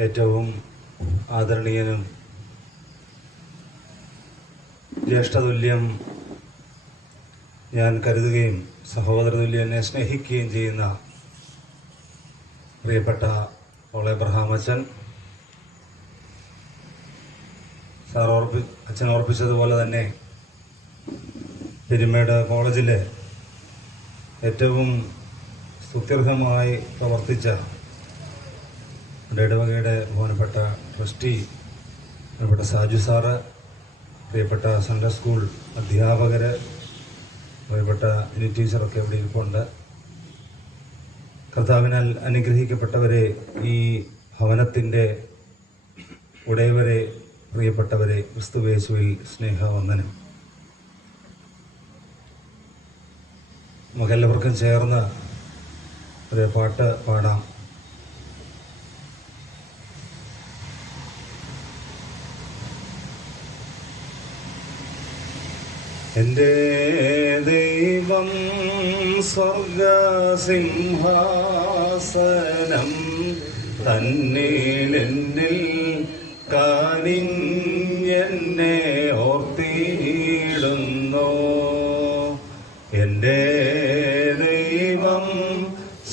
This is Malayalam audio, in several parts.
ഏറ്റവും ആദരണീയനും ജ്യേഷ്ഠതുല്യം ഞാൻ കരുതുകയും സഹോദരതുല്യം എന്നെ സ്നേഹിക്കുകയും ചെയ്യുന്ന പ്രിയപ്പെട്ട പോൾ എബ്രഹാം അച്ഛൻ, അച്ഛൻ ഓർപ്പിച്ചതുപോലെ തന്നെ പെരുമേട് കോളേജിലെ ഏറ്റവും സ്തുത്യർഹമായി പ്രവർത്തിച്ച ഇടവകയുടെ ബഹുമാനപ്പെട്ട ട്രസ്റ്റി, പ്രിയപ്പെട്ട സാജു സാറ്, പ്രിയപ്പെട്ട സൺഡേ സ്കൂൾ അധ്യാപകർ, പ്രിയപ്പെട്ട ഇനി ടീച്ചറൊക്കെ ഇവിടെ ഇരിപ്പുണ്ട്. കർത്താവിനാൽ അനുഗ്രഹിക്കപ്പെട്ടവരെ, ഈ ഭവനത്തിൻ്റെ ഉടയവരെ, പ്രിയപ്പെട്ടവരെ, ക്രിസ്തുയേശുവിൽ സ്നേഹവന്ദനം. നമുക്കെല്ലാവർക്കും ചേർന്ന് ഒരു പാട്ട് പാടാം. എൻ്റെ ദൈവം സ്വർഗസിംഹാസനം തന്നിലെന്നിൽ കനിഞ്ഞെന്നെ ഓർത്തിയിടുന്നു. എൻ്റെ ദൈവം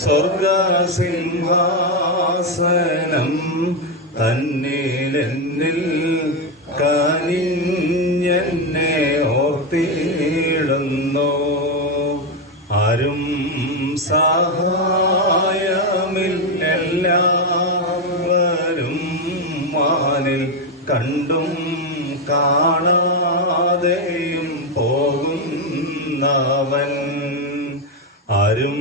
സ്വർഗസിംഹാസനം തന്നിലെന്നിൽ കനിഞ്ഞെന്നെ ഓർത്തിയിടുന്നു. ആരും സഹായമില്ലെല്ലാവരും മാനിൽ കണ്ടും കാണാതെയും പോകുന്നവൻ. ആരും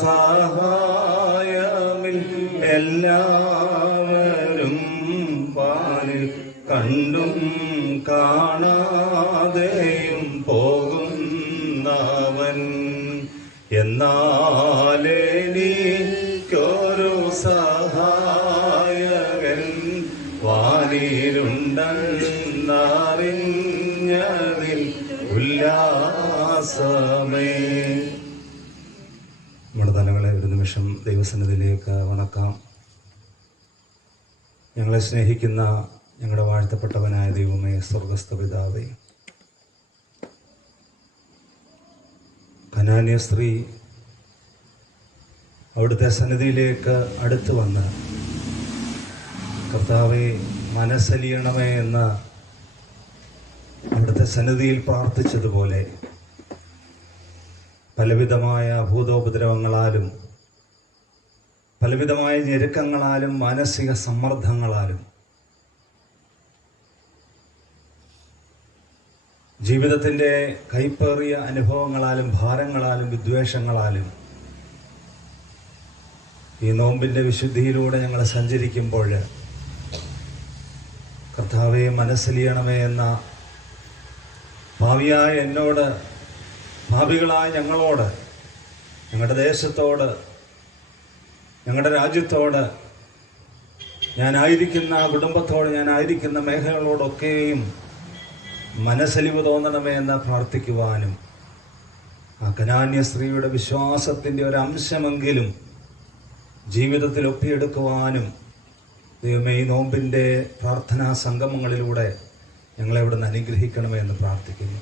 സഹായമില്ലെല്ലാവരും മാനിൽ കണ്ടും കാണാതെയും പോകുന്നവൻ. എന്നാലെനിക്കൊരു സഹായകൻ വാനിലുണ്ടെന്നറിഞ്ഞതിൽ ഉല്ലാസമേ. നമ്മുടെ തലങ്ങളെ ഒരു നിമിഷം ദൈവസന്നിധിയിലേക്ക് വണക്കാം. ഞങ്ങളെ സ്നേഹിക്കുന്ന ഞങ്ങളുടെ വാഴ്ത്തപ്പെട്ടവനായ ദൈവമേ, സ്വർഗസ്ഥ പിതാവേ, കനാന്യ സ്ത്രീ അവിടുത്തെ സന്നിധിയിലേക്ക് അടുത്തു വന്ന് കർത്താവെ മനസ്സലിയണമേ എന്ന് അവിടുത്തെ സന്നിധിയിൽ പ്രാർത്ഥിച്ചതുപോലെ പലവിധമായ ഭൂതോപദ്രവങ്ങളാലും പലവിധമായ ഞെരുക്കങ്ങളാലും മാനസിക സമ്മർദ്ദങ്ങളാലും ജീവിതത്തിൻ്റെ കൈപ്പേറിയ അനുഭവങ്ങളാലും ഭാരങ്ങളാലും വിദ്വേഷങ്ങളാലും ഈ നോമ്പിൻ്റെ വിശുദ്ധിയിലൂടെ ഞങ്ങൾ സഞ്ചരിക്കുമ്പോൾ കർത്താവെ മനസ്സലിയണമേ എന്ന ഭാവിയായ എന്നോട്, ഭാവികളായ ഞങ്ങളോട്, ഞങ്ങളുടെ ദേശത്തോട്, ഞങ്ങളുടെ രാജ്യത്തോട്, ഞാനായിരിക്കുന്ന കുടുംബത്തോട്, ഞാനായിരിക്കുന്ന മേഖലകളോടൊക്കെയും മനസ്സലിവ് തോന്നണമേ എന്ന് പ്രാർത്ഥിക്കുവാനും ആ കനാന്യ സ്ത്രീയുടെ വിശ്വാസത്തിൻ്റെ ഒരു അംശമെങ്കിലും ജീവിതത്തിൽ ഒപ്പിയെടുക്കുവാനും ദൈവമേ ഈ നോമ്പിൻ്റെ പ്രാർത്ഥനാ സംഗമങ്ങളിലൂടെ ഞങ്ങളെ അവിടുന്ന് അനുഗ്രഹിക്കണമേ എന്ന് പ്രാർത്ഥിക്കുന്നു.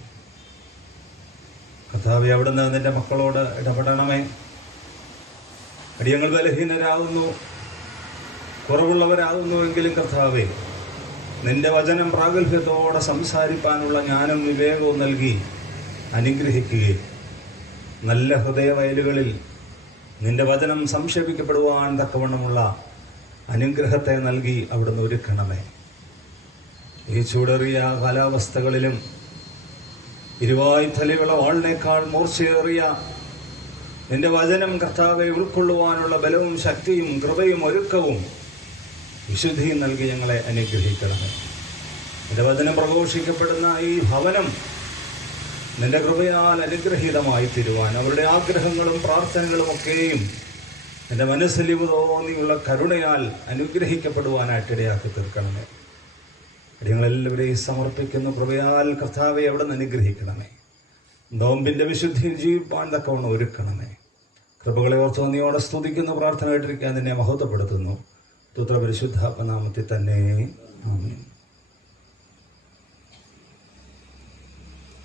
കർത്താവേ, അവിടുന്ന് നിൻ്റെ മക്കളോട് ഇടപെടണമേ. അടിയങ്ങൾ ബലഹീനരാകുന്നു, കുറവുള്ളവരാകുന്നുവെങ്കിലും കർത്താവേ, നിന്റെ വചനം പ്രാഗൽഭ്യത്തോടെ സംസാരിപ്പാനുള്ള ജ്ഞാനം വിവേകവും നൽകി അനുഗ്രഹിക്കുകയും നല്ല ഹൃദയവയലുകളിൽ നിന്റെ വചനം സംക്ഷേപിക്കപ്പെടുവാൻ തക്കവണ്ണമുള്ള അനുഗ്രഹത്തെ നൽകി അവിടുന്ന് ഒരുക്കണമേ. ഈ ചൂടേറിയ കാലാവസ്ഥകളിലും ഇരുവായ്ത്തലയുള്ള വാളിനേക്കാൾ മൂർച്ചയേറിയ നിന്റെ വചനം കർത്താവെ ഉൾക്കൊള്ളുവാനുള്ള ബലവും ശക്തിയും കൃപയും ഒരുക്കവും വിശുദ്ധിയും നൽകി ഞങ്ങളെ അനുഗ്രഹിക്കണമേ. നിന്റെ വചനം പ്രഘോഷിക്കപ്പെടുന്ന ഈ ഭവനം നിന്റെ കൃപയാൽ അനുഗ്രഹീതമായി തീരുവാൻ, അവരുടെ ആഗ്രഹങ്ങളും പ്രാർത്ഥനകളും ഒക്കെയും നിന്റെ മനസ്സലിവ് തോന്നിയുള്ള കരുണയാൽ അനുഗ്രഹിക്കപ്പെടുവാനായിട്ട് ഇടയാക്കി തീർക്കണമേ. ഞങ്ങളെല്ലാവരെയും സമർപ്പിക്കുന്ന കൃപയാൽ കർത്താവെ അവിടെ നിന്ന് അനുഗ്രഹിക്കണമേ. നോമ്പിൻ്റെ വിശുദ്ധിയിൽ ജീവിപ്പാൻ തക്കവണ്ണം ഒരുക്കണമേ. കൃപകളെ ഓർത്ത് നന്ദിയോടെ സ്തുതിക്കുന്ന പ്രാർത്ഥന കേട്ടിരിക്കാൻ നിന്നെ മഹത്വപ്പെടുത്തുന്നു. പരിശുദ്ധാത്മനാമത്തിൽ തന്നെ ആമേൻ.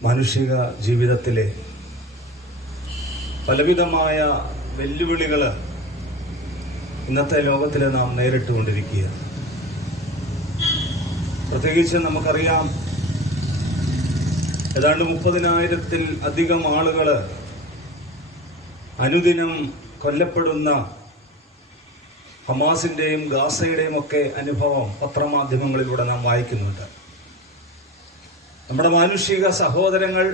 മാനുഷിക ജീവിതത്തിലെ പലവിധമായ വെല്ലുവിളികൾ ഇന്നത്തെ ലോകത്തിൽ നാം നേരിട്ടുകൊണ്ടിരിക്കുകയാണ്. പ്രത്യേകിച്ച് നമുക്കറിയാം, ഏതാണ്ട് 30,000-ൽ അധികം ആളുകൾ അനുദിനം കൊല്ലപ്പെടുന്ന ഹമാസിന്റെയും ഗാസയുടെയും ഒക്കെ അനുഭവം പത്രമാധ്യമങ്ങളിലൂടെ നാം വായിക്കുന്നുണ്ട്. നമ്മുടെ മാനുഷിക സഹോദരങ്ങൾ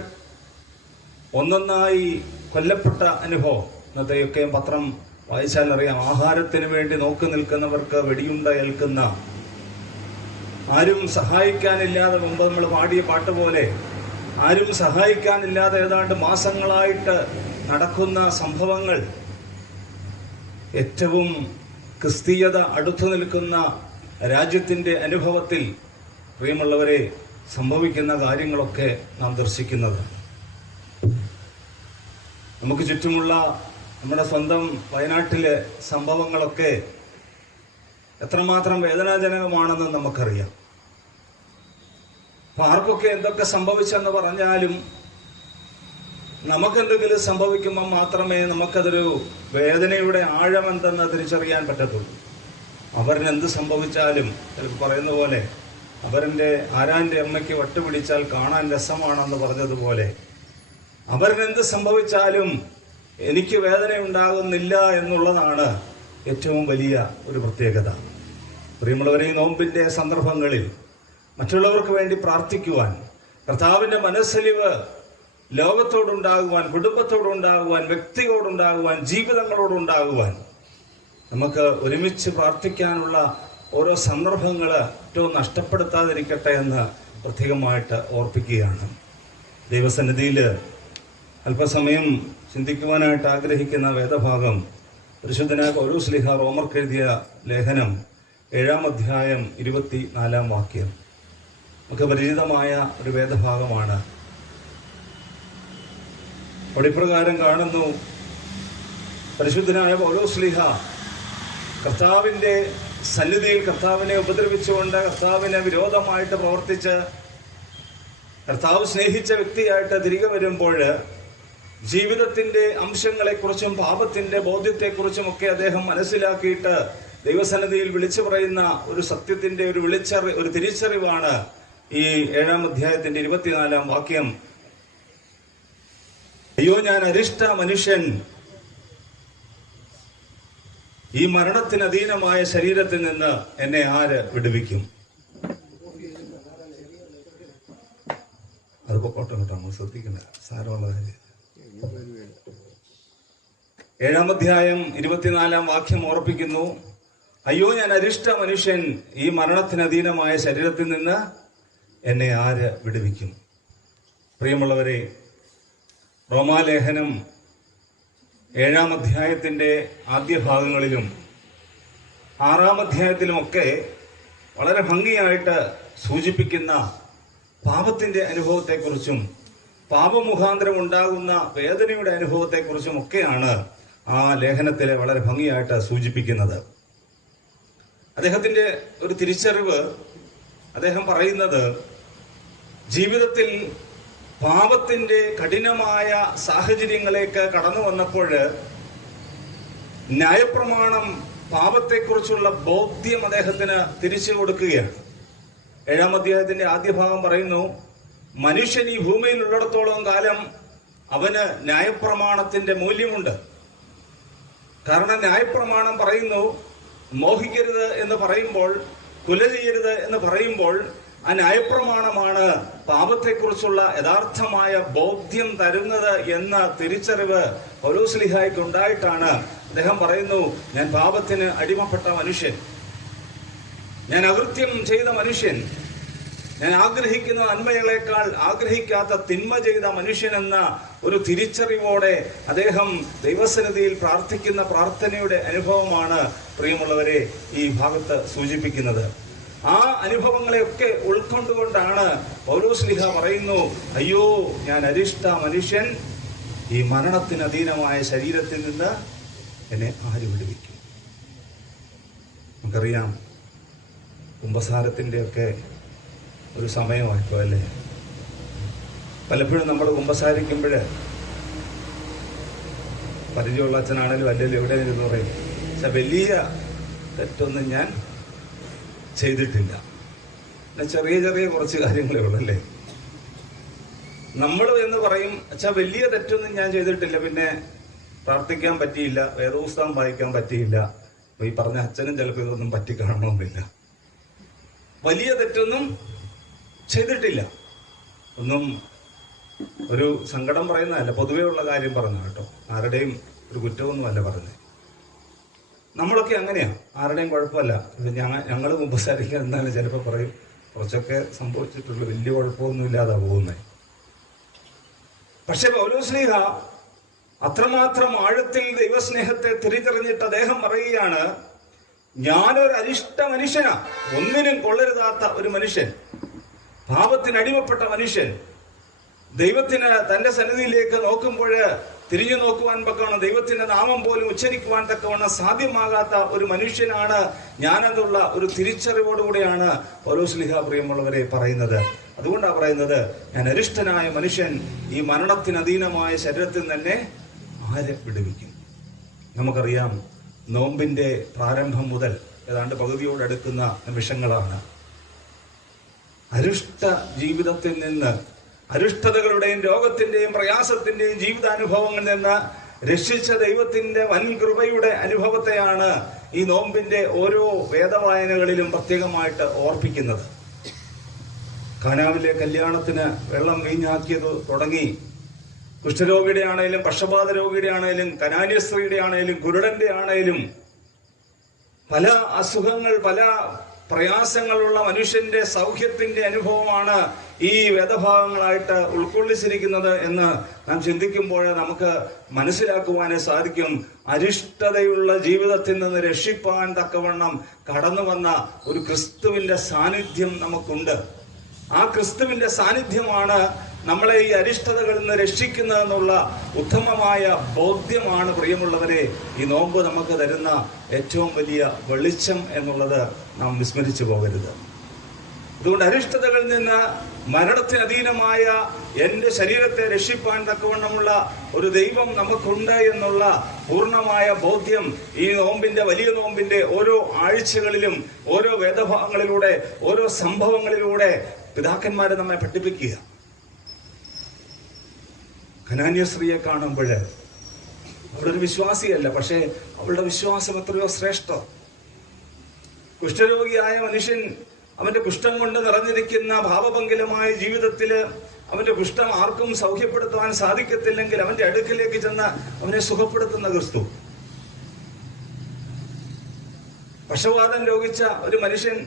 ഒന്നൊന്നായി കൊല്ലപ്പെട്ട അനുഭവം ഇന്നത്തെയൊക്കെ പത്രം വായിച്ചാൽ അറിയാം. ആഹാരത്തിന് വേണ്ടി നോക്കി നിൽക്കുന്നവർക്ക് വെടിയുണ്ട ഏൽക്കുന്ന, ആരും സഹായിക്കാനില്ലാതെ, മുമ്പ് നമ്മൾ പാടിയ പാട്ട് പോലെ ആരും സഹായിക്കാനില്ലാതെ ഏതാണ്ട് മാസങ്ങളായിട്ട് നടക്കുന്ന സംഭവങ്ങൾ, ഏറ്റവും ക്രിസ്തീയത അടുത്തു നിൽക്കുന്ന രാജ്യത്തിന്റെ അനുഭവത്തിൽ പ്രിയമുള്ളവരെ സംഭവിക്കുന്ന കാര്യങ്ങളൊക്കെ നാം ദർശിക്കുന്നത്. നമുക്ക് ചുറ്റുമുള്ള നമ്മുടെ സ്വന്തം വയനാട്ടിലെ സംഭവങ്ങളൊക്കെ എത്രമാത്രം വേദനാജനകമാണെന്ന് നമുക്കറിയാം. അപ്പൊ ആർക്കൊക്കെ എന്തൊക്കെ സംഭവിച്ചെന്ന് പറഞ്ഞാലും നമുക്കെന്തെങ്കിലും സംഭവിക്കുമ്പോൾ മാത്രമേ നമുക്കതൊരു വേദനയുടെ ആഴമെന്തെന്ന് തിരിച്ചറിയാൻ പറ്റത്തുള്ളൂ. അവരിനെന്ത് സംഭവിച്ചാലും, ചിലപ്പോൾ പറയുന്ന പോലെ അവരുടെ ആരാന്റെ അമ്മയ്ക്ക് വട്ടുപിടിച്ചാൽ കാണാൻ രസമാണെന്ന് പറഞ്ഞതുപോലെ, അവരിനെന്ത് സംഭവിച്ചാലും എനിക്ക് വേദന ഉണ്ടാകുന്നില്ല എന്നുള്ളതാണ് ഏറ്റവും വലിയ ഒരു പ്രത്യേകത. പ്രിയമുള്ളവരെ, ഈ നോമ്പിന്റെ സന്ദർഭങ്ങളിൽ മറ്റുള്ളവർക്ക് വേണ്ടി പ്രാർത്ഥിക്കുവാൻ, കർത്താവിന്റെ മനസ്സലിവ് ലോകത്തോടുണ്ടാകുവാൻ, കുടുംബത്തോടുണ്ടാകുവാൻ, വ്യക്തിയോടുണ്ടാകുവാൻ, ജീവിതങ്ങളോടുണ്ടാകുവാൻ നമുക്ക് ഒരുമിച്ച് പ്രാർത്ഥിക്കാനുള്ള ഓരോ സന്ദർഭങ്ങൾ ഏറ്റവും നഷ്ടപ്പെടുത്താതിരിക്കട്ടെ എന്ന് പ്രത്യേകമായിട്ട് ഓർപ്പിക്കുകയാണ്. ദൈവസന്നിധിയിൽ അല്പസമയം ചിന്തിക്കുവാനായിട്ട് ആഗ്രഹിക്കുന്ന വേദഭാഗം പരിശുദ്ധനായ പൗലോസ് റോമർക്ക് എഴുതിയ ലേഖനം 7-ാം അധ്യായം 24-ാം വാക്യം. നമുക്ക് പരിചിതമായ ഒരു വേദഭാഗമാണ്. അവിടെ ഇപ്രകാരം കാണുന്നു: പരിശുദ്ധനായ പൗലോസ് കർത്താവിന്റെ സന്നിധിയിൽ കർത്താവിനെ ഉപദ്രവിച്ചുകൊണ്ട്, കർത്താവിന് വിരോധമായിട്ട് പ്രവർത്തിച്ച്, കർത്താവ് സ്നേഹിച്ച വ്യക്തിയായിട്ട് തിരികെ വരുമ്പോൾ ജീവിതത്തിന്റെ അംശങ്ങളെക്കുറിച്ചും പാപത്തിന്റെ ബോധ്യത്തെക്കുറിച്ചും ഒക്കെ അദ്ദേഹം മനസ്സിലാക്കിയിട്ട് ദൈവസന്നിധിയിൽ വിളിച്ചു പറയുന്ന ഒരു സത്യത്തിന്റെ ഒരു തിരിച്ചറിവാണ് ഈ 7-ാം അധ്യായത്തിന്റെ 24-ാം വാക്യം. അയ്യോ, ഞാൻ അരിഷ്ട മനുഷ്യൻ, ഈ മരണത്തിന് അധീനമായ ശരീരത്തിൽ നിന്ന് എന്നെ ആര് വിടുവിക്കും? അത് പൊക്കോട്ടെ കേട്ടോ, നമ്മൾ ശ്രദ്ധിക്കണ്ട, സാരമുള്ള കാര്യം. 7-ാം അധ്യായം 24-ാം വാക്യം ഓർപ്പിക്കുന്നു: അയ്യോ, ഞാൻ അരിഷ്ട മനുഷ്യൻ, ഈ മരണത്തിന് അധീനമായ ശരീരത്തിൽ നിന്ന് എന്നെ ആര് വിടുവിക്കും? പ്രിയമുള്ളവരെ, റോമാലേഖനം 7-ാം അധ്യായത്തിന്റെ ആദ്യ ഭാഗങ്ങളിലും 6-ാം അധ്യായത്തിലുമൊക്കെ വളരെ ഭംഗിയായിട്ട് സൂചിപ്പിക്കുന്ന പാപത്തിന്റെ അനുഭവത്തെക്കുറിച്ചും പാപമുഖാന്തരം ഉണ്ടാകുന്ന വേദനയുടെ അനുഭവത്തെക്കുറിച്ചും ഒക്കെയാണ് ആ ലേഖനത്തിലെ വളരെ ഭംഗിയായിട്ട് സൂചിപ്പിക്കുന്നത്. അദ്ദേഹത്തിന്റെ ഒരു തിരിച്ചറിവ്, അദ്ദേഹം പറയുന്നത്, ജീവിതത്തിൽ പാപത്തിന്റെ കഠിനമായ സാഹചര്യങ്ങളിലേക്ക് കടന്നു വന്നപ്പോൾ ന്യായപ്രമാണം പാപത്തെക്കുറിച്ചുള്ള ബോധ്യം അദ്ദേഹത്തിന് തിരിച്ചു കൊടുക്കുകയാണ്. 7-ാം അധ്യായത്തിന്റെ ആദ്യ ഭാഗം പറയുന്നു: മനുഷ്യൻ ഈ ഭൂമിയിൽ ഉള്ളിടത്തോളം കാലം അവന് ന്യായപ്രമാണത്തിന്റെ മൂല്യമുണ്ട്. കാരണം ന്യായപ്രമാണം പറയുന്നു, മോഹിക്കരുത് എന്ന് പറയുമ്പോൾ, കൊല ചെയ്യരുത് എന്ന് പറയുമ്പോൾ, ആ ന്യായപ്രമാണമാണ് പാപത്തെക്കുറിച്ചുള്ള യഥാർത്ഥമായ ബോധ്യം തരുന്നത് എന്ന തിരിച്ചറിവ് പൗലോസ് ഉണ്ടായിട്ടാണ് അദ്ദേഹം പറയുന്നു: ഞാൻ പാപത്തിന് അടിമപ്പെട്ട മനുഷ്യൻ, ഞാൻ അകൃത്യം ചെയ്ത മനുഷ്യൻ, ഞാൻ ആഗ്രഹിക്കുന്ന നന്മകളെക്കാൾ ആഗ്രഹിക്കാത്ത തിന്മ ചെയ്ത മനുഷ്യൻ എന്ന ഒരു തിരിച്ചറിവോടെ അദ്ദേഹം ദൈവസന്നിധിയിൽ പ്രാർത്ഥിക്കുന്ന പ്രാർത്ഥനയുടെ അനുഭവമാണ് പ്രിയമുള്ളവരെ ഈ ഭാഗത്ത് സൂചിപ്പിക്കുന്നത്. ആ അനുഭവങ്ങളെയൊക്കെ ഉൾക്കൊണ്ടുകൊണ്ടാണ് പൗലോസ് പറയുന്നു: അയ്യോ, ഞാൻ അരിഷ്ട മനുഷ്യൻ, ഈ മരണത്തിന് അധീനമായ ശരീരത്തിൽ നിന്ന് എന്നെ ആര് വിടുവിക്കും? നമുക്കറിയാം കുമ്പസാരത്തിൻ്റെയൊക്കെ ഒരു സമയമായിപ്പോൾ അല്ലേ. പലപ്പോഴും നമ്മൾ കുമ്പസാരിക്കുമ്പോൾ പരിചയമുള്ള അച്ഛനാണെങ്കിലും അല്ലെങ്കിൽ എവിടെ ഇരുന്ന് പറയും, പക്ഷെ വലിയ തെറ്റൊന്നും ഞാൻ ചെയ്തിട്ടില്ല. ചെറിയ ചെറിയ കുറച്ച് കാര്യങ്ങളേ ഉള്ളൂ അല്ലേ. നമ്മൾ എന്ന് പറയും, അച്ഛാ വലിയ തെറ്റൊന്നും ഞാൻ ചെയ്തിട്ടില്ല, പിന്നെ പ്രാർത്ഥിക്കാൻ പറ്റിയില്ല, വേദപുസ്തകം വായിക്കാൻ പറ്റിയില്ല. ഈ പറഞ്ഞ അച്ഛനും ചിലപ്പോൾ ഇതൊന്നും പറ്റിക്കാണണമെന്നില്ല. വലിയ തെറ്റൊന്നും ചെയ്തിട്ടില്ല. ഒന്നും ഒരു സങ്കടം പറയുന്നതല്ല, പൊതുവേ ഉള്ള കാര്യം പറഞ്ഞു കേട്ടോ. ആരുടെയും ഒരു കുറ്റമൊന്നുമല്ല പറഞ്ഞത്. നമ്മളൊക്കെ അങ്ങനെയാ, ആരുടെയും കുഴപ്പമല്ല. ഞങ്ങൾ കുമ്പസാരിക്കാൻ എന്നാലും ചിലപ്പോൾ പറയും കുറച്ചൊക്കെ സംഭവിച്ചിട്ടുള്ളൂ, വലിയ കുഴപ്പമൊന്നും ഇല്ലാതെ പോകുന്നത്. പക്ഷെ പൗലോസ്ലീഹ അത്രമാത്രം ആഴത്തിൽ ദൈവസ്നേഹത്തെ തിരിച്ചറിഞ്ഞിട്ട് അദ്ദേഹം പറയുകയാണ്, ഞാനൊരു അരിഷ്ട മനുഷ്യനാ, ഒന്നിനും കൊള്ളരുതാത്ത ഒരു മനുഷ്യൻ, പാപത്തിന് അടിമപ്പെട്ട മനുഷ്യൻ. ദൈവത്തിന് തന്റെ സന്നിധിയിലേക്ക് നോക്കുമ്പോൾ തിരിഞ്ഞു നോക്കുവാൻ തക്കവണ്ണം ദൈവത്തിന്റെ നാമം പോലും ഉച്ചരിക്കുവാൻ തക്കവണ്ണം സാധ്യമാകാത്ത ഒരു മനുഷ്യനാണ് ഞാനെന്നുള്ള ഒരു തിരിച്ചറിവോടുകൂടിയാണ് പൗലോസ്ലീഹ പ്രിയമുള്ളവരെ പറയുന്നത്. അതുകൊണ്ടാണ് പറയുന്നത്, ഞാൻ അരിഷ്ടനായ മനുഷ്യൻ, ഈ മരണത്തിന് അധീനമായ ശരീരത്തിൽ തന്നെ ആരെ വിടുവിക്കും. നമുക്കറിയാം, നോമ്പിന്റെ പ്രാരംഭം മുതൽ ഏതാണ്ട് പകുതിയോടടുക്കുന്ന നിമിഷങ്ങളാണ്. അരിഷ്ട ജീവിതത്തിൽ നിന്ന്, അരിഷ്ടതകളുടെയും രോഗത്തിന്റെയും പ്രയാസത്തിന്റെയും ജീവിതാനുഭവങ്ങളിൽ നിന്ന് രക്ഷിച്ച ദൈവത്തിന്റെ വൻ കൃപയുടെ അനുഭവത്തെയാണ് ഈ നോമ്പിന്റെ ഓരോ വേദവായനകളിലും പ്രത്യേകമായിട്ട് ഓർപ്പിക്കുന്നത്. കാനാവിലെ കല്യാണത്തിന് വെള്ളം വീഞ്ഞാക്കിയത് തുടങ്ങി, കുഷ്ഠരോഗിയുടെ ആണേലും പക്ഷപാത രോഗിയുടെ ആണേലും കനാന്യസ്ത്രീയുടെ ആണേലും കുരുടന്റെ ആണേലും പല അസുഖങ്ങൾ, പല പ്രയാസങ്ങളുള്ള മനുഷ്യന്റെ സൗഖ്യത്തിന്റെ അനുഭവമാണ് ഈ വേദഭാഗങ്ങളായിട്ട് ഉൾക്കൊള്ളിച്ചിരിക്കുന്നത് എന്ന് നാം ചിന്തിക്കുമ്പോൾ നമുക്ക് മനസ്സിലാക്കുവാനേ സാധിക്കും. അരിഷ്ടതയുള്ള ജീവിതത്തിൽ നിന്ന് രക്ഷിപ്പാൻ തക്കവണ്ണം കടന്നു വന്ന ഒരു ക്രിസ്തുവിന്റെ സാന്നിധ്യം നമുക്കുണ്ട്. ആ ക്രിസ്തുവിന്റെ സാന്നിധ്യമാണ് നമ്മളെ ഈ അരിഷ്ടതകളിൽ നിന്ന് രക്ഷിക്കുന്നതെന്നുള്ള ഉത്തമമായ ബോധ്യമാണ് പ്രിയമുള്ളവരെ ഈ നോമ്പ് നമുക്ക് തരുന്ന ഏറ്റവും വലിയ വെളിച്ചം എന്നുള്ളത് നാം വിസ്മരിച്ചു പോകരുത്. അതുകൊണ്ട് അരിഷ്ടതകളിൽ നിന്ന് മരണത്തിന് അധീനമായ എൻ്റെ ശരീരത്തെ രക്ഷിപ്പാൻ തക്കവണ്ണമുള്ള ഒരു ദൈവം നമുക്കുണ്ട് എന്നുള്ള പൂർണ്ണമായ ബോധ്യം ഈ നോമ്പിന്റെ, വലിയ നോമ്പിന്റെ ഓരോ ആഴ്ചകളിലും, ഓരോ വേദഭാഗങ്ങളിലൂടെ, ഓരോ സംഭവങ്ങളിലൂടെ പിതാക്കന്മാരെ നമ്മെ പഠിപ്പിക്കുക. കനാന്യസ്ത്രീയെ കാണുമ്പോൾ അവളൊരു വിശ്വാസിയല്ല, പക്ഷേ അവളുടെ വിശ്വാസം എത്രയോ ശ്രേഷ്ഠം. കുഷ്ഠരോഗിയായ മനുഷ്യൻ അവന്റെ കുഷ്ഠം കൊണ്ട് നിറഞ്ഞിരിക്കുന്ന ഭാവപങ്കിലമായ ജീവിതത്തില് അവന്റെ കുഷ്ഠം ആർക്കും സൗഖ്യപ്പെടുത്തുവാൻ സാധിക്കത്തില്ലെങ്കിൽ അവന്റെ അടുക്കിലേക്ക് ചെന്ന് അവനെ സുഖപ്പെടുത്തുന്ന ക്രിസ്തു. പക്ഷവാതം രോഗിച്ച ഒരു മനുഷ്യൻ,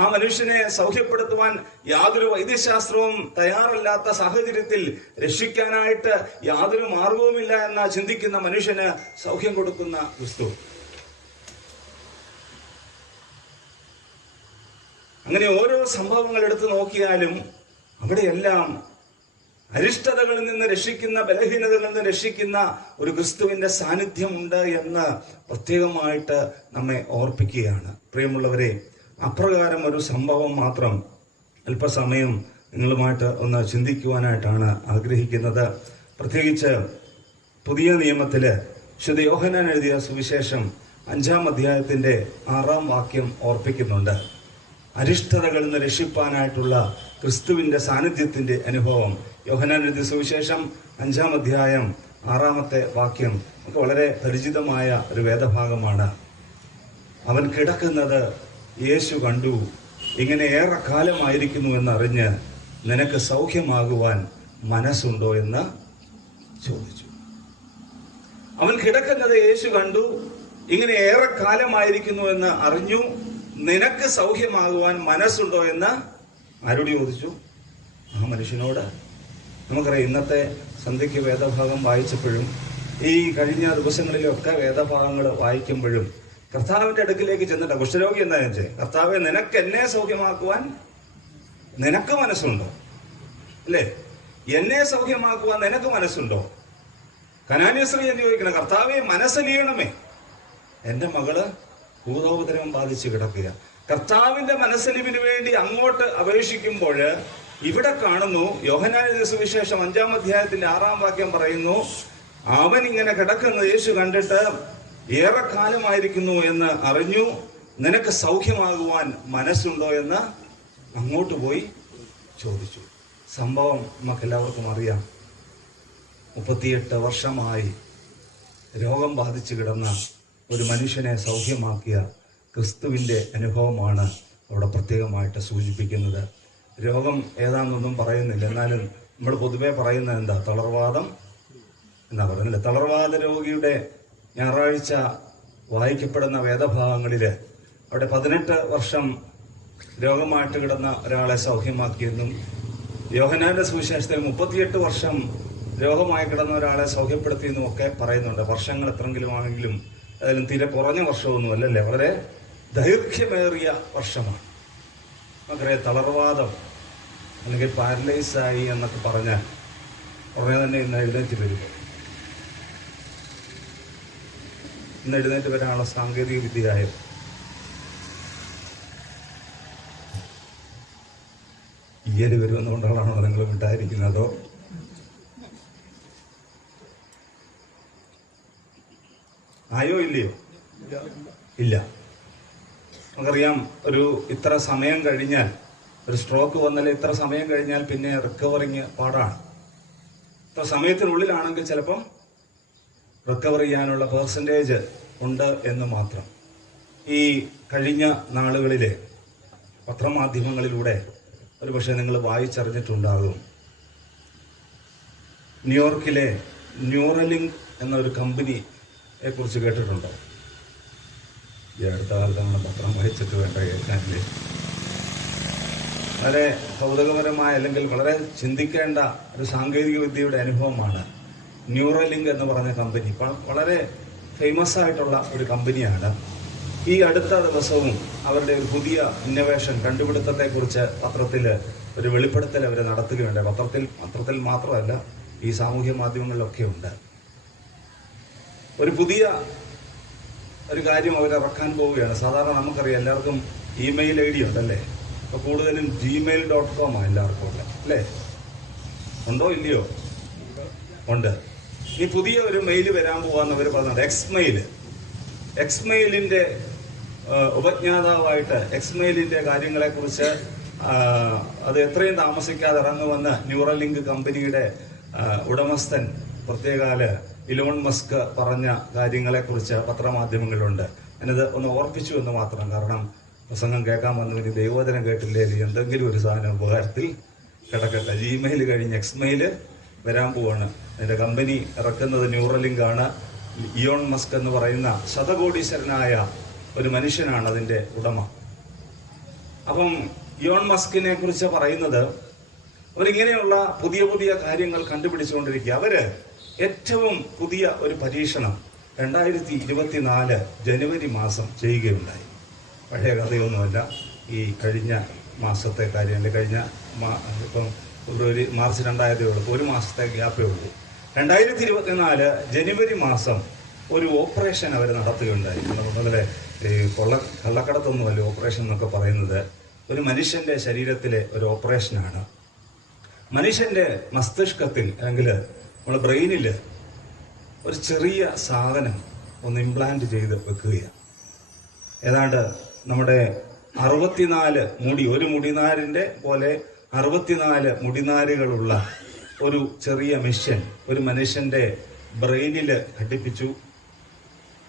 ആ മനുഷ്യനെ സൗഖ്യപ്പെടുത്തുവാൻ യാതൊരു വൈദ്യശാസ്ത്രവും തയ്യാറല്ലാത്ത സാഹചര്യത്തിൽ രക്ഷിക്കാനായിട്ട് യാതൊരു മാർഗവുമില്ല എന്ന ചിന്തിക്കുന്ന മനുഷ്യന് സൗഖ്യം കൊടുക്കുന്ന ക്രിസ്തു. അങ്ങനെ ഓരോ സംഭവങ്ങൾ എടുത്തു നോക്കിയാലും അവിടെയെല്ലാം അരിഷ്ടതകളിൽ നിന്ന് രക്ഷിക്കുന്ന, ബലഹീനതകളിൽ നിന്ന് രക്ഷിക്കുന്ന ഒരു ക്രിസ്തുവിന്റെ സാന്നിധ്യമുണ്ട് എന്ന് പ്രത്യേകമായിട്ട് നമ്മെ ഓർപ്പിക്കുകയാണ്. പ്രിയമുള്ളവരെ, അപ്രകാരം ഒരു സംഭവം മാത്രം അല്പസമയം നിങ്ങളുമായിട്ട് ഒന്ന് ചിന്തിക്കുവാനായിട്ടാണ് ആഗ്രഹിക്കുന്നത്. പ്രത്യേകിച്ച് പുതിയ നിയമത്തില് വിശുദ്ധ യോഹന്നാൻ എഴുതിയ സുവിശേഷം 5-ാം അധ്യായത്തിന്റെ 6-ാം വാക്യം ഓർപ്പിക്കുന്നുണ്ട്. അരിഷ്ടതകളിൽ നിന്ന് രക്ഷിപ്പാനായിട്ടുള്ള ക്രിസ്തുവിന്റെ സാന്നിധ്യത്തിന്റെ അനുഭവം. യോഹന്നാൻ എഴുതിയ സുവിശേഷം 5-ാം അധ്യായം 6-ാമത്തെ വാക്യം നമുക്ക് വളരെ പരിചിതമായ ഒരു വേദഭാഗമാണ്. അവൻ കിടക്കുന്നത് യേശു കണ്ടു, ഇങ്ങനെ ഏറെ കാലമായിരിക്കുന്നു എന്നറിഞ്ഞ് നിനക്ക് സൗഖ്യമാകുവാൻ മനസ്സുണ്ടോ എന്ന് ചോദിച്ചു. അവൻ കിടക്കുന്നത് യേശു കണ്ടു, ഇങ്ങനെ ഏറെ കാലമായിരിക്കുന്നു എന്ന് അറിഞ്ഞു, നിനക്ക് സൗഖ്യമാകുവാൻ മനസ്സുണ്ടോ എന്ന് ആരോട് ചോദിച്ചു? ആ മനുഷ്യനോട്. നമുക്കറിയാം, ഇന്നത്തെ സന്ധ്യയ്ക്ക് വേദഭാഗം വായിച്ചപ്പോഴും ഈ കഴിഞ്ഞ ദിവസങ്ങളിലൊക്കെ വേദഭാഗങ്ങൾ വായിക്കുമ്പോഴും കർത്താവിന്റെ അടുക്കിലേക്ക് ചെന്നിട്ട് കുഷ്ഠരോഗി എന്താ ചോദിച്ചേ? കർത്താവെ, നിനക്ക് എന്നെ സൗഖ്യമാക്കുവാൻ നിനക്ക് മനസ്സുണ്ടോ? അല്ലേ? എന്നെ സൗഖ്യമാക്കുവാൻ നിനക്ക് മനസ്സുണ്ടോ? കനാന്യസ്ത്രീ എന്ന് ചോദിക്കണം, കർത്താവെ മനസ്സലിയണമേ, എൻ്റെ മകള് ഭൂതോപദ്രവം ബാധിച്ച് കിടക്കുക. കർത്താവിന്റെ മനസ്സലിവിന് വേണ്ടി അങ്ങോട്ട് അപേക്ഷിക്കുമ്പോൾ ഇവിടെ കാണുന്നു, യോഹന്നാന്റെ സുവിശേഷം 5-ാം അധ്യായത്തിന്റെ 6-ാം വാക്യം പറയുന്നു, അവൻ ഇങ്ങനെ കിടക്കുന്നത് യേശു കണ്ടിട്ട് ഏറെക്കാലമായിരിക്കുന്നു എന്ന് അറിഞ്ഞു, നിനക്ക് സൗഖ്യമാകുവാൻ മനസ്സുണ്ടോ എന്ന് അങ്ങോട്ട് പോയി ചോദിച്ചു. സംഭവം നമുക്കെല്ലാവർക്കും അറിയാം. 38 വർഷമായി രോഗം ബാധിച്ചു കിടന്ന ഒരു മനുഷ്യനെ സൗഖ്യമാക്കിയ ക്രിസ്തുവിൻ്റെ അനുഭവമാണ് അവിടെ പ്രത്യേകമായിട്ട് സൂചിപ്പിക്കുന്നത്. രോഗം ഏതാണെന്നൊന്നും പറയുന്നില്ല, എന്നാലും നമ്മൾ പൊതുവെ പറയുന്നത് എന്താ, തളർവാദം എന്നാ പറയുന്നില്ല. തളർവാദ രോഗിയുടെ ഞായറാഴ്ച വായിക്കപ്പെടുന്ന വേദഭാഗങ്ങളിൽ അവിടെ 18 വർഷം രോഗമായിട്ട് കിടന്ന ഒരാളെ സൗഖ്യമാക്കിയെന്നും, യോഹന്നാന്റെ സുവിശേഷത്തിൽ 38 വർഷം രോഗമായി കിടന്ന ഒരാളെ സൗഖ്യപ്പെടുത്തിയെന്നും ഒക്കെ പറയുന്നുണ്ട്. വർഷങ്ങൾ എത്രയെങ്കിലും ആണെങ്കിലും അതിലും തീരെ കുറഞ്ഞ വർഷമൊന്നും അല്ലല്ലേ, വളരെ ദൈർഘ്യമേറിയ വർഷമാണ്. നമുക്കറിയാം, തളർവാദം അല്ലെങ്കിൽ പാരലൈസായി എന്നൊക്കെ പറഞ്ഞാൽ ഉടനെ തന്നെ ഇന്ന് എഴുന്നേറ്റ് വരും. ഇന്ന് എഴുന്നേറ്റ് വരാനുള്ള സാങ്കേതിക വിദ്യയായ ഈയല് വരുമെന്നുകൊണ്ടാണോ നിങ്ങൾ വിട്ടായിരിക്കുന്നതോ? ആയോ ഇല്ലയോ? ഇല്ല. നമുക്കറിയാം, ഒരു ഇത്ര സമയം കഴിഞ്ഞാൽ, ഒരു സ്ട്രോക്ക് വന്നാൽ ഇത്ര സമയം കഴിഞ്ഞാൽ പിന്നെ റിക്കവറിങ് പാടാണ്. ഇത്ര സമയത്തിനുള്ളിലാണെങ്കിൽ ചിലപ്പം റിക്കവർ ചെയ്യാനുള്ള പെർസെൻറ്റേജ് ഉണ്ട് എന്ന് മാത്രം. ഈ കഴിഞ്ഞ നാളുകളിലെ പത്രമാധ്യമങ്ങളിലൂടെ ഒരു പക്ഷേ നിങ്ങൾ വായിച്ചറിഞ്ഞിട്ടുണ്ടാകും, ന്യൂയോർക്കിലെ ന്യൂറലിങ്ക് എന്നൊരു കമ്പനിയെ കുറിച്ച് കേട്ടിട്ടുണ്ടോ? ഈ അടുത്ത കാലത്ത് നമ്മൾ പത്രം വായിച്ചിട്ട് വേണ്ട കേൾക്കാനില്ലേ? വളരെ കൗതുകപരമായ അല്ലെങ്കിൽ വളരെ ചിന്തിക്കേണ്ട ഒരു സാങ്കേതിക വിദ്യയുടെ അനുഭവമാണ് ന്യൂറലിങ്ക് എന്ന് പറഞ്ഞ കമ്പനി. വളരെ ഫേമസ് ആയിട്ടുള്ള ഒരു കമ്പനിയാണ്. ഈ അടുത്ത ദിവസവും അവരുടെ ഒരു പുതിയ ഇന്നോവേഷൻ കണ്ടുപിടുത്തത്തെക്കുറിച്ച് പത്രത്തിൽ ഒരു വെളിപ്പെടുത്തൽ അവർ നടത്തുകയുണ്ട്. പത്രത്തിൽ മാത്രമല്ല, ഈ സാമൂഹ്യ മാധ്യമങ്ങളിലൊക്കെ ഉണ്ട്. ഒരു പുതിയ ഒരു കാര്യം അവർ ഇറക്കാൻ പോവുകയാണ്. സാധാരണ നമുക്കറിയാം, എല്ലാവർക്കും ഇമെയിൽ ID ഉണ്ടല്ലേ? അപ്പോൾ കൂടുതലും gmail.com എല്ലാവർക്കും ഉണ്ട് അല്ലേ? ഉണ്ടോ ഇല്ലയോ? ഉണ്ട്. ഈ പുതിയ ഒരു മെയിൽ വരാൻ പോവാന്ന് അവർ പറഞ്ഞത് എക്സ്മെയിലിന്റെ ഉപജ്ഞാതാവായിട്ട് എക്സ്മെയിലിന്റെ കാര്യങ്ങളെക്കുറിച്ച് അത് എത്രയും താമസിക്കാതെ ഇറങ്ങുമെന്ന് ന്യൂറലിങ്ക് കമ്പനിയുടെ ഉടമസ്ഥൻ പ്രത്യേകാല് ഇലോൺ മസ്ക് പറഞ്ഞ കാര്യങ്ങളെക്കുറിച്ച് പത്രമാധ്യമങ്ങളിലുണ്ട്. ഞാനത് ഒന്ന് ഓർപ്പിച്ചു എന്ന് മാത്രം. കാരണം പ്രസംഗം കേൾക്കാൻ വന്നവന് ദൈവവചനം കേട്ടില്ലേ, എന്തെങ്കിലും ഒരു സാധനം ഉപകാരത്തിൽ കിടക്കട്ടെ. ജിമെയിൽ കഴിഞ്ഞ് എക്സ്മെയിൽ വരാൻ പോവാണ്. അതിന്റെ കമ്പനി ഇറക്കുന്നത് ന്യൂറലിങ്ക് ആണ്. ഇയോൺ മസ്ക് എന്ന് പറയുന്ന ശതകോടീശ്വരനായ ഒരു മനുഷ്യനാണ് അതിന്റെ ഉടമ. അപ്പം ഇയോൺ മസ്കിനെ കുറിച്ച് പറയുന്നത്, അവരിങ്ങനെയുള്ള പുതിയ പുതിയ കാര്യങ്ങൾ കണ്ടുപിടിച്ചുകൊണ്ടിരിക്കുക. അവര് ഏറ്റവും പുതിയ ഒരു പരീക്ഷണം 2024 ജനുവരി മാസം ചെയ്യുകയുണ്ടായി. പഴയ കഥയൊന്നുമല്ല, ഈ കഴിഞ്ഞ മാസത്തെ കാര്യം. അല്ലെങ്കിൽ കഴിഞ്ഞ ഇപ്പം ഫെബ്രുവരി മാർച്ച് 2 ഉള്ളൂ, ഒരു മാസത്തെ ഗ്യാപ്പേ ഉള്ളൂ. 2024 ജനുവരി മാസം ഒരു ഓപ്പറേഷൻ അവർ നടത്തുകയുണ്ടായി. അതുപോലെ ഈ കള്ളക്കടത്തൊന്നുമല്ല ഓപ്പറേഷൻ എന്നൊക്കെ പറയുന്നത്, ഒരു മനുഷ്യന്റെ ശരീരത്തിലെ ഒരു ഓപ്പറേഷനാണ്. മനുഷ്യന്റെ മസ്തിഷ്കത്തിൽ അല്ലെങ്കിൽ നമ്മുടെ ബ്രെയിനിൽ ഒരു ചെറിയ സാധനം ഒന്ന് ഇംപ്ലാന്റ് ചെയ്ത് വെക്കുകയാണ്. ഏതാണ്ട് നമ്മുടെ 64 മുടി, ഒരു മുടിനാരിന്റെ പോലെ 64 മുടിനാരുകളുള്ള ഒരു ചെറിയ മെഷീൻ ഒരു മനുഷ്യന്റെ ബ്രെയിനിൽ ഘടിപ്പിച്ചു.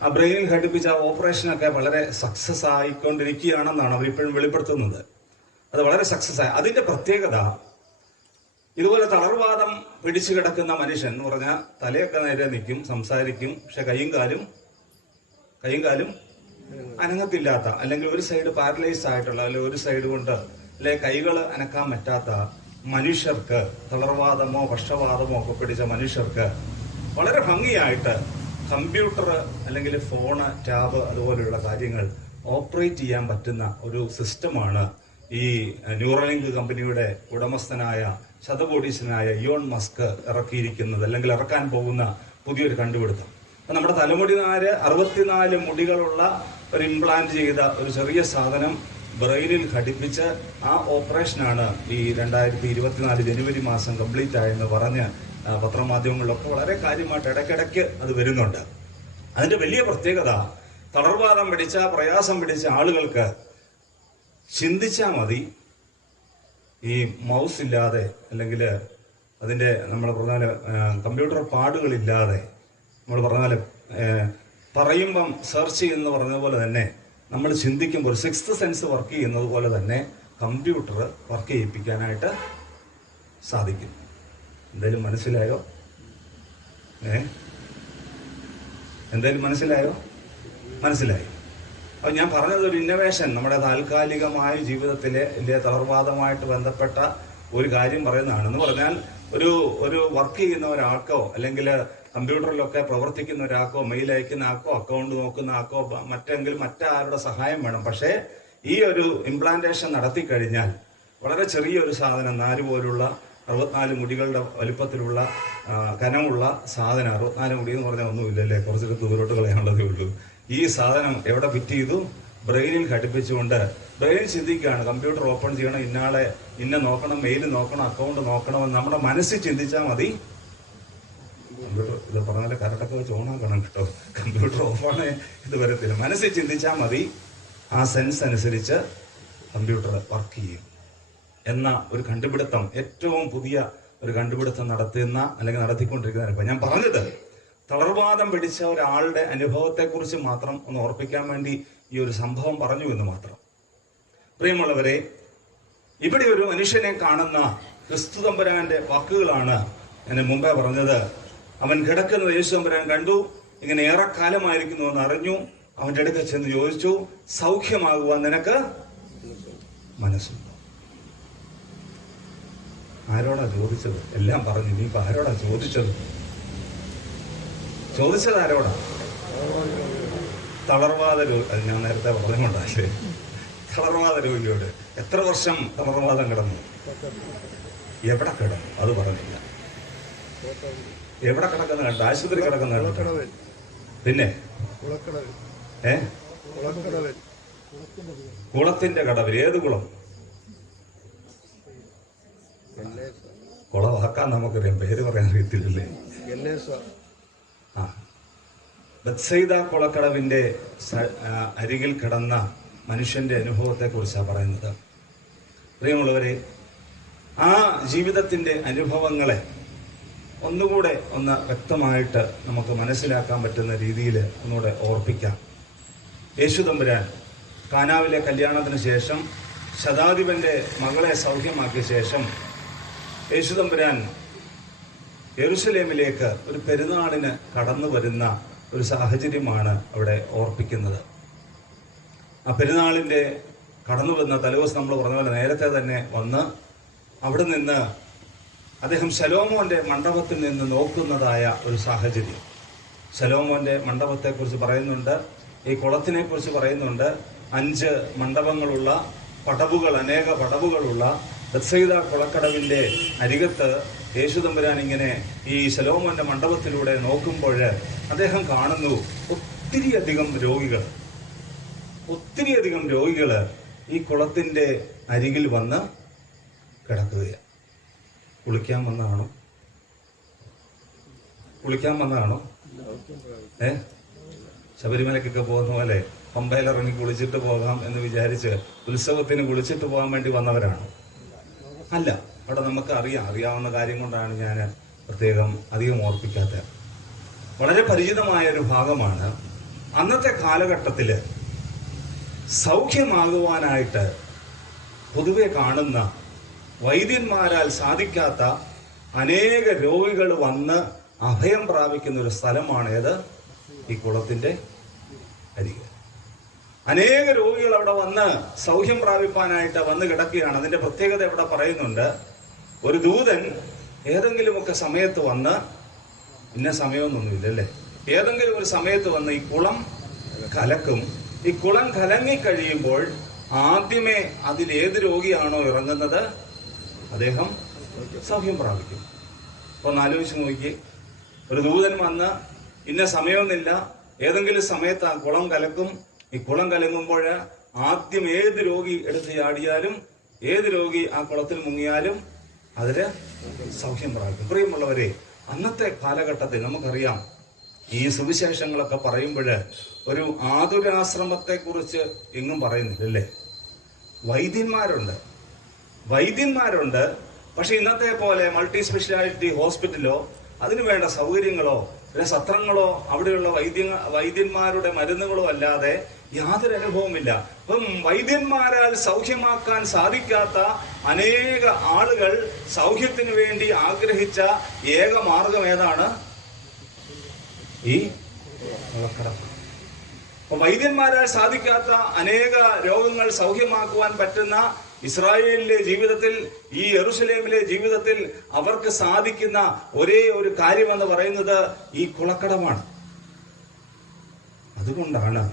ആ ബ്രെയിനിൽ ഘടിപ്പിച്ച ആ ഓപ്പറേഷനൊക്കെ വളരെ സക്സസ് ആയിക്കൊണ്ടിരിക്കുകയാണെന്നാണ് അവരിപ്പോഴും വെളിപ്പെടുത്തുന്നത്. അത് വളരെ സക്സസ് ആയി. അതിന്റെ പ്രത്യേകത, ഇതുപോലെ തളർവാദം പിടിച്ചു കിടക്കുന്ന മനുഷ്യൻ എന്ന് പറഞ്ഞാൽ തലയൊക്കെ നേരെ നിൽക്കും, സംസാരിക്കും, പക്ഷെ കൈയും കാലും അനങ്ങത്തില്ലാത്ത, അല്ലെങ്കിൽ ഒരു സൈഡ് പാരലൈസ് ആയിട്ടുള്ള, അല്ലെങ്കിൽ ഒരു സൈഡ് കൊണ്ട് അല്ലെ കൈകൾ അനക്കാൻ പറ്റാത്ത മനുഷ്യർക്ക്, തളർവാദമോ പക്ഷവാദമോ ഒക്കെ പിടിച്ച മനുഷ്യർക്ക് വളരെ ഭംഗിയായിട്ട് കമ്പ്യൂട്ടർ അല്ലെങ്കിൽ ഫോണ്, ടാബ് അതുപോലെയുള്ള കാര്യങ്ങൾ ഓപ്പറേറ്റ് ചെയ്യാൻ പറ്റുന്ന ഒരു സിസ്റ്റമാണ് ഈ ന്യൂറലിങ്ക് കമ്പനിയുടെ ഉടമസ്ഥനായ ശതകോടീശ്വരനായ ഇയോൺ മസ്ക് ഇറക്കിയിരിക്കുന്നത്, അല്ലെങ്കിൽ ഇറക്കാൻ പോകുന്ന പുതിയൊരു കണ്ടുപിടുത്തം. അപ്പൊ നമ്മുടെ തലമുടി നാര് 64 മുടികളുള്ള ഒരു ഇംപ്ലാന്റ് ചെയ്ത ഒരു ചെറിയ സാധനം ബ്രെയിനിൽ ഘടിപ്പിച്ച് ആ ഓപ്പറേഷനാണ് ഈ 2024 ജനുവരി മാസം കംപ്ലീറ്റ് ആയെന്ന് പറഞ്ഞ് പത്രമാധ്യമങ്ങളിലൊക്കെ വളരെ കാര്യമായിട്ട് ഇടയ്ക്കിടയ്ക്ക് അത് വരുന്നുണ്ട്. അതിന്റെ വലിയ പ്രത്യേകത, തളർവാദം പിടിച്ച പ്രയാസം പിടിച്ച ആളുകൾക്ക് ചിന്തിച്ചാൽ മതി, ഈ മൗസ് ഇല്ലാതെ അല്ലെങ്കിൽ അതിന്റെ നമ്മൾ പറഞ്ഞാൽ കമ്പ്യൂട്ടർ പാടുകളില്ലാതെ, നമ്മൾ പറഞ്ഞാൽ പറയുമ്പം സെർച്ച് ചെയ്യുന്ന പറഞ്ഞതുപോലെ തന്നെ നമ്മൾ ചിന്തിക്കുമ്പോൾ ഒരു 6th സെൻസ് വർക്ക് ചെയ്യുന്നത് പോലെ തന്നെ കമ്പ്യൂട്ടർ വർക്ക് ചെയ്യിപ്പിക്കാനായിട്ട് സാധിക്കും. എന്തായാലും മനസ്സിലായോ? എന്തായാലും മനസ്സിലായി. അപ്പോൾ ഞാൻ പറഞ്ഞത് ഒരു ഇന്നോവേഷൻ, നമ്മുടെ താൽക്കാലികമായ ജീവിതത്തിലെ തളർവാദമായിട്ട് ബന്ധപ്പെട്ട ഒരു കാര്യം പറയുന്നതാണ്. എന്ന് പറഞ്ഞാൽ ഒരു വർക്ക് ചെയ്യുന്ന ഒരാൾക്കോ അല്ലെങ്കിൽ കമ്പ്യൂട്ടറിലൊക്കെ പ്രവർത്തിക്കുന്ന ഒരാൾക്കോ, മെയിൽ അയക്കുന്ന ആൾക്കോ, അക്കൗണ്ട് നോക്കുന്ന ആൾക്കോ മറ്റാരുടെ സഹായം വേണം. പക്ഷേ ഈ ഒരു ഇംപ്ലാന്റേഷൻ നടത്തി കഴിഞ്ഞാൽ വളരെ ചെറിയൊരു സാധനം, 4 പോലുള്ള 64 മുടികളുടെ വലിപ്പത്തിലുള്ള കനമുള്ള സാധനം, 64 മുടി എന്ന് പറഞ്ഞാൽ ഒന്നുമില്ലല്ലേ, കുറച്ചൊരു ദൂരോട്ട് കളയാനുള്ളതേ ഉള്ളൂ. ഈ സാധനം എവിടെ ഫിറ്റ് ചെയ്തു? ബ്രെയിനിൽ ഘടിപ്പിച്ചുകൊണ്ട് ബ്രെയിൻ ചിന്തിക്കുകയാണ്, കമ്പ്യൂട്ടർ ഓപ്പൺ ചെയ്യണം, ഇന്നാളെ നോക്കണം, മെയിൽ നോക്കണം, അക്കൗണ്ട് നോക്കണമെന്ന് നമ്മുടെ മനസ്സിൽ ചിന്തിച്ചാൽ മതി. കമ്പ്യൂട്ടർ ഇത് പറഞ്ഞാൽ കരട്ടൊക്കെ വെച്ച് ഓണാക്കണം കേട്ടോ, കമ്പ്യൂട്ടർ ഓഫാണ് ഇത് വരത്തില്ല. മനസ്സിൽ ചിന്തിച്ചാൽ മതി, ആ സെൻസ് അനുസരിച്ച് കമ്പ്യൂട്ടർ വർക്ക് ചെയ്യും എന്ന ഒരു കണ്ടുപിടുത്തം, ഏറ്റവും പുതിയ ഒരു കണ്ടുപിടുത്തം നടത്തിക്കൊണ്ടിരിക്കുന്ന. ഞാൻ പറഞ്ഞത് തളർവാദം പിടിച്ച ഒരാളുടെ അനുഭവത്തെക്കുറിച്ച് മാത്രം ഒന്ന് ഓർപ്പിക്കാൻ വേണ്ടി ഈ ഒരു സംഭവം പറഞ്ഞു എന്ന് മാത്രം. പ്രിയമുള്ളവരെ, ഇവിടെ ഒരു മനുഷ്യനെ കാണുന്ന ക്രിസ്തു തമ്പുരാന്റെ വാക്കുകളാണ് ഞാൻ മുമ്പേ പറഞ്ഞത്. അവൻ കിടക്കുന്നത് യേശു തമ്പുരാൻ കണ്ടു, ഇങ്ങനെ ഏറെക്കാലമായിരിക്കുന്നു എന്ന് അറിഞ്ഞു. അവന്റെ അടുക്ക ചെന്ന് ചോദിച്ചു, സൗഖ്യമാകുവാൻ നിനക്ക് മനസ്സുണ്ടോ? ആരോടാ ചോദിച്ചത്? എല്ലാം പറഞ്ഞു, ഇനിയിപ്പോ ആരോടാ ചോദിച്ചത് ആരോടാ? തളർവാദ രോഗി, അത് ഞാൻ നേരത്തെ പറഞ്ഞുകൊണ്ടല്ലേ, തളർവാദ രോഗിയോട്. എത്ര വർഷം തളർവാദം കിടന്നു? എവിടെ കിടന്നു? അത് പറഞ്ഞില്ല. എവിടെ കിടക്കുന്ന കണ്ട? ആശുപത്രി കിടക്കുന്ന കണ്ട. പിന്നെ കുളത്തിന്റെ കടവിൽ. ഏത് കുളം? കുളവാക്കാൻ നമുക്കറിയാം, പേര് പറയാൻ അറിയത്തില്ലല്ലേ. ബത്സൈദ കുളക്കടവിന്റെ അരികിൽ കിടന്ന മനുഷ്യന്റെ അനുഭവത്തെ കുറിച്ചാണ് പറയുന്നത്. പ്രിയമുള്ളവരെ, ആ ജീവിതത്തിന്റെ അനുഭവങ്ങളെ ഒന്നുകൂടെ വ്യക്തമായിട്ട് നമുക്ക് മനസ്സിലാക്കാൻ പറ്റുന്ന രീതിയിൽ ഒന്നുകൂടെ ഓർപ്പിക്കാം. യേശു തമ്പുരാൻ കാനാവിലെ കല്യാണത്തിന് ശേഷം ശതാധിപന്റെ മകളെ സൗഖ്യമാക്കിയ ശേഷം യേശു തമ്പുരാൻ യെരുശലേമിലേക്ക് ഒരു പെരുന്നാളിന് കടന്നു വരുന്ന ഒരു സാഹചര്യമാണ് അവിടെ ഓർപ്പിക്കുന്നത്. ആ പെരുന്നാളിന്റെ കടന്നു വന്ന തലേദിവസം നമ്മൾ പറഞ്ഞ പോലെ നേരത്തെ തന്നെ വന്ന് അവിടെ നിന്ന് അദ്ദേഹം ശലോമോന്റെ മണ്ഡപത്തിൽ നിന്ന് നോക്കുന്നതായ ഒരു സാഹചര്യം. ശലോമോന്റെ മണ്ഡപത്തെക്കുറിച്ച് പറയുന്നുണ്ട്, ഈ കുളത്തിനെ കുറിച്ച് പറയുന്നുണ്ട്. 5 മണ്ഡപങ്ങളുള്ള പടവുകൾ, അനേക പടവുകളുള്ള ബത്സൈദ കുളക്കടവിന്റെ അരികത്ത് യേശു തമ്പുരാൻ ഇങ്ങനെ ഈ ശലോമോന്റെ മണ്ഡപത്തിലൂടെ നോക്കുമ്പോൾ അദ്ദേഹം കാണുന്നു ഒത്തിരിയധികം രോഗികൾ ഈ കുളത്തിന്റെ അരികിൽ വന്ന് കിടക്കുകയാണ്. കുളിക്കാൻ വന്നതാണോ? ശബരിമലക്കൊക്കെ പോകുന്ന പോലെ പമ്പയിലിറങ്ങി കുളിച്ചിട്ട് പോകാം എന്ന് വിചാരിച്ച് ഉത്സവത്തിന് കുളിച്ചിട്ട് പോകാൻ വേണ്ടി വന്നവരാണ്? അല്ല. അവിടെ നമുക്ക് അറിയാവുന്ന കാര്യം കൊണ്ടാണ് ഞാൻ പ്രത്യേകം അധികം ഓർപ്പിക്കാത്തത്. വളരെ പരിചിതമായ ഒരു ഭാഗമാണ്. അന്നത്തെ കാലഘട്ടത്തില് സൗഖ്യമാകുവാനായിട്ട് പൊതുവെ കാണുന്ന, വൈദ്യന്മാരാൽ സാധിക്കാത്ത അനേക രോഗികൾ വന്ന് അഭയം പ്രാപിക്കുന്ന ഒരു സ്ഥലമാണേത്? ഈ കുളത്തിന്റെ അരികെ. അനേക രോഗികൾ അവിടെ വന്ന് സൗഖ്യം പ്രാപിപ്പാനായിട്ട് വന്ന് കിടക്കുകയാണ്. അതിന്റെ പ്രത്യേകത ഇവിടെ പറയുന്നുണ്ട്. ഒരു ദൂതൻ ഏതെങ്കിലുമൊക്കെ സമയത്ത് വന്ന്, ഇന്ന സമയമൊന്നുമില്ലല്ലേ, ഏതെങ്കിലും ഒരു സമയത്ത് വന്ന് ഈ കുളം കലക്കും. ഈ കുളം കലങ്ങിക്കഴിയുമ്പോൾ ആദ്യമേ അതിലേത് രോഗിയാണോ ഇറങ്ങുന്നത് അദ്ദേഹം സൗഖ്യം പ്രാപിക്കും. അപ്പൊ ഒന്ന് ആലോചിച്ച് നോക്കി, ഒരു ദൂതൻ വന്ന് ഇന്ന സമയമൊന്നുമില്ല, ഏതെങ്കിലും സമയത്ത് ആ കുളം കലക്കും, ഈ കുളം കലങ്ങുമ്പോൾ ആദ്യം ഏത് രോഗി എടുത്ത് ചാടിയാലും, ഏത് രോഗി ആ കുളത്തിൽ മുങ്ങിയാലും അതില് സൗഖ്യം പ്രാപിക്കും. പ്രിയമുള്ളവരെ, അന്നത്തെ കാലഘട്ടത്തിൽ നമുക്കറിയാം, ഈ സുവിശേഷങ്ങളൊക്കെ പറയുമ്പോൾ ഒരു ആതുരാശ്രമത്തെ കുറിച്ച് എങ്ങും പറയുന്നില്ലല്ലേ. വൈദ്യന്മാരുണ്ട്. പക്ഷെ ഇന്നത്തെ പോലെ മൾട്ടി സ്പെഷ്യാലിറ്റി ഹോസ്പിറ്റലോ അതിനു വേണ്ട സൗകര്യങ്ങളോ സത്രങ്ങളോ അവിടെയുള്ള വൈദ്യന്മാരുടെ മരുന്നുകളോ അല്ലാതെ യാതൊരു അനുഭവമില്ല. അപ്പം വൈദ്യന്മാരാൽ സൗഖ്യമാക്കാൻ സാധിക്കാത്ത അനേക ആളുകൾ സൗഖ്യത്തിന് വേണ്ടി ആഗ്രഹിച്ച ഏക മാർഗം ഏതാണ്? ഈ കുളക്കടവ്. അപ്പൊ വൈദ്യന്മാരാൽ സാധിക്കാത്ത അനേക രോഗങ്ങൾ സൗഖ്യമാക്കുവാൻ പറ്റുന്ന ഇസ്രായേലിലെ ജീവിതത്തിൽ, ഈ യെരുശലേമിലെ ജീവിതത്തിൽ അവർക്ക് സാധിക്കുന്ന ഒരേ ഒരു കാര്യമെന്ന് പറയുന്നത് ഈ കുളക്കടമാണ്. അതുകൊണ്ടാണ്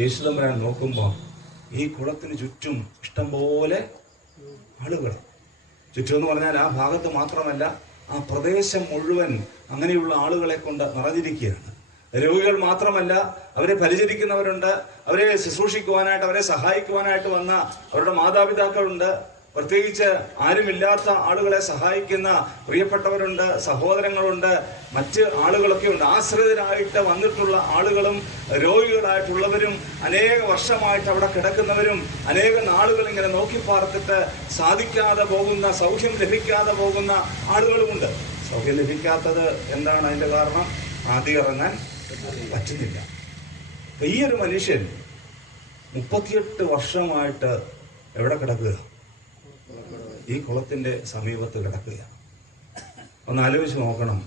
യേശുദമ്പുരാൻ നോക്കുമ്പോൾ ഈ കുളത്തിന് ചുറ്റും ഇഷ്ടംപോലെ ആളുകൾ. ചുറ്റും എന്ന് പറഞ്ഞാൽ ആ ഭാഗത്ത് മാത്രമല്ല, ആ പ്രദേശം മുഴുവൻ അങ്ങനെയുള്ള ആളുകളെ കൊണ്ട് നിറഞ്ഞിരിക്കുകയാണ്. രോഗികൾ മാത്രമല്ല, അവരെ പരിചരിക്കുന്നവരുണ്ട്, അവരെ ശുശ്രൂഷിക്കുവാനായിട്ട്, അവരെ സഹായിക്കുവാനായിട്ട് വന്ന അവരുടെ മാതാപിതാക്കളുണ്ട്, പ്രത്യേകിച്ച് ആരുമില്ലാത്ത ആളുകളെ സഹായിക്കുന്ന പ്രിയപ്പെട്ടവരുണ്ട്, സഹോദരങ്ങളുണ്ട്, മറ്റ് ആളുകളൊക്കെ ഉണ്ട്. ആശ്രിതരായിട്ട് വന്നിട്ടുള്ള ആളുകളും രോഗികളായിട്ടുള്ളവരും അനേക വർഷമായിട്ട് അവിടെ കിടക്കുന്നവരും അനേക നാളുകൾ ഇങ്ങനെ നോക്കി പാർത്തിട്ട് സാധിക്കാതെ പോകുന്ന, സൗഖ്യം ലഭിക്കാതെ പോകുന്ന ആളുകളുമുണ്ട്. സൗഖ്യം ലഭിക്കാത്തത് എന്താണ്? അതിന്റെ കാരണം ആദ്യം ഇറങ്ങാൻ പറ്റുന്നില്ല. ഈ ഒരു മനുഷ്യൻ 38 വർഷമായിട്ട് എവിടെ കിടക്കുക? ഈ കുളത്തിന്റെ സമീപത്ത് കിടക്കുക. ഒന്ന് ആലോചിച്ച് നോക്കണം.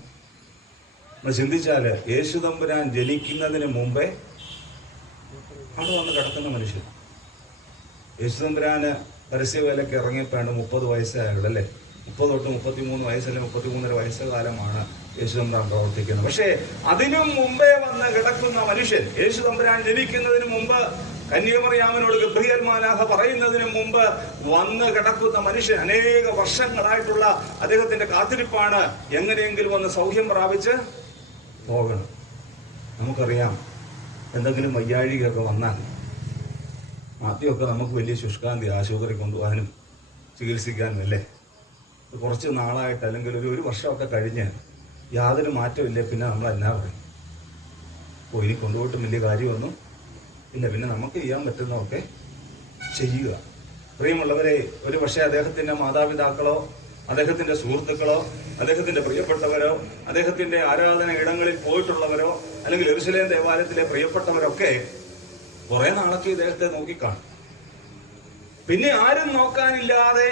നമ്മൾ ചിന്തിച്ചാല് യേശുദമ്പുരാൻ ജനിക്കുന്നതിന് മുമ്പേ അവിടെ വന്ന് കിടക്കുന്ന മനുഷ്യൻ. യേശുദമ്പുരാന് പരസ്യവേലയ്ക്ക് ഇറങ്ങിയപ്പോഴാണ് 30 വയസ്സായുള്ളൂ അല്ലേ? 30 തൊട്ട് 33 വയസ്സല്ലേ, 33.5 വയസ്സുകാലമാണ് യേശുദമ്പുരാൻ പ്രവർത്തിക്കുന്നത്. പക്ഷേ അതിനും മുമ്പേ വന്ന് കിടക്കുന്ന മനുഷ്യൻ, യേശുദമ്പുരാൻ ജനിക്കുന്നതിന് മുമ്പ്, കന്യാമറിയാമിനോട് ഗബ്രിയേൽ മാലാഖ പറയുന്നതിന് മുമ്പ് വന്ന് കിടക്കുന്ന മനുഷ്യൻ, അനേക വർഷങ്ങളായിട്ടുള്ള അദ്ദേഹത്തിന്റെ കാത്തിരിപ്പാണ് എങ്ങനെയെങ്കിലും വന്ന് സൗഖ്യം പ്രാപിച്ച് പോകണം. നമുക്കറിയാം, എന്തെങ്കിലും വയ്യാഴികയൊക്കെ വന്നാൽ ആദ്യമൊക്കെ നമുക്ക് വലിയ ശുഷ്കാന്തി, ആശുപത്രി കൊണ്ടുപോകാനും ചികിത്സിക്കാനും അല്ലേ. കുറച്ച് നാളായിട്ട് അല്ലെങ്കിൽ ഒരു വർഷമൊക്കെ കഴിഞ്ഞ് യാതൊരു മാറ്റമില്ല, പിന്നെ നമ്മൾ എന്നാ പറയും? ഇനി കൊണ്ടുപോയിട്ടും വലിയ കാര്യമൊന്നും ഇല്ല, പിന്നെ നമുക്ക് ചെയ്യാൻ പറ്റുന്നതൊക്കെ ചെയ്യുക. പ്രിയമുള്ളവരെ, ഒരു പക്ഷേ അദ്ദേഹത്തിന്റെ മാതാപിതാക്കളോ അദ്ദേഹത്തിന്റെ സുഹൃത്തുക്കളോ അദ്ദേഹത്തിന്റെ പ്രിയപ്പെട്ടവരോ അദ്ദേഹത്തിന്റെ ആരാധന ഇടങ്ങളിൽ പോയിട്ടുള്ളവരോ അല്ലെങ്കിൽ യെരുശലേം ദേവാലയത്തിലെ പ്രിയപ്പെട്ടവരൊക്കെ കുറെ നാളൊക്കെ ഇദ്ദേഹത്തെ നോക്കിക്കാണും. പിന്നെ ആരും നോക്കാനില്ലാതെ,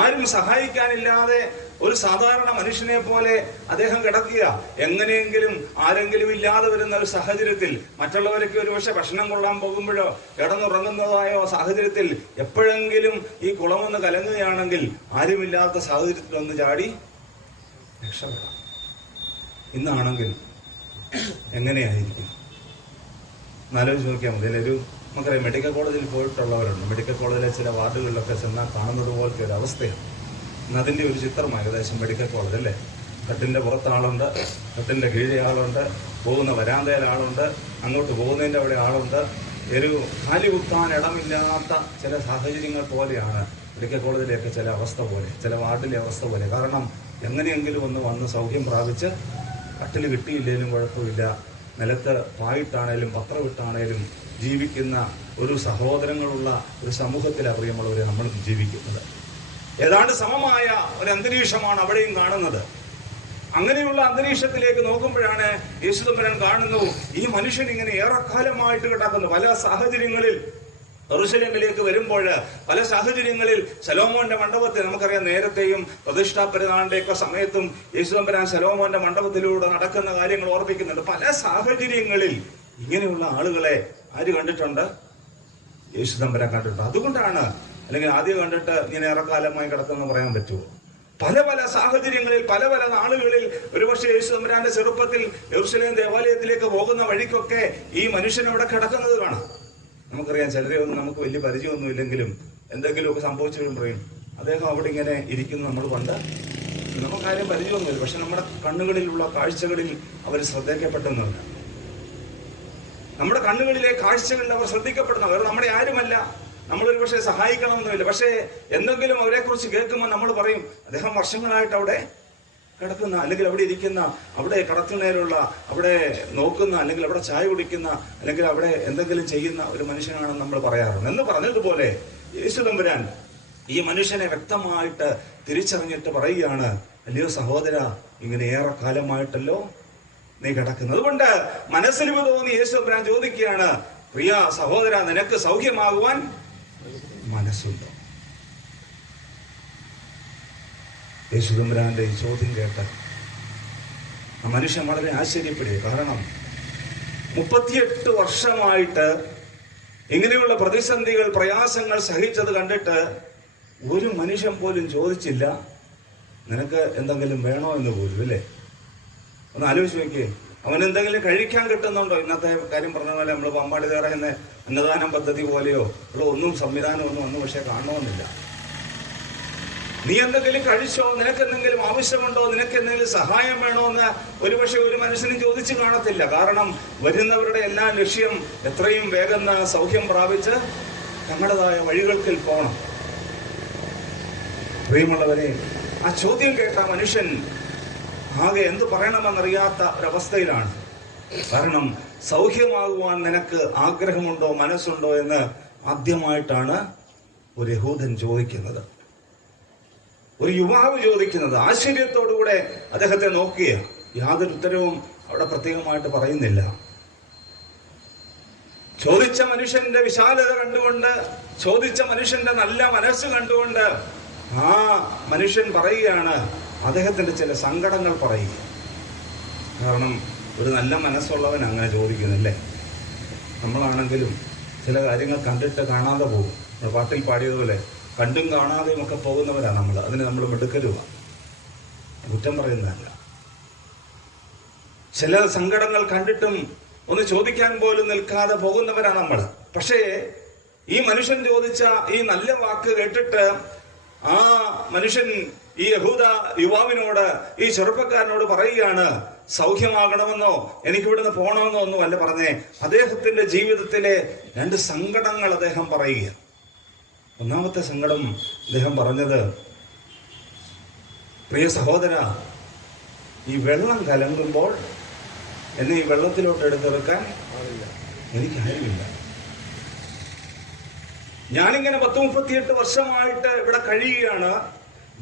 ആരും സഹായിക്കാനില്ലാതെ ഒരു സാധാരണ മനുഷ്യനെ പോലെ അദ്ദേഹം കിടക്കുക. എങ്ങനെയെങ്കിലും ആരെങ്കിലും ഇല്ലാതെ വരുന്ന ഒരു സാഹചര്യത്തിൽ, മറ്റുള്ളവരൊക്കെ ഒരു പക്ഷെ ഭക്ഷണം കൊള്ളാൻ പോകുമ്പോഴോ കിടന്നുറങ്ങുന്നതായോ സാഹചര്യത്തിൽ എപ്പോഴെങ്കിലും ഈ കുളമൊന്ന് കലങ്ങുകയാണെങ്കിൽ ആരുമില്ലാത്ത സാഹചര്യത്തിൽ ഒന്ന് ചാടി രക്ഷപ്പെടാം. ഇന്നാണെങ്കിൽ എങ്ങനെയായിരിക്കും? എന്നാലോചിച്ച് നോക്കിയാൽ മതി. നമുക്കറിയാം, മെഡിക്കൽ കോളേജിൽ പോയിട്ടുള്ളവരുണ്ട്. മെഡിക്കൽ കോളേജിലെ ചില വാർഡുകളിലൊക്കെ ചെന്നാൽ കാണുന്നത് പോലത്തെ ഒരു അവസ്ഥയാണ്. ഇന്ന് അതിൻ്റെ ഒരു ചിത്രം ഏകദേശം മെഡിക്കൽ കോളേജ് അല്ലേ. കട്ടിൻ്റെ പുറത്ത് ആളുണ്ട്, കട്ടിൻ്റെ കീഴെ ആളുണ്ട്, പോകുന്ന വരാന്തയിൽ ആളുണ്ട്, അങ്ങോട്ട് പോകുന്നതിൻ്റെ അവിടെ ആളുണ്ട്. ഒരു കാലി കുത്താൻ ഇടമില്ലാത്ത ചില സാഹചര്യങ്ങൾ പോലെയാണ് മെഡിക്കൽ കോളേജിലെയൊക്കെ ചില അവസ്ഥ പോലെ, ചില വാർഡിലെ അവസ്ഥ പോലെ. കാരണം എങ്ങനെയെങ്കിലും ഒന്ന് വന്ന് സൗഖ്യം പ്രാപിച്ച്, കട്ടിൽ കിട്ടിയില്ലെങ്കിലും കുഴപ്പമില്ല, നിലത്ത് പായിട്ടാണേലും പത്രമിട്ടാണേലും ജീവിക്കുന്ന ഒരു സഹോദരങ്ങളുള്ള ഒരു സമൂഹത്തിലാണ് പ്രിയമുള്ളവരെ നമ്മൾ ജീവിക്കുന്നത്. ഏതാണ്ട് സമമായ ഒരു അന്തരീക്ഷമാണ് അവിടെയും കാണുന്നത്. അങ്ങനെയുള്ള അന്തരീക്ഷത്തിലേക്ക് നോക്കുമ്പോഴാണ് യേശുദമ്പുരാൻ കാണുന്നു, ഈ മനുഷ്യൻ ഇങ്ങനെ ഏറെക്കാലമായിട്ട് കിടക്കുന്നു. പല സാഹചര്യങ്ങളിൽ യെരുശലേമിലേക്ക് വരുമ്പോൾ, പല സാഹചര്യങ്ങളിൽ ശലോമോന്റെ മണ്ഡപത്തിൽ, നമുക്കറിയാം നേരത്തെയും പ്രതിഷ്ഠാ പെരുന്നാളിന്റെയൊക്കെ സമയത്തും യേശുദമ്പുരാൻ ശലോമോന്റെ മണ്ഡപത്തിലൂടെ നടക്കുന്ന കാര്യങ്ങൾ ഓർപ്പിക്കുന്നുണ്ട്. പല സാഹചര്യങ്ങളിൽ ഇങ്ങനെയുള്ള ആളുകളെ ആര് കണ്ടിട്ടുണ്ട്? യെരുശലേം കണ്ടിട്ടുണ്ട്. അതുകൊണ്ടാണ്, അല്ലെങ്കിൽ ആദ്യം കണ്ടിട്ട് ഇങ്ങനെ ഏറെക്കാലമായി കിടക്കുമെന്ന് പറയാൻ പറ്റുമോ? പല പല സാഹചര്യങ്ങളിൽ, പല പല നാളുകളിൽ, ഒരുപക്ഷെ യേശുദമ്പുരാന്റെ ചെറുപ്പത്തിൽ യെരുശലേം ദേവാലയത്തിലേക്ക് പോകുന്ന വഴിക്കൊക്കെ ഈ മനുഷ്യൻ അവിടെ കിടക്കുന്നത് കാണാം. നമുക്കറിയാം, ചിലരെ ഒന്നും നമുക്ക് വലിയ പരിചയമൊന്നും ഇല്ലെങ്കിലും എന്തെങ്കിലുമൊക്കെ സംഭവിച്ചു പറയും, അദ്ദേഹം അവിടെ ഇങ്ങനെ ഇരിക്കുന്നു. നമ്മൾ പണ്ട് നമുക്കാരും പരിചയമൊന്നുമില്ല, പക്ഷെ നമ്മുടെ കണ്ണുകളിലുള്ള കാഴ്ചകളിൽ അവർ ശ്രദ്ധയ്ക്കപ്പെട്ടൊന്നുമില്ല. നമ്മുടെ കണ്ണുകളിലെ കാഴ്ചകളിൽ അവർ ശ്രദ്ധിക്കപ്പെടുന്നു. അവർ നമ്മുടെ ആരുമല്ല, നമ്മളൊരു പക്ഷേ സഹായിക്കണമെന്നില്ല. പക്ഷേ എന്തെങ്കിലും അവരെ കുറിച്ച് കേൾക്കുമ്പോൾ നമ്മൾ പറയും, അദ്ദേഹം വർഷങ്ങളായിട്ട് അവിടെ കിടക്കുന്ന, അല്ലെങ്കിൽ അവിടെ ഇരിക്കുന്ന, അവിടെ കടത്തിനേലുള്ള, അവിടെ നോക്കുന്ന, അല്ലെങ്കിൽ അവിടെ ചായ കുടിക്കുന്ന, അല്ലെങ്കിൽ അവിടെ എന്തെങ്കിലും ചെയ്യുന്ന ഒരു മനുഷ്യനാണെന്ന് നമ്മൾ പറയാറുണ്ട്. എന്ന് പറഞ്ഞതുപോലെ യേശു തമ്പുരാൻ ഈ മനുഷ്യനെ വ്യക്തമായിട്ട് തിരിച്ചറിഞ്ഞിട്ട് പറയുകയാണ്, അല്ലയോ സഹോദര, ഇങ്ങനെ ഏറെ കാലമായിട്ടല്ലോ നീ കിടക്കുന്നത്. അതുകൊണ്ട് മനസ്സിലിവ് തോന്നി യേശു തമ്പുരാൻ ചോദിക്കുകയാണ്, പ്രിയ സഹോദര, നിനക്ക് സൗഖ്യമാകുവാൻ മനസ്സുണ്ടോ? യേശു തമ്പുരാന്റെ ഈ ചോദ്യം കേട്ട് ആ മനുഷ്യൻ വളരെ ആശ്ചര്യപ്പെടുക. കാരണം 38 വർഷമായിട്ട് ഇങ്ങനെയുള്ള പ്രതിസന്ധികൾ, പ്രയാസങ്ങൾ സഹിച്ചത് കണ്ടിട്ട് ഒരു മനുഷ്യൻ പോലും ചോദിച്ചില്ല, നിനക്ക് എന്തെങ്കിലും വേണോ എന്ന് പോലും. അല്ലേ? ഒന്ന് ആലോചിച്ച് നോക്കിയേ. അവൻ എന്തെങ്കിലും കഴിക്കാൻ കിട്ടുന്നുണ്ടോ? ഇന്നത്തെ കാര്യം പറഞ്ഞ പോലെ നമ്മൾ പമ്പാടി തറയുന്ന അന്നദാനം പദ്ധതി പോലെയോ ഇവിടെ ഒന്നും സംവിധാനമൊന്നും ഒന്നും പക്ഷെ കാണണമെന്നില്ല. നീ എന്തെങ്കിലും കഴിച്ചോ, നിനക്ക് എന്തെങ്കിലും ആവശ്യമുണ്ടോ, നിനക്ക് എന്തെങ്കിലും സഹായം വേണോ എന്ന് ഒരുപക്ഷെ ഒരു മനുഷ്യനും ചോദിച്ചു കാണത്തില്ല. കാരണം വരുന്നവരുടെ എല്ലാ ലക്ഷ്യം എത്രയും വേഗം സൗഖ്യം പ്രാപിച്ച് തങ്ങളുടേതായ വഴികൾക്കിൽ പോകണം. പ്രിയമുള്ളവരെ, ആ ചോദ്യം കേട്ട മനുഷ്യൻ ആകെ എന്ത് പറയണമെന്നറിയാത്ത ഒരവസ്ഥയിലാണ്. കാരണം സൗഖ്യമാകുവാൻ നിനക്ക് ആഗ്രഹമുണ്ടോ, മനസ്സുണ്ടോ എന്ന് ആദ്യമായിട്ടാണ് ഒരു യഹൂദൻ ചോദിക്കുന്നത്, ഒരു യുവാവ് ചോദിക്കുന്നത്. ആശ്ചര്യത്തോടുകൂടെ അദ്ദേഹത്തെ നോക്കിയ യാതൊരു ഉത്തരവും അവിടെ പ്രത്യേകമായിട്ട് പറയുന്നില്ല. ചോദിച്ച മനുഷ്യന്റെ വിശാലത കണ്ടുകൊണ്ട്, ചോദിച്ച മനുഷ്യന്റെ നല്ല മനസ്സ് കണ്ടുകൊണ്ട് ആ മനുഷ്യൻ പറയുകയാണ്, അദ്ദേഹത്തിന്റെ ചില സങ്കടങ്ങൾ പറയുക. കാരണം ഒരു നല്ല മനസ്സുള്ളവൻ അങ്ങനെ ചോദിക്കുന്നില്ലേ? നമ്മളാണെങ്കിലും ചില കാര്യങ്ങൾ കണ്ടിട്ട് കാണാതെ പോകും. പാട്ടിൽ പാടിയതുപോലെ കണ്ടും കാണാതെയും ഒക്കെ പോകുന്നവരാണ് നമ്മൾ. അതിന് നമ്മൾ മിടുക്കരുമാണ്, കുറ്റം പറയുന്നതല്ല. ചില സങ്കടങ്ങൾ കണ്ടിട്ടും ഒന്ന് ചോദിക്കാൻ പോലും നിൽക്കാതെ പോകുന്നവരാണ് നമ്മൾ. പക്ഷേ ഈ മനുഷ്യൻ ചോദിച്ച ഈ നല്ല വാക്ക് കേട്ടിട്ട് ആ മനുഷ്യൻ ഈ യഹൂദ യുവാവിനോട്, ഈ ചെറുപ്പക്കാരനോട് പറയുകയാണ്, സൗഖ്യമാകണമെന്നോ എനിക്കിവിടുന്ന് പോകണമെന്നോ ഒന്നും അല്ല പറഞ്ഞേ. അദ്ദേഹത്തിന്റെ ജീവിതത്തിലെ 2 സങ്കടങ്ങൾ അദ്ദേഹം പറയുക. ഒന്നാമത്തെ സങ്കടം അദ്ദേഹം പറഞ്ഞത്, പ്രിയ സഹോദര, ഈ വെള്ളം കലങ്ങുമ്പോൾ എന്നെ ഈ വെള്ളത്തിലോട്ട് എടുത്തെടുക്കാൻ എനിക്കാരുമില്ല. ഞാനിങ്ങനെ 38 വർഷമായിട്ട് ഇവിടെ കഴിയുകയാണ്.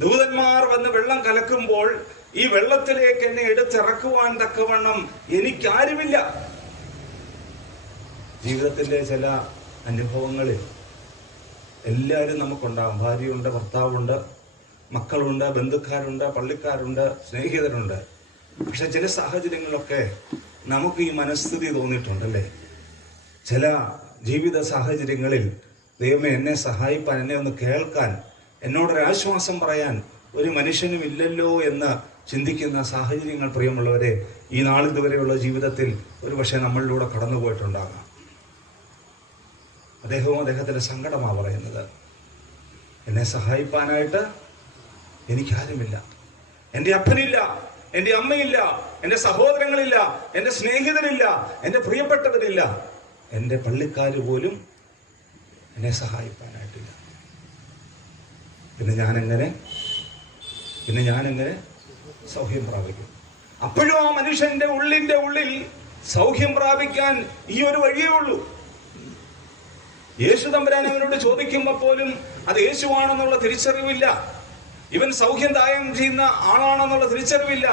ദൂതന്മാർ വന്ന് വെള്ളം കലക്കുമ്പോൾ ഈ വെള്ളത്തിലേക്ക് എന്നെ എടുത്തിറക്കുവാൻ തക്കവണ്ണം എനിക്കാരുമില്ല. ജീവിതത്തിന്റെ ചില അനുഭവങ്ങളിൽ എല്ലാവരും നമുക്കുണ്ടാകും. ഭാര്യയുണ്ട്, ഭർത്താവുണ്ട്, മക്കളുണ്ട്, ബന്ധുക്കാരുണ്ട്, പള്ളിക്കാരുണ്ട്, സ്നേഹിതരുണ്ട്. പക്ഷെ ചില സാഹചര്യങ്ങളിലൊക്കെ നമുക്ക് ഈ മനസ്ഥിതി തോന്നിയിട്ടുണ്ടല്ലേ? ചില ജീവിത സാഹചര്യങ്ങളിൽ ദൈവമേ എന്നെ സഹായിപ്പാൻ, എന്നെ ഒന്ന് കേൾക്കാൻ, എന്നോടൊരാശ്വാസം പറയാൻ ഒരു മനുഷ്യനും ഇല്ലല്ലോ എന്ന് ചിന്തിക്കുന്ന സാഹചര്യങ്ങൾ, പ്രിയമുള്ളവരെ, ഈ നാളിതുവരെയുള്ള ജീവിതത്തിൽ ഒരുപക്ഷെ നമ്മളിലൂടെ കടന്നുപോയിട്ടുണ്ടാകാം. അദ്ദേഹവും അദ്ദേഹത്തിന്റെ സങ്കടമാണ് പറയുന്നത്, എന്നെ സഹായിപ്പാനായിട്ട് എനിക്കാരുമില്ല. എൻ്റെ അപ്പനില്ല, എൻ്റെ അമ്മയില്ല, എൻ്റെ സഹോദരങ്ങളില്ല, എൻ്റെ സ്നേഹിതരില്ല, എൻ്റെ പ്രിയപ്പെട്ടവരില്ല, എൻ്റെ പള്ളിക്കാര് പോലും എന്നെ സഹായിപ്പാനായിട്ടില്ല. പിന്നെ ഞാനെങ്ങനെ സൗഖ്യം പ്രാപിക്കും? അപ്പോഴും ആ മനുഷ്യന്റെ ഉള്ളിൽ സൗഖ്യം പ്രാപിക്കാൻ ഈ ഒരു വഴിയേ ഉള്ളൂ. യേശു തമ്പുരാൻ അവനോട് ചോദിക്കുമ്പോൾ പോലും അത് യേശുവാണെന്നുള്ള തിരിച്ചറിവില്ല. ഇവൻ സൗഖ്യം ദാനം ചെയ്യുന്ന ആളാണെന്നുള്ള തിരിച്ചറിവില്ല.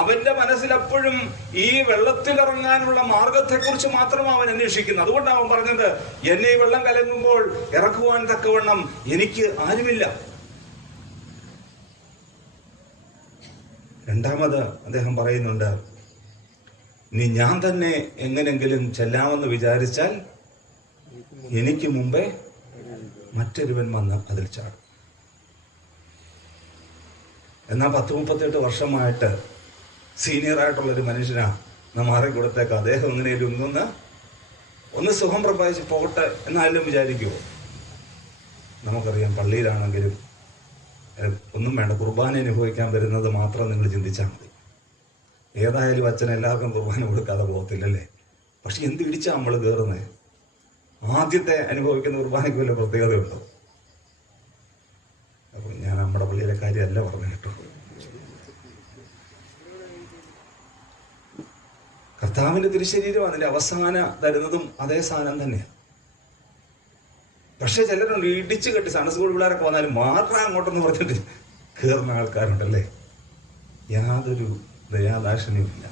അവന്റെ മനസ്സിൽ അപ്പോഴും ഈ വെള്ളത്തിലിറങ്ങാനുള്ള മാർഗത്തെക്കുറിച്ച് മാത്രമാണ് അവൻ അന്വേഷിക്കുന്നത്. അതുകൊണ്ടാണ് അവൻ പറഞ്ഞത്, എന്നെ ഈ വെള്ളം കലങ്ങുമ്പോൾ ഇറക്കുവാൻ തക്കവണ്ണം എനിക്ക് ആരുമില്ല. രണ്ടാമത് അദ്ദേഹം പറയുന്നുണ്ട്, ഇനി ഞാൻ തന്നെ എങ്ങനെങ്കിലും ചെല്ലാമെന്ന് വിചാരിച്ചാൽ എനിക്ക് മുമ്പേ മറ്റൊരുവൻ വന്ന് അതിൽ ചാടും. എന്നാൽ 38 വർഷമായിട്ട് സീനിയറായിട്ടുള്ളൊരു മനുഷ്യനാ നാം മാറിക്കൊടുത്തേക്കാം. അദ്ദേഹം എങ്ങനെയും ഒന്ന് സുഖം പ്രഭാവിച്ച് പോകട്ടെ എന്നാലും വിചാരിക്കുമോ? നമുക്കറിയാം, പള്ളിയിലാണെങ്കിലും ഒന്നും വേണ്ട, കുർബാന അനുഭവിക്കാൻ വരുന്നത് മാത്രം നിങ്ങൾ ചിന്തിച്ചാൽ മതി. ഏതായാലും അച്ഛൻ എല്ലാവർക്കും കുർബാന കൊടുക്കാതെ പോകത്തില്ലല്ലേ? പക്ഷെ എന്ത് ഇടിച്ചാ നമ്മൾ കയറുന്നത്? ആദ്യത്തെ അനുഭവിക്കുന്ന കുർബാനയ്ക്ക് വല്ല പ്രത്യേകതയുണ്ടോ? അപ്പൊ ഞാൻ നമ്മുടെ പള്ളിയിലെ കാര്യമല്ല പറഞ്ഞു കേട്ടോ. കർത്താവിന്റെ തിരുശരീരം അതിന്റെ അവസാന തരുന്നതും അതേ സാധനം തന്നെയാണ്. പക്ഷെ ചിലരുണ്ട് ഇടിച്ചു കെട്ടി സൺഡേ സ്കൂൾ പിള്ളേരൊക്കെ വന്നാലും മാറാൻ അങ്ങോട്ടെന്ന് പറഞ്ഞിട്ട് കയറുന്ന ആൾക്കാരുണ്ടല്ലേ. യാതൊരു ദയാദാക്ഷിണ്യവുമില്ല.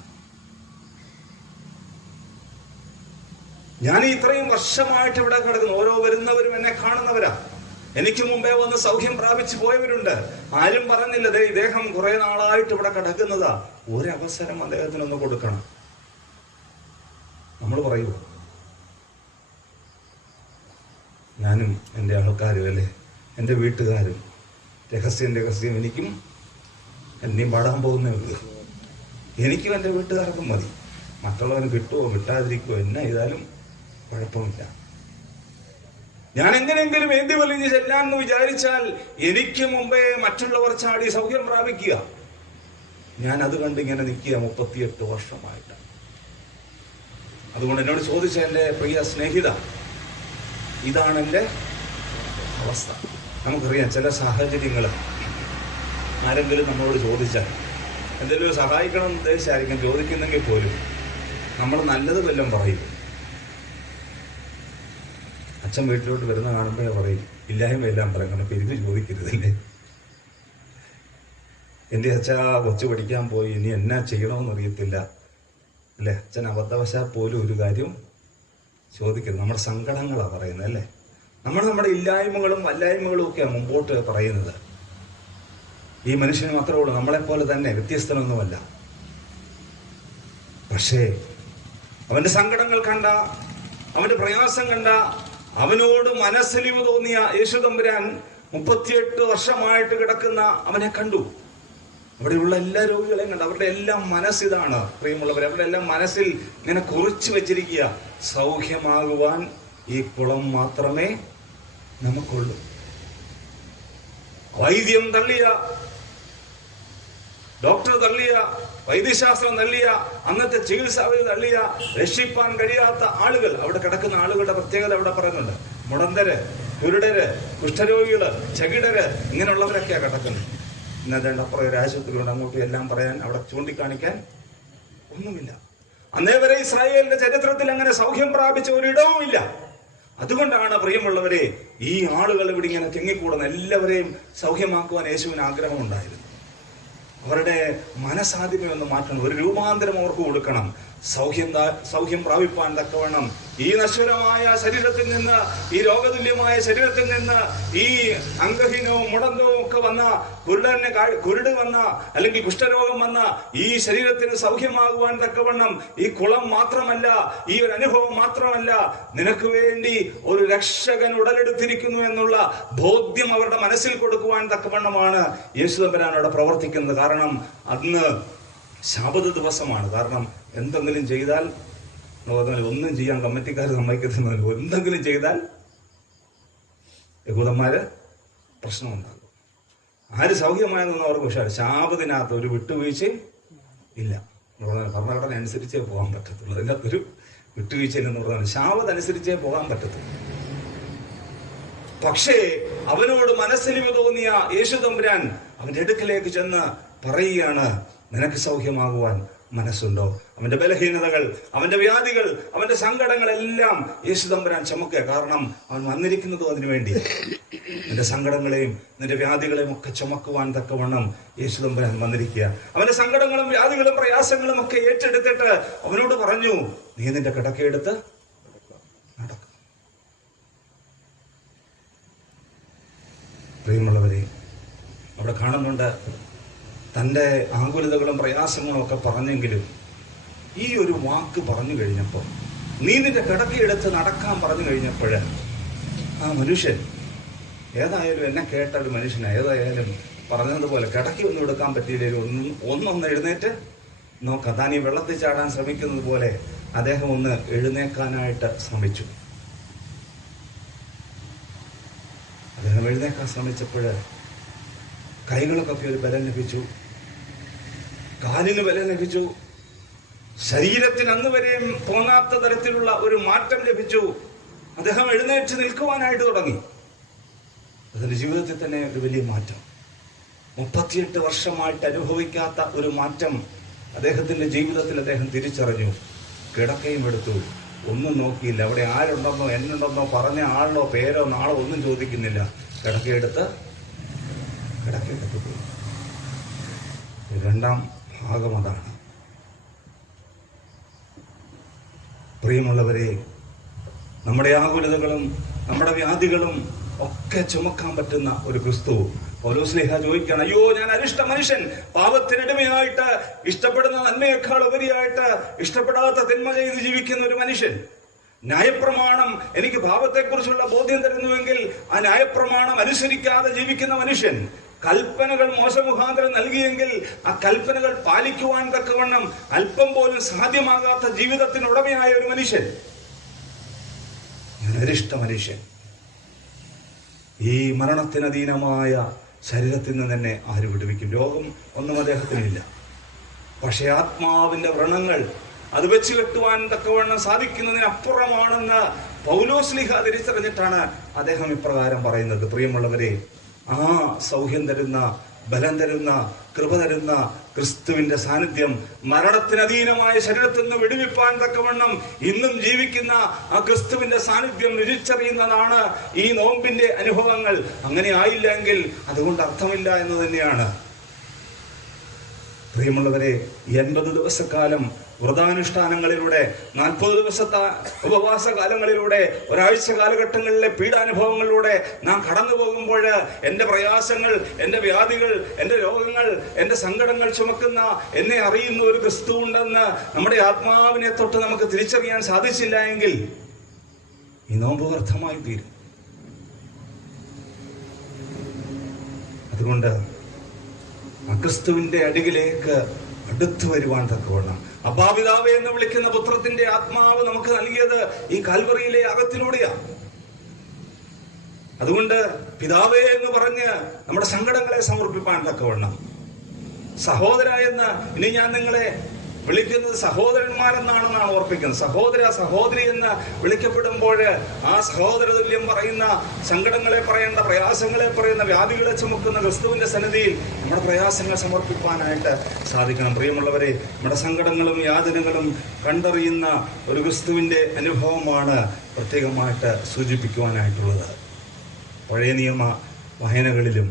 ഞാൻ ഇത്രയും വർഷമായിട്ട് ഇവിടെ കിടക്കുന്നു. ഓരോ വരുന്നവരും എന്നെ കാണുന്നവരാ. എനിക്ക് മുമ്പേ വന്ന് സൗഖ്യം പ്രാപിച്ചു പോയവരുണ്ട്. ആരും പറഞ്ഞില്ല ദേ ഇദ്ദേഹം കുറെ നാളായിട്ട് ഇവിടെ കിടക്കുന്നതാ, ഒരവസരം അദ്ദേഹത്തിനൊന്ന് കൊടുക്കണം. നമ്മൾ പറയുമോ? ഞാനും എൻ്റെ ആൾക്കാരും അല്ലേ, എൻ്റെ വീട്ടുകാരും രഹസ്യം എനിക്കും എന്നെയും പാടാൻ പോകുന്നേ ഉള്ളൂ. എനിക്കും എൻ്റെ വീട്ടുകാർക്കും മതി. മറ്റുള്ളവന് കിട്ടുമോ കിട്ടാതിരിക്കുമോ എന്നെ ചെയ്താലും കുഴപ്പമില്ല. ഞാൻ എങ്ങനെയെങ്കിലും എന്തി വലിഞ്ഞ് ചെല്ലാന്ന് വിചാരിച്ചാൽ എനിക്ക് മുമ്പേ മറ്റുള്ളവർ ചാടി സൗഖ്യം പ്രാപിക്കുക. ഞാൻ അത് കണ്ടിങ്ങനെ നിൽക്കുക 38 വർഷമായിട്ട്. അതുകൊണ്ട് എന്നോട് ചോദിച്ച എൻ്റെ പ്രിയ സ്നേഹിത, ഇതാണ് എൻ്റെ അവസ്ഥ. നമുക്കറിയാം ചില സാഹചര്യങ്ങൾ ആരെങ്കിലും നമ്മളോട് ചോദിച്ചാൽ എന്തെങ്കിലും സഹായിക്കണം എന്ന് ഉദ്ദേശിച്ചായിരിക്കും ചോദിക്കുന്നെങ്കിൽ പോലും നമ്മൾ നല്ലത് വല്ലതും പറയും. അച്ഛൻ വീട്ടിലോട്ട് വരുന്ന കാണുമ്പോഴേ പറയും ഇല്ലായ്മയെല്ലാം പറയണം, പെരുന്ന് ചോദിക്കരുതല്ലേ. എൻ്റെ അച്ഛാ കൊച്ചു പഠിക്കാൻ പോയി, ഇനി എന്നാ ചെയ്യണമെന്നറിയത്തില്ല അല്ലേ. അച്ഛൻ അബദ്ധവശാൽ പോലും ഒരു കാര്യം ചോദിക്കരുത്. നമ്മുടെ സങ്കടങ്ങളാണ് പറയുന്നത് അല്ലേ. നമ്മുടെ ഇല്ലായ്മകളും വല്ലായ്മകളും ഒക്കെയാണ് മുമ്പോട്ട് പറയുന്നത്. ഈ മനുഷ്യന് മാത്രമേ ഉള്ളൂ, നമ്മളെപ്പോലെ തന്നെ വ്യത്യസ്തനൊന്നുമല്ല. പക്ഷേ അവന്റെ സങ്കടങ്ങൾ കണ്ട, അവന്റെ പ്രയാസം കണ്ട, അവനോട് മനസ്സലിവ് തോന്നിയ യേശുതമ്പുരാൻ 38 വർഷമായിട്ട് കിടക്കുന്ന അവനെ കണ്ടു. അവിടെയുള്ള എല്ലാ രോഗികളെയും കണ്ട്. അവരുടെ എല്ലാം മനസ്സിതാണ് പ്രിയമുള്ളവർ. അവരുടെ എല്ലാം മനസ്സിൽ ഇങ്ങനെ കുറിച്ചു വെച്ചിരിക്കുക, സൗഖ്യമാകുവാൻ ഈ കുളം മാത്രമേ നമുക്കുള്ളൂ. വൈദ്യം തള്ളിയ, ഡോക്ടർ തള്ളിയ, വൈദ്യശാസ്ത്രം തള്ളിയ, അന്നത്തെ ചികിത്സാവിധി തള്ളിയ, രക്ഷിപ്പാൻ കഴിയാത്ത ആളുകൾ, അവിടെ കിടക്കുന്ന ആളുകളുടെ പ്രത്യേകത അവിടെ പറയുന്നുണ്ട്. മുടന്തര്, കുരുടര്, കുഷ്ഠരോഗികള്, ചകിടര്, ഇങ്ങനെയുള്ളവരൊക്കെയാണ് കിടക്കുന്നത്. ഇന്നത്തെ അപ്പുറം ഒരു ആശുപത്രിയുണ്ട്, അങ്ങോട്ടും എല്ലാം പറയാൻ അവിടെ ചൂണ്ടിക്കാണിക്കാൻ ഒന്നുമില്ല. അന്നേ വരെ ഇസ്രായേലിന്റെ ചരിത്രത്തിൽ അങ്ങനെ സൗഖ്യം പ്രാപിച്ച ഒരിടവുമില്ല. അതുകൊണ്ടാണ് പ്രിയമുള്ളവരെ ഈ ആളുകൾ ഇവിടെ ഇങ്ങനെ തിങ്ങിക്കൂടുന്ന. എല്ലാവരെയും സൗഖ്യമാക്കുവാൻ യേശുവിന് ആഗ്രഹമുണ്ടായിരുന്നു. അവരുടെ മനസാധ്യമയൊന്ന് മാറ്റണം, ഒരു രൂപാന്തരം അവർക്ക് കൊടുക്കണം. സൗഖ്യം പ്രാപിപ്പാൻ തക്കവണ്ണം ഈ നശ്വരമായ ശരീരത്തിൽ നിന്ന്, ഈ രോഗതുല്യമായ ശരീരത്തിൽ നിന്ന്, ഈ അംഗഹീനവും മുടന്തവും ഒക്കെ വന്ന, കുരുട് വന്ന, അല്ലെങ്കിൽ കുഷ്ഠരോഗം വന്ന ഈ ശരീരത്തിന് സൗഖ്യമാകുവാൻ തക്കവണ്ണം ഈ കുളം മാത്രമല്ല, ഈ ഒരു അനുഭവം മാത്രമല്ല, നിനക്ക് വേണ്ടി ഒരു രക്ഷകൻ ഉടലെടുത്തിരിക്കുന്നു എന്നുള്ള ബോധ്യം അവരുടെ മനസ്സിൽ കൊടുക്കുവാൻ തക്കവണ്ണമാണ് യേശുദമ്പുരാൻ അവിടെ പ്രവർത്തിക്കുന്നത്. കാരണം അന്ന് ശബത്ത് ദിവസമാണ്. കാരണം എന്തെങ്കിലും ചെയ്താൽ, ഒന്നും ചെയ്യാൻ കമ്മിറ്റിക്കാർ സമ്മതിക്കത്തുന്നില്ല. എന്തെങ്കിലും ചെയ്താൽ യഹൂദന്മാര് പ്രശ്നമുണ്ടാകും. ആര് സൗഖ്യമായെന്നൊന്നും അവർക്ക് പക്ഷേ ശാബത്തിനകത്ത് ഒരു വിട്ടുവീഴ്ചയും ഇല്ല. ഭരണഘടന അനുസരിച്ചേ പോകാൻ പറ്റത്തുള്ളൂ. അതിനകത്തൊരു വിട്ടുവീഴ്ചയില്ലെന്ന് പറഞ്ഞാൽ ശാബത്ത് അനുസരിച്ചേ പോകാൻ പറ്റത്തുള്ളൂ. പക്ഷേ അവനോട് മനസ്സലിവ് തോന്നിയ യേശുതമ്പുരാൻ അവന്റെ അടുക്കലേക്ക് ചെന്ന് പറയുകയാണ്, നിനക്ക് സൗഖ്യമാകുവാൻ മനസ്സുണ്ടോ? അവന്റെ ബലഹീനതകൾ, അവന്റെ വ്യാധികൾ, അവന്റെ സങ്കടങ്ങളെല്ലാം യേശുദമ്പുരാൻ ചുമക്കുക. കാരണം അവൻ വന്നിരിക്കുന്നതും അതിനു വേണ്ടി. നിന്റെ സങ്കടങ്ങളെയും നിന്റെ വ്യാധികളെയും ഒക്കെ ചുമക്കുവാൻ തക്കവണ്ണം യേശുദമ്പുരാൻ വന്നിരിക്കുക. അവന്റെ സങ്കടങ്ങളും വ്യാധികളും പ്രയാസങ്ങളും ഒക്കെ ഏറ്റെടുത്തിട്ട് അവനോട് പറഞ്ഞു, നീ നിന്റെ കിടക്കയെടുത്ത് നടക്കും. പ്രിയമുള്ളവരെ, അവിടെ കാണുന്നുണ്ട് തൻ്റെ ആകുലതകളും പ്രയാസങ്ങളും ഒക്കെ പറഞ്ഞെങ്കിലും ഈ ഒരു വാക്ക് പറഞ്ഞു കഴിഞ്ഞപ്പോൾ, നീ നിന്റെ കിടക്കയെടുത്ത് നടക്കാൻ പറഞ്ഞു കഴിഞ്ഞപ്പോൾ, ആ മനുഷ്യൻ ഏതായാലും എന്നെ കേട്ട ഒരു മനുഷ്യനെ, ഏതായാലും പറഞ്ഞതുപോലെ കിടക്കി ഒന്നും എടുക്കാൻ പറ്റിയില്ലേലും ഒന്നൊന്ന് എഴുന്നേറ്റ് നോക്കാം. താൻ ഈ വെള്ളത്തിൽ ചാടാൻ ശ്രമിക്കുന്നത് പോലെ അദ്ദേഹം ഒന്ന് എഴുന്നേക്കാനായിട്ട് ശ്രമിച്ചു. അദ്ദേഹം എഴുന്നേക്കാൻ ശ്രമിച്ചപ്പോൾ കൈകളൊക്കെ ഒരു ബലം ലഭിച്ചു, കാലിന് ബലം ലഭിച്ചു, ശരീരത്തിന് അന്ന് വരെയും തോന്നാത്ത തരത്തിലുള്ള ഒരു മാറ്റം ലഭിച്ചു. അദ്ദേഹം എഴുന്നേറ്റ് നിൽക്കുവാനായിട്ട് തുടങ്ങി. അതിന്റെ ജീവിതത്തിൽ തന്നെ ഒരു വലിയ മാറ്റം. 38 വർഷമായിട്ട് അനുഭവിക്കാത്ത ഒരു മാറ്റം അദ്ദേഹത്തിന്റെ ജീവിതത്തിൽ അദ്ദേഹം തിരിച്ചറിഞ്ഞു. കിടക്കയും എടുത്തു, ഒന്നും നോക്കിയില്ല. അവിടെ ആരുണ്ടെന്നോ എന്നുണ്ടെന്നോ പറഞ്ഞ ആളിനോ പേരോ നാളോ ഒന്നും ചോദിക്കുന്നില്ല. കിടക്കയെടുത്ത് പോയി. രണ്ടാം ഭാഗം അതാണ്. പ്രിയമുള്ളവരെ, നമ്മുടെ ആകുലതകളും നമ്മുടെ വ്യാധികളും ഒക്കെ ചുമക്കാൻ പറ്റുന്ന ഒരു ക്രിസ്തു. പൗലോസ്ലീഹ ചോദിക്കുകയാണ്, അയ്യോ ഞാൻ അരിഷ്ട മനുഷ്യൻ, പാപത്തിനടിമയായിട്ട് ഇഷ്ടപ്പെടുന്ന നന്മയേക്കാൾ ഉപരിയായിട്ട് ഇഷ്ടപ്പെടാത്ത തിന്മ ചെയ്ത് ജീവിക്കുന്ന ഒരു മനുഷ്യൻ. ന്യായപ്രമാണം എനിക്ക് പാപത്തെക്കുറിച്ചുള്ള ബോധ്യം തരുന്നുവെങ്കിൽ ആ ന്യായപ്രമാണം അനുസരിക്കാതെ ജീവിക്കുന്ന മനുഷ്യൻ, കൽപ്പനകൾ മോശമുഖാന്തരം നൽകിയെങ്കിൽ ആ കൽപ്പനകൾ പാലിക്കുവാൻ തക്കവണ്ണം അല്പം പോലും സാധ്യമാകാത്ത ജീവിതത്തിനുടമയായ ഒരു മനുഷ്യൻ, അരിഷ്ട മനുഷ്യൻ. ഈ മരണത്തിനധീനമായ ശരീരത്തിൽ നിന്ന് തന്നെ ആര് വിടുവിക്കും? രോഗം ഒന്നും അദ്ദേഹത്തിനില്ല. പക്ഷെ ആത്മാവിന്റെ വ്രണങ്ങൾ അത് വെച്ച് കെട്ടുവാൻ തക്കവണ്ണം സാധിക്കുന്നതിനപ്പുറമാണെന്ന് പൗലോസ്ലീഹ തിരിച്ചറിഞ്ഞിട്ടാണ് അദ്ദേഹം ഇപ്രകാരം പറയുന്നത്. പ്രിയമുള്ളവരെ, ആ സൗഖ്യം തരുന്ന, ബലം തരുന്ന, കൃപ തരുന്ന ക്രിസ്തുവിന്റെ സാന്നിധ്യം മരണത്തിനധീനമായ ശരീരത്തിൽ നിന്ന് വിടുവിപ്പാൻ തക്കവണ്ണം ഇന്നും ജീവിക്കുന്ന ആ ക്രിസ്തുവിന്റെ സാന്നിധ്യം രുചിച്ചറിയുന്നതാണ് ഈ നോമ്പിന്റെ അനുഭവങ്ങൾ. അങ്ങനെ ആയില്ലെങ്കിൽ അതുകൊണ്ട് അർത്ഥമില്ല എന്ന് തന്നെയാണ്. പ്രിയമുള്ളവരെ, 80 ദിവസക്കാലം വ്രതാനുഷ്ഠാനങ്ങളിലൂടെ, 40 ദിവസത്തെ ഉപവാസ കാലങ്ങളിലൂടെ, ഒരാഴ്ച കാലഘട്ടങ്ങളിലെ പീഡാനുഭവങ്ങളിലൂടെ നാം കടന്നു പോകുമ്പോൾ എൻ്റെ പ്രയാസങ്ങൾ, എൻ്റെ വ്യാധികൾ, എൻ്റെ രോഗങ്ങൾ, എൻ്റെ സങ്കടങ്ങൾ ചുമക്കുന്ന എന്നെ അറിയുന്ന ഒരു ക്രിസ്തു ഉണ്ടെന്ന് നമ്മുടെ ആത്മാവിനെ തൊട്ട് നമുക്ക് തിരിച്ചറിയാൻ സാധിച്ചില്ല എങ്കിൽ ഈ നോമ്പ് വ്യർത്ഥമായി തീരും. അതുകൊണ്ട് ആ ക്രിസ്തുവിന്റെ അടികിലേക്ക് അടുത്തു വരുവാൻ തക്കവണ്ണം അപ്പാപിതാവേ എന്ന് വിളിക്കുന്ന പുത്രത്തിന്റെ ആത്മാവ് നമുക്ക് നൽകിയത് ഈ കാൽവറിയിലെ യാഗത്തിലൂടെയാണ്. അതുകൊണ്ട് പിതാവേ എന്ന് പറഞ്ഞ് നമ്മുടെ സങ്കടങ്ങളെ സമർപ്പിപ്പാൻ തക്കവണ്ണം, സഹോദര എന്ന് ഇനി ഞാൻ നിങ്ങളെ വിളിക്കുന്നത് സഹോദരന്മാരെന്നാണെന്നാണ് ഓർപ്പിക്കുന്നത്. സഹോദര സഹോദരി എന്ന് വിളിക്കപ്പെടുമ്പോൾ ആ സഹോദര തുല്യം പറയുന്ന, സങ്കടങ്ങളെ പറയുന്ന, പ്രയാസങ്ങളെ പറയുന്ന, വ്യാധികളെ ചുമക്കുന്ന ക്രിസ്തുവിന്റെ സന്നിധിയിൽ നമ്മുടെ പ്രയാസങ്ങൾ സമർപ്പിക്കാനായിട്ട് സാധിക്കണം. പ്രിയമുള്ളവരെ, നമ്മുടെ സങ്കടങ്ങളും യാതനകളും കണ്ടറിയുന്ന ഒരു ക്രിസ്തുവിന്റെ അനുഭവമാണ് പ്രത്യേകമായിട്ട് സൂചിപ്പിക്കുവാനായിട്ടുള്ളത്. പഴയ നിയമ വായനകളിലും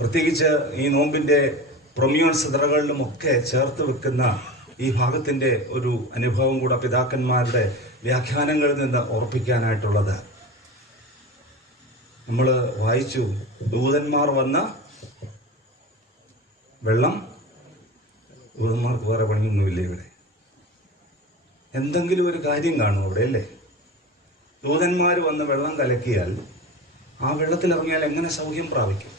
പ്രത്യേകിച്ച് ഈ നോമ്പിന്റെ പ്രൊമിയോൺ സിദ്രകളിലും ഒക്കെ ചേർത്ത് വെക്കുന്ന ഈ ഭാഗത്തിന്റെ ഒരു അനുഭവം കൂടെ പിതാക്കന്മാരുടെ വ്യാഖ്യാനങ്ങളിൽ നിന്ന് ഓർപ്പിക്കാനായിട്ടുള്ളത്. നമ്മൾ വായിച്ചു, ദൂതന്മാർ വന്ന വെള്ളം, ദൂതന്മാർക്ക് വേറെ പണിയൊന്നുമില്ല ഇവിടെ. എന്തെങ്കിലും ഒരു കാര്യം കാണും അവിടെ, അല്ലേ? ദൂതന്മാർ വന്ന് വെള്ളം കലക്കിയാൽ ആ വെള്ളത്തിലിറങ്ങിയാൽ എങ്ങനെ സൗഖ്യം പ്രാപിക്കും?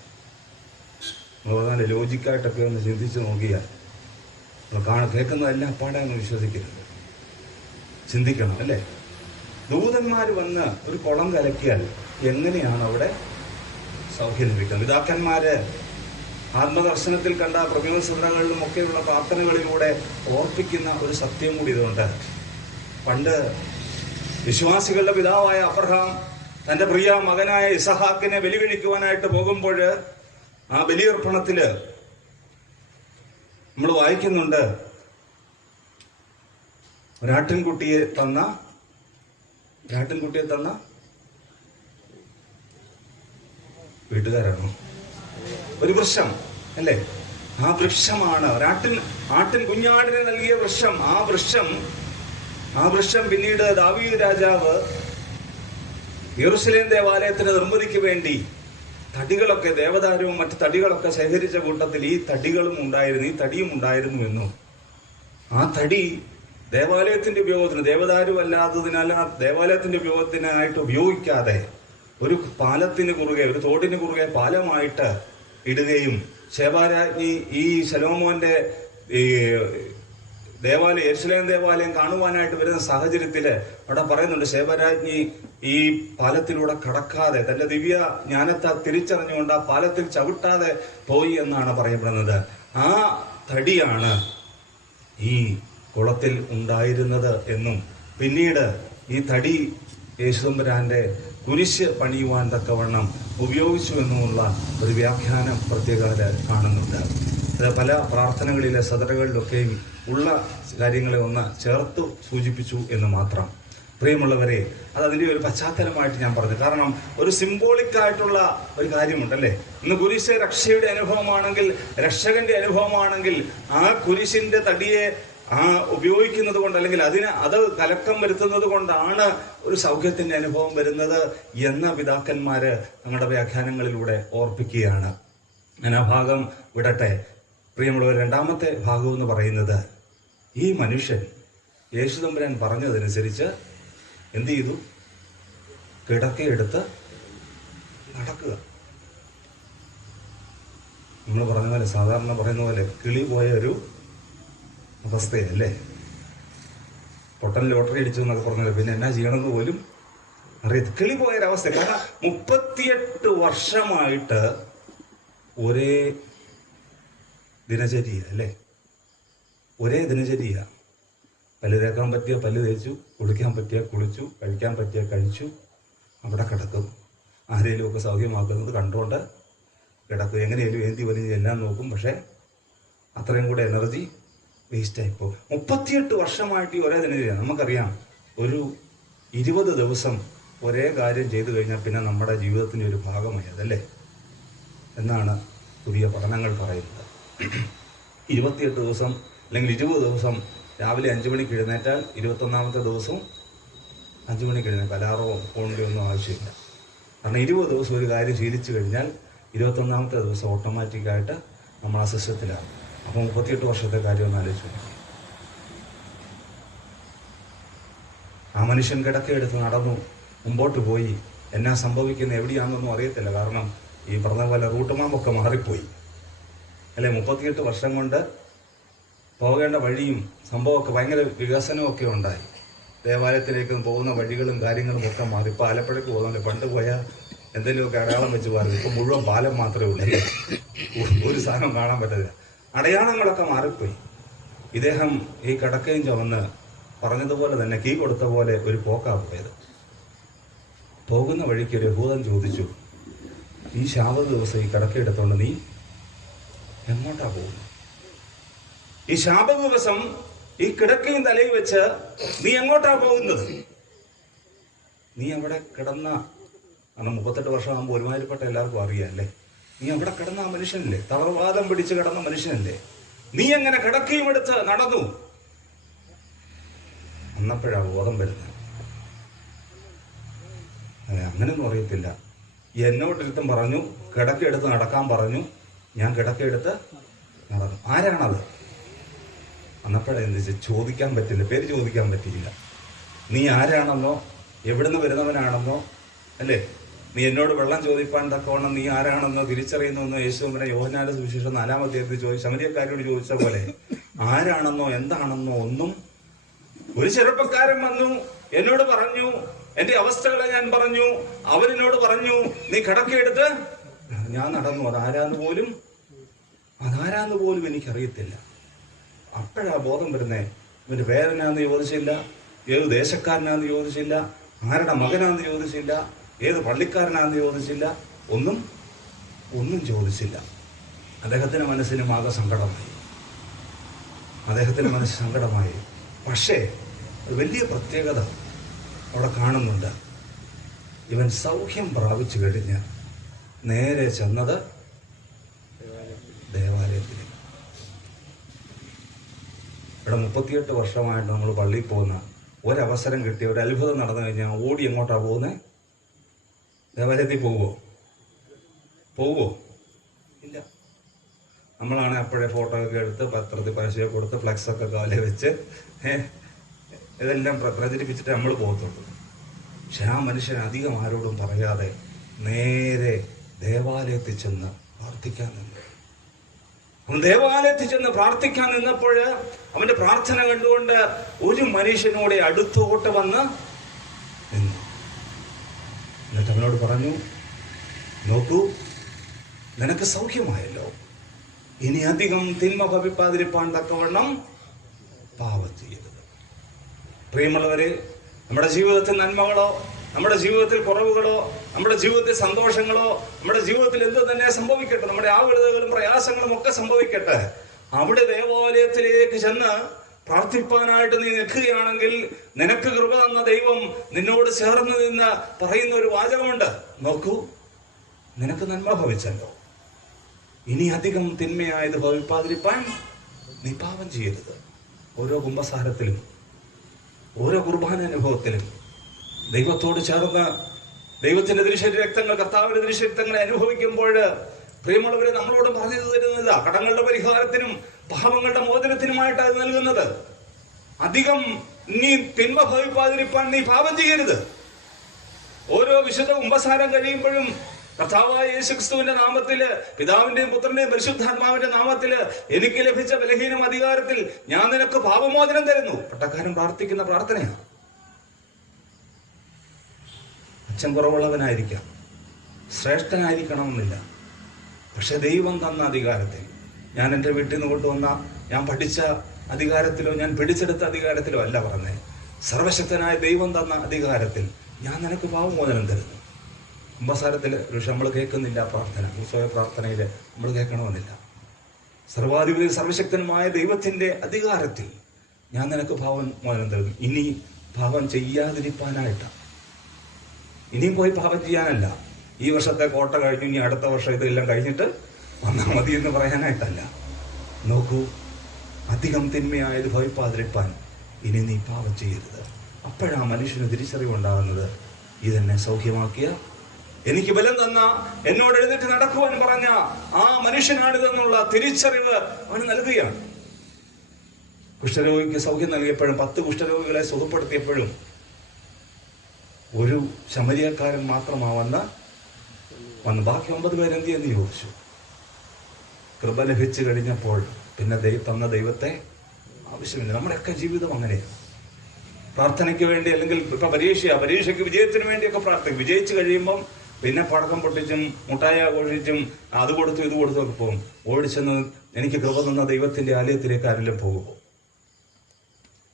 നല്ല ലോജിക്കായിട്ടൊക്കെ ഒന്ന് ചിന്തിച്ച് നോക്കിയാൽ നമ്മൾ കേൾക്കുന്നതെല്ലാം പാടാന്ന് വിശ്വസിക്കരുത്, ചിന്തിക്കണം, അല്ലേ? ദൂതന്മാർ വന്ന് ഒരു കുളം കലക്കിയാൽ എങ്ങനെയാണ് അവിടെ സൗഖ്യം ലഭിക്കുന്നത്? പിതാക്കന്മാര് ആത്മദർശനത്തിൽ കണ്ട പ്രമേയസന്ത്രങ്ങളിലും ഒക്കെയുള്ള പ്രാർത്ഥനകളിലൂടെ ഓർപ്പിക്കുന്ന ഒരു സത്യം കൂടി ഇതുണ്ട്. പണ്ട് വിശ്വാസികളുടെ പിതാവായ അബ്രഹാം തന്റെ പ്രിയ മകനായ ഇസഹാക്കിനെ ബലി കഴിക്കുവാനായിട്ട് പോകുമ്പോൾ ആ ബലിയർപ്പണത്തില് നമ്മൾ വായിക്കുന്നുണ്ട്, ഒരാട്ടിൻകുട്ടിയെ തന്ന വീട്ടുകാരാണോ? ഒരു വൃക്ഷം, അല്ലേ? ആ വൃക്ഷമാണ് ആട്ടിൻ കുഞ്ഞാടിനെ നൽകിയ വൃക്ഷം. ആ വൃക്ഷം പിന്നീട് ദാവീദ് രാജാവ് യെരൂശലേം ദേവാലയത്തിന് നിർമ്മിതിക്ക് വേണ്ടി തടികളൊക്കെ, ദേവദാരുവും മറ്റു തടികളൊക്കെ ശേഖരിച്ച കൂട്ടത്തിൽ ഈ തടിയും ഉണ്ടായിരുന്നു എന്നും, ആ തടി ദേവാലയത്തിന്റെ ഉപയോഗത്തിന്, ദേവദാരു അല്ലാത്തതിനാൽ ദേവാലയത്തിന്റെ ഉപയോഗത്തിനായിട്ട് ഉപയോഗിക്കാതെ ഒരു പാലത്തിന് കുറുകെ, ഒരു തോടിന് കുറുകെ പാലമായിട്ട് ഇടുകയും, ശേബാരാജ്ഞി ഈ ശലോമോന്റെ ഈ യെരൂശലേം ദേവാലയം കാണുവാനായിട്ട് വരുന്ന സാഹചര്യത്തില് അവിടെ പറയുന്നുണ്ട്, ശേബാരാജ്ഞി ഈ പാലത്തിലൂടെ കടക്കാതെ തന്റെ ദിവ്യ ജ്ഞാനത്തെ തിരിച്ചറിഞ്ഞുകൊണ്ട് ആ പാലത്തിൽ ചവിട്ടാതെ പോയി എന്നാണ് പറയപ്പെടുന്നത്. ആ തടിയാണ് ഈ കുളത്തിൽ ഉണ്ടായിരുന്നത് എന്നും പിന്നീട് ഈ തടി യേശുദമ്പുരാന്റെ കുരിശ് പണിയുവാൻ തക്കവണ്ണം ഉപയോഗിച്ചു എന്നുമുള്ള ഒരു വ്യാഖ്യാനം പ്രത്യേകത കാണുന്നുണ്ട്. അത് പല പ്രാർത്ഥനകളിലെ സദറുകളിലൊക്കെയും ഉള്ള കാര്യങ്ങളെ ഒന്ന് ചേർത്തു സൂചിപ്പിച്ചു എന്ന് മാത്രം. പ്രിയമുള്ളവരെ, അത് അതിൻ്റെ ഒരു പശ്ചാത്തലമായിട്ട് ഞാൻ പറഞ്ഞു. കാരണം ഒരു സിംബോളിക് ആയിട്ടുള്ള ഒരു കാര്യമുണ്ടല്ലേ. ഇന്ന് കുരിശ് രക്ഷയുടെ അനുഭവമാണെങ്കിൽ, രക്ഷകന്റെ അനുഭവമാണെങ്കിൽ, ആ കുരിശിന്റെ തടിയെ ഉപയോഗിക്കുന്നത് കൊണ്ട്, അല്ലെങ്കിൽ അത് കലക്കം വരുത്തുന്നത് കൊണ്ടാണ് ഒരു സൗഖ്യത്തിന്റെ അനുഭവം വരുന്നത് എന്ന പിതാക്കന്മാര് തങ്ങളുടെ വ്യാഖ്യാനങ്ങളിലൂടെ ഓർപ്പിക്കുകയാണ്. ഞാൻ ആ ഭാഗം വിടട്ടെ. പ്രിയമുള്ളവർ, രണ്ടാമത്തെ ഭാഗം എന്ന് പറയുന്നത്, ഈ മനുഷ്യൻ യേശുദമ്പുരാൻ പറഞ്ഞതനുസരിച്ച് എന്ത് ചെയ്തു? കിടക്കയെടുത്ത് നടക്കുക. നമ്മൾ പറഞ്ഞ പോലെ, സാധാരണ പറയുന്ന പോലെ കിളി പോയ ഒരു അവസ്ഥയല്ലേ. പൊട്ടൻ ലോട്ടറി അടിച്ചു എന്നൊക്കെ പറഞ്ഞാൽ പിന്നെ എന്നാ ചെയ്യണമെന്ന് പോലും അറിയത്തില്ല. കിളി പോയൊരവസ്ഥ. കാരണം 38 വർഷമായിട്ട് ഒരേ ദിനചര്യ അല്ലേ, ഒരേ ദിനചര്യ. പല്ല് തേക്കാൻ പറ്റിയ പല്ല് തേച്ചു, കുളിക്കാൻ പറ്റിയ കുളിച്ചു, കഴിക്കാൻ പറ്റിയ കഴിച്ചു, അവിടെ കിടക്കും. ആരെങ്കിലുമൊക്കെ സൗഖ്യമാക്കുന്നത് കണ്ടുകൊണ്ട് കിടക്കും. എങ്ങനെയാലും ഏന്തി വലിഞ്ഞ് എല്ലാം നോക്കും, പക്ഷേ അത്രയും കൂടെ എനർജി വേസ്റ്റായിപ്പോൾ. 38 വർഷമായിട്ട് ഈ ഒരേ ദിനചര്യ. നമുക്കറിയാം, ഒരു 20 ദിവസം ഒരേ കാര്യം ചെയ്തു കഴിഞ്ഞാൽ പിന്നെ നമ്മുടെ ജീവിതത്തിൻ്റെ ഒരു ഭാഗമായി അതല്ലേ എന്നാണ് പുതിയ പഠനങ്ങൾ പറയുന്നത്. 28 ദിവസം അല്ലെങ്കിൽ 20 ദിവസം രാവിലെ 5 മണിക്ക് എഴുന്നേറ്റാൽ 21ാമത്തെ ദിവസവും 5 മണിക്ക് എഴുന്നേൽക്കും. അലാറോ ഫോണിൻ്റെ ഒന്നും ആവശ്യമില്ല. കാരണം 20 ദിവസം ഒരു കാര്യം ശീലിച്ചു കഴിഞ്ഞാൽ 21ാമത്തെ ദിവസം ഓട്ടോമാറ്റിക്കായിട്ട് നമ്മൾ ആ സിസ്റ്റത്തിലാണ്. അപ്പോൾ 38 വർഷത്തെ കാര്യം ഒന്ന് ആലോചിച്ചു. ആ മനുഷ്യൻ കിടക്കയെടുത്ത് നടന്നു, മുമ്പോട്ട് പോയി. എന്നാ സംഭവിക്കുന്നത് എവിടെയാണെന്നൊന്നും അറിയത്തില്ല. കാരണം ഈ പറഞ്ഞ പോലെ റൂട്ട് മാപ്പൊക്കെ മാറിപ്പോയി അല്ലെ. 38 വർഷം കൊണ്ട് പോകേണ്ട വഴിയും സംഭവമൊക്കെ ഭയങ്കര വികസനമൊക്കെ ഉണ്ടായി. ദേവാലയത്തിലേക്ക് പോകുന്ന വഴികളും കാര്യങ്ങളും ഒക്കെ മാറി. ഇപ്പോൾ ആലപ്പുഴയ്ക്ക് പോകുന്നില്ല. പണ്ട് പോയാൽ എന്തെങ്കിലുമൊക്കെ അടയാളം വെച്ച് മാറി. ഇപ്പം മുഴുവൻ പാലം മാത്രമേ ഉള്ളൂ, ഒരു സാധനം കാണാൻ പറ്റില്ല. അടയാളങ്ങളൊക്കെ മാറിപ്പോയി. ഇദ്ദേഹം ഈ കിടക്കയും ചുമന്ന് പറഞ്ഞതുപോലെ തന്നെ കീ കൊടുത്ത പോലെ ഒരു പോക്കാ പോയത്. പോകുന്ന വഴിക്ക് ഒരു യഹൂദൻ ചോദിച്ചു, ഈ ശാബത്ത് ദിവസം ഈ കിടക്കയെടുത്തോണ്ട് നീ എങ്ങോട്ടാ പോകുന്നത്? ഈ ശാബത്ത് ദിവസം ഈ കിടക്കയും തലയിൽ വെച്ച് നീ എങ്ങോട്ടാ പോകുന്നത്? നീ അവിടെ കിടന്ന, കാരണം 38 വർഷമാകുമ്പോൾ ഒരുമാതിരിപ്പെട്ട എല്ലാവർക്കും അറിയാല്ലേ, നീ അവിടെ കിടന്ന ആ മനുഷ്യനല്ലേ, തളർവാദം പിടിച്ച് കിടന്ന മനുഷ്യനല്ലേ, നീ എങ്ങനെ കിടക്കയും എടുത്ത് നടന്നു? അന്നപ്പോഴാ ബോധം വരുന്നത്. അങ്ങനെയൊന്നും അറിയത്തില്ല. എന്നോടൊരുത്തം പറഞ്ഞു കിടക്കയെടുത്ത് നടക്കാൻ പറഞ്ഞു, ഞാൻ കിടക്കയെടുത്ത് നടന്നു. ആരാണത്? അന്നപ്പോഴെന്ത് ചോദിക്കാൻ പറ്റില്ല, പേര് ചോദിക്കാൻ പറ്റിയില്ല. നീ ആരാണെന്നോ എവിടുന്ന് വരുന്നവനാണെന്നോ അല്ലേ, നീ എന്നോട് വെള്ളം ചോദിപ്പാൻ തക്കവണ്ണം നീ ആരാണെന്നോ തിരിച്ചറിയുന്നുവെന്നോ യേശുവിനെ യോഹന്നാന്റെ സുവിശേഷം 4-ാം അധ്യായത്തിൽ ചോദിച്ചു, ശമരിയക്കാരോട് ചോദിച്ച പോലെ ആരാണെന്നോ എന്താണെന്നോ ഒന്നും. ഒരു ചെറുപ്പക്കാരൻ വന്നു എന്നോട് പറഞ്ഞു, എന്റെ അവസ്ഥകളെ ഞാൻ പറഞ്ഞു, അവരെന്നോട് പറഞ്ഞു നീ കിടക്കയെടുത്ത്, ഞാൻ നടന്നു. അതാരാന്ന് പോലും എനിക്കറിയത്തില്ല. അപ്പോഴാ ബോധം വരുന്നേ. ഇവന്റെ പേരനാന്ന് ചോദിച്ചില്ല, ഏത് ദേശക്കാരനാന്ന് ചോദിച്ചില്ല, ആരുടെ മകനാന്ന് ചോദിച്ചില്ല, ഏത് പള്ളിക്കാരനാന്ന് ചോദിച്ചില്ല, ഒന്നും ചോദിച്ചില്ല. അദ്ദേഹത്തിന്റെ മനസ്സിനും ആകെ സങ്കടമായി. പക്ഷേ വലിയ പ്രത്യേകത അവിടെ കാണുന്നുണ്ട്. ഇവൻ സൗഖ്യം പ്രാപിച്ചു കഴിഞ്ഞ് നേരെ ചെന്നത് ദേവാലയത്തിലേക്ക്. ഇവിടെ 38 വർഷമായിട്ട് നമ്മൾ പള്ളിയിൽ പോകുന്ന ഒരവസരം കിട്ടിയ ഒരു അത്ഭുതം നടന്നു കഴിഞ്ഞാൽ ഓടി എങ്ങോട്ടാ പോകുന്നത്? ദേവാലയത്തിൽ പോവോ? ഇല്ല. നമ്മളാണ് അപ്പോഴേ ഫോട്ടോ ഒക്കെ എടുത്ത് പത്രത്തിൽ പരസ്യം കൊടുത്ത് ഫ്ലെക്സൊക്കെ കാലെ വെച്ച് ഇതെല്ലാം പ്രചരിപ്പിച്ചിട്ട് നമ്മൾ പോകത്തുള്ളൂ. പക്ഷെ ആ മനുഷ്യൻ അധികം ആരോടും പറയാതെ നേരെ ദേവാലയത്തിൽ ചെന്ന് പ്രാർത്ഥിക്കാൻ നിന്നു. ദേവാലയത്തിൽ ചെന്ന് പ്രാർത്ഥിക്കാൻ നിന്നപ്പോൾ അവന്റെ പ്രാർത്ഥന കണ്ടുകൊണ്ട് ഒരു മനുഷ്യനോട് അടുത്തോട്ട് വന്ന് നിന്നു. എന്നിട്ട് അവനോട് പറഞ്ഞു, നോക്കൂ, നിനക്ക് സൗഖ്യമായല്ലോ, ഇനി അധികം തിന്മ ഭവിപ്പാതിരിപ്പാൻ തക്കവണ്ണം പാപം ചെയ്യരുത്. പ്രിയമുള്ളവരെ, നമ്മുടെ ജീവിതത്തിൽ നന്മകളോ, നമ്മുടെ ജീവിതത്തിൽ കുറവുകളോ, നമ്മുടെ ജീവിതത്തിൽ സന്തോഷങ്ങളോ, നമ്മുടെ ജീവിതത്തിൽ എന്ത് തന്നെ സംഭവിക്കട്ടെ, നമ്മുടെ ആകുലതകളും പ്രയാസങ്ങളും ഒക്കെ സംഭവിക്കട്ടെ, അവിടെ ദേവാലയത്തിലേക്ക് ചെന്ന് പ്രാർത്ഥിപ്പാനായിട്ട് നീ നിൽക്കുകയാണെങ്കിൽ നിനക്ക് കൃപ തന്ന ദൈവം നിന്നോട് ചേർന്ന് നിന്ന് പറയുന്ന ഒരു വാചകമുണ്ട്. നോക്കൂ, നിനക്ക് നന്മ ഭവിച്ചല്ലോ, ഇനി അധികം തിന്മയായത് ഭവിപ്പാതിരിപ്പാൻ നീ പാപം ചെയ്യരുത്. ഓരോ കുമ്പസാരത്തിലും ഓരോ കുർബാന അനുഭവത്തിലും ദൈവത്തോട് ചേർന്ന് ദൈവത്തിന്റെ തിരുശരീര രക്തങ്ങൾ, കർത്താവിന്റെ തിരുശരീര രക്തങ്ങളെ അനുഭവിക്കുമ്പോൾ പ്രിയമുള്ളവരെ, നമ്മളോട് പറഞ്ഞു തരുന്നില്ല കടങ്ങളുടെ പരിഹാരത്തിനും പാപങ്ങളുടെ മോചനത്തിനുമായിട്ട് അത് നൽകുന്നത്. അധികം നീ തിന്മ ഭവിപ്പാതിരിപ്പാൻ നീ പാപം ചെയ്യരുത്. ഓരോ വിശുദ്ധ കുമ്പസാരം കഴിയുമ്പോഴും കർത്താവായ യേശുക്രിസ്തുവിന്റെ നാമത്തില്, പിതാവിന്റെയും പുത്രന്റെയും പരിശുദ്ധാത്മാവിന്റെ നാമത്തില് എനിക്ക് ലഭിച്ച ബലഹീനം അധികാരത്തിൽ ഞാൻ നിനക്ക് പാപമോചനം തരുന്നു. പട്ടക്കാരൻ പ്രാർത്ഥിക്കുന്ന പ്രാർത്ഥനയാണ്. അച്ഛൻ കുറവുള്ളവനായിരിക്കാം, ശ്രേഷ്ഠനായിരിക്കണമെന്നില്ല. പക്ഷെ ദൈവം തന്ന അധികാരത്തിൽ, ഞാൻ എൻ്റെ വീട്ടിൽ നിന്ന് കൊണ്ടുവന്ന, ഞാൻ പഠിച്ച അധികാരത്തിലോ ഞാൻ പിടിച്ചെടുത്ത അധികാരത്തിലോ അല്ല പറഞ്ഞേ, സർവശക്തനായ ദൈവം തന്ന അധികാരത്തിൽ ഞാൻ നിനക്ക് പാപമോചനം തരുന്നു. കുമ്പസാരത്തിൽ പക്ഷെ നമ്മൾ കേൾക്കുന്നില്ല പ്രാർത്ഥന, സ്വയ പ്രാർത്ഥനയിൽ നമ്മൾ കേൾക്കണമെന്നില്ല. സർവാധിപതി സർവശക്തനുമായ ദൈവത്തിൻ്റെ അധികാരത്തിൽ ഞാൻ നിനക്ക് പാപമോചനം തരുന്നു. ഇനി പാപം ചെയ്യാതിരിക്കാനായിട്ടാണ്. ഇനിയും പോയി പാപം ചെയ്യാനല്ല. ഈ വർഷത്തെ കോട്ട കഴിഞ്ഞു, ഇനി അടുത്ത വർഷം ഇതെല്ലാം കഴിഞ്ഞിട്ട് വന്നാൽ മതി എന്ന് പറയാനായിട്ടല്ല. നോക്കൂ, അധികം തിന്മയായത് ഭവിപ്പാതിരിപ്പാൻ ഇനി നീ പാപം ചെയ്യരുത്. അപ്പോഴാ മനുഷ്യന് തിരിച്ചറിവുണ്ടാകുന്നത്, ഇതെന്നെ സൗഖ്യമാക്കിയ, എനിക്ക് ബലം തന്ന, എന്നോട് എഴുന്നേറ്റ് നടക്കുവാൻ പറഞ്ഞ ആ മനുഷ്യനാണിതെന്നുള്ള തിരിച്ചറിവ് അവന് നൽകുകയാണ്. കുഷ്ഠരോഗിക്ക് സൗഖ്യം നൽകിയപ്പോഴും 10 കുഷ്ഠരോഗികളെ സുഖപ്പെടുത്തിയപ്പോഴും ഒരു ശമരിയക്കാരൻ മാത്രമാവന്ന് ബാക്കി 9 പേരെന്തി എന്ന് ചോദിച്ചു. കൃപ ലഭിച്ചു കഴിഞ്ഞപ്പോൾ പിന്നെ തന്ന ദൈവത്തെ ആവശ്യമില്ല. നമ്മുടെയൊക്കെ ജീവിതം അങ്ങനെയാണ്. പ്രാർത്ഥനയ്ക്ക് വേണ്ടി, അല്ലെങ്കിൽ ഇപ്പൊ പരീക്ഷയ്ക്ക് വിജയത്തിന് വേണ്ടിയൊക്കെ പ്രാർത്ഥിക്കും. വിജയിച്ചു കഴിയുമ്പം പിന്നെ പടക്കം പൊട്ടിച്ചും മുട്ടായി ആഘോഷിച്ചും അത് കൊടുത്തു ഇത് കൊടുത്തു ഒക്കെ പോകും. ഓടിച്ചെന്ന് എനിക്ക് കൃപ തന്ന ദൈവത്തിന്റെ ആലയത്തിലേക്ക് ആരെങ്കിലും പോകുമോ?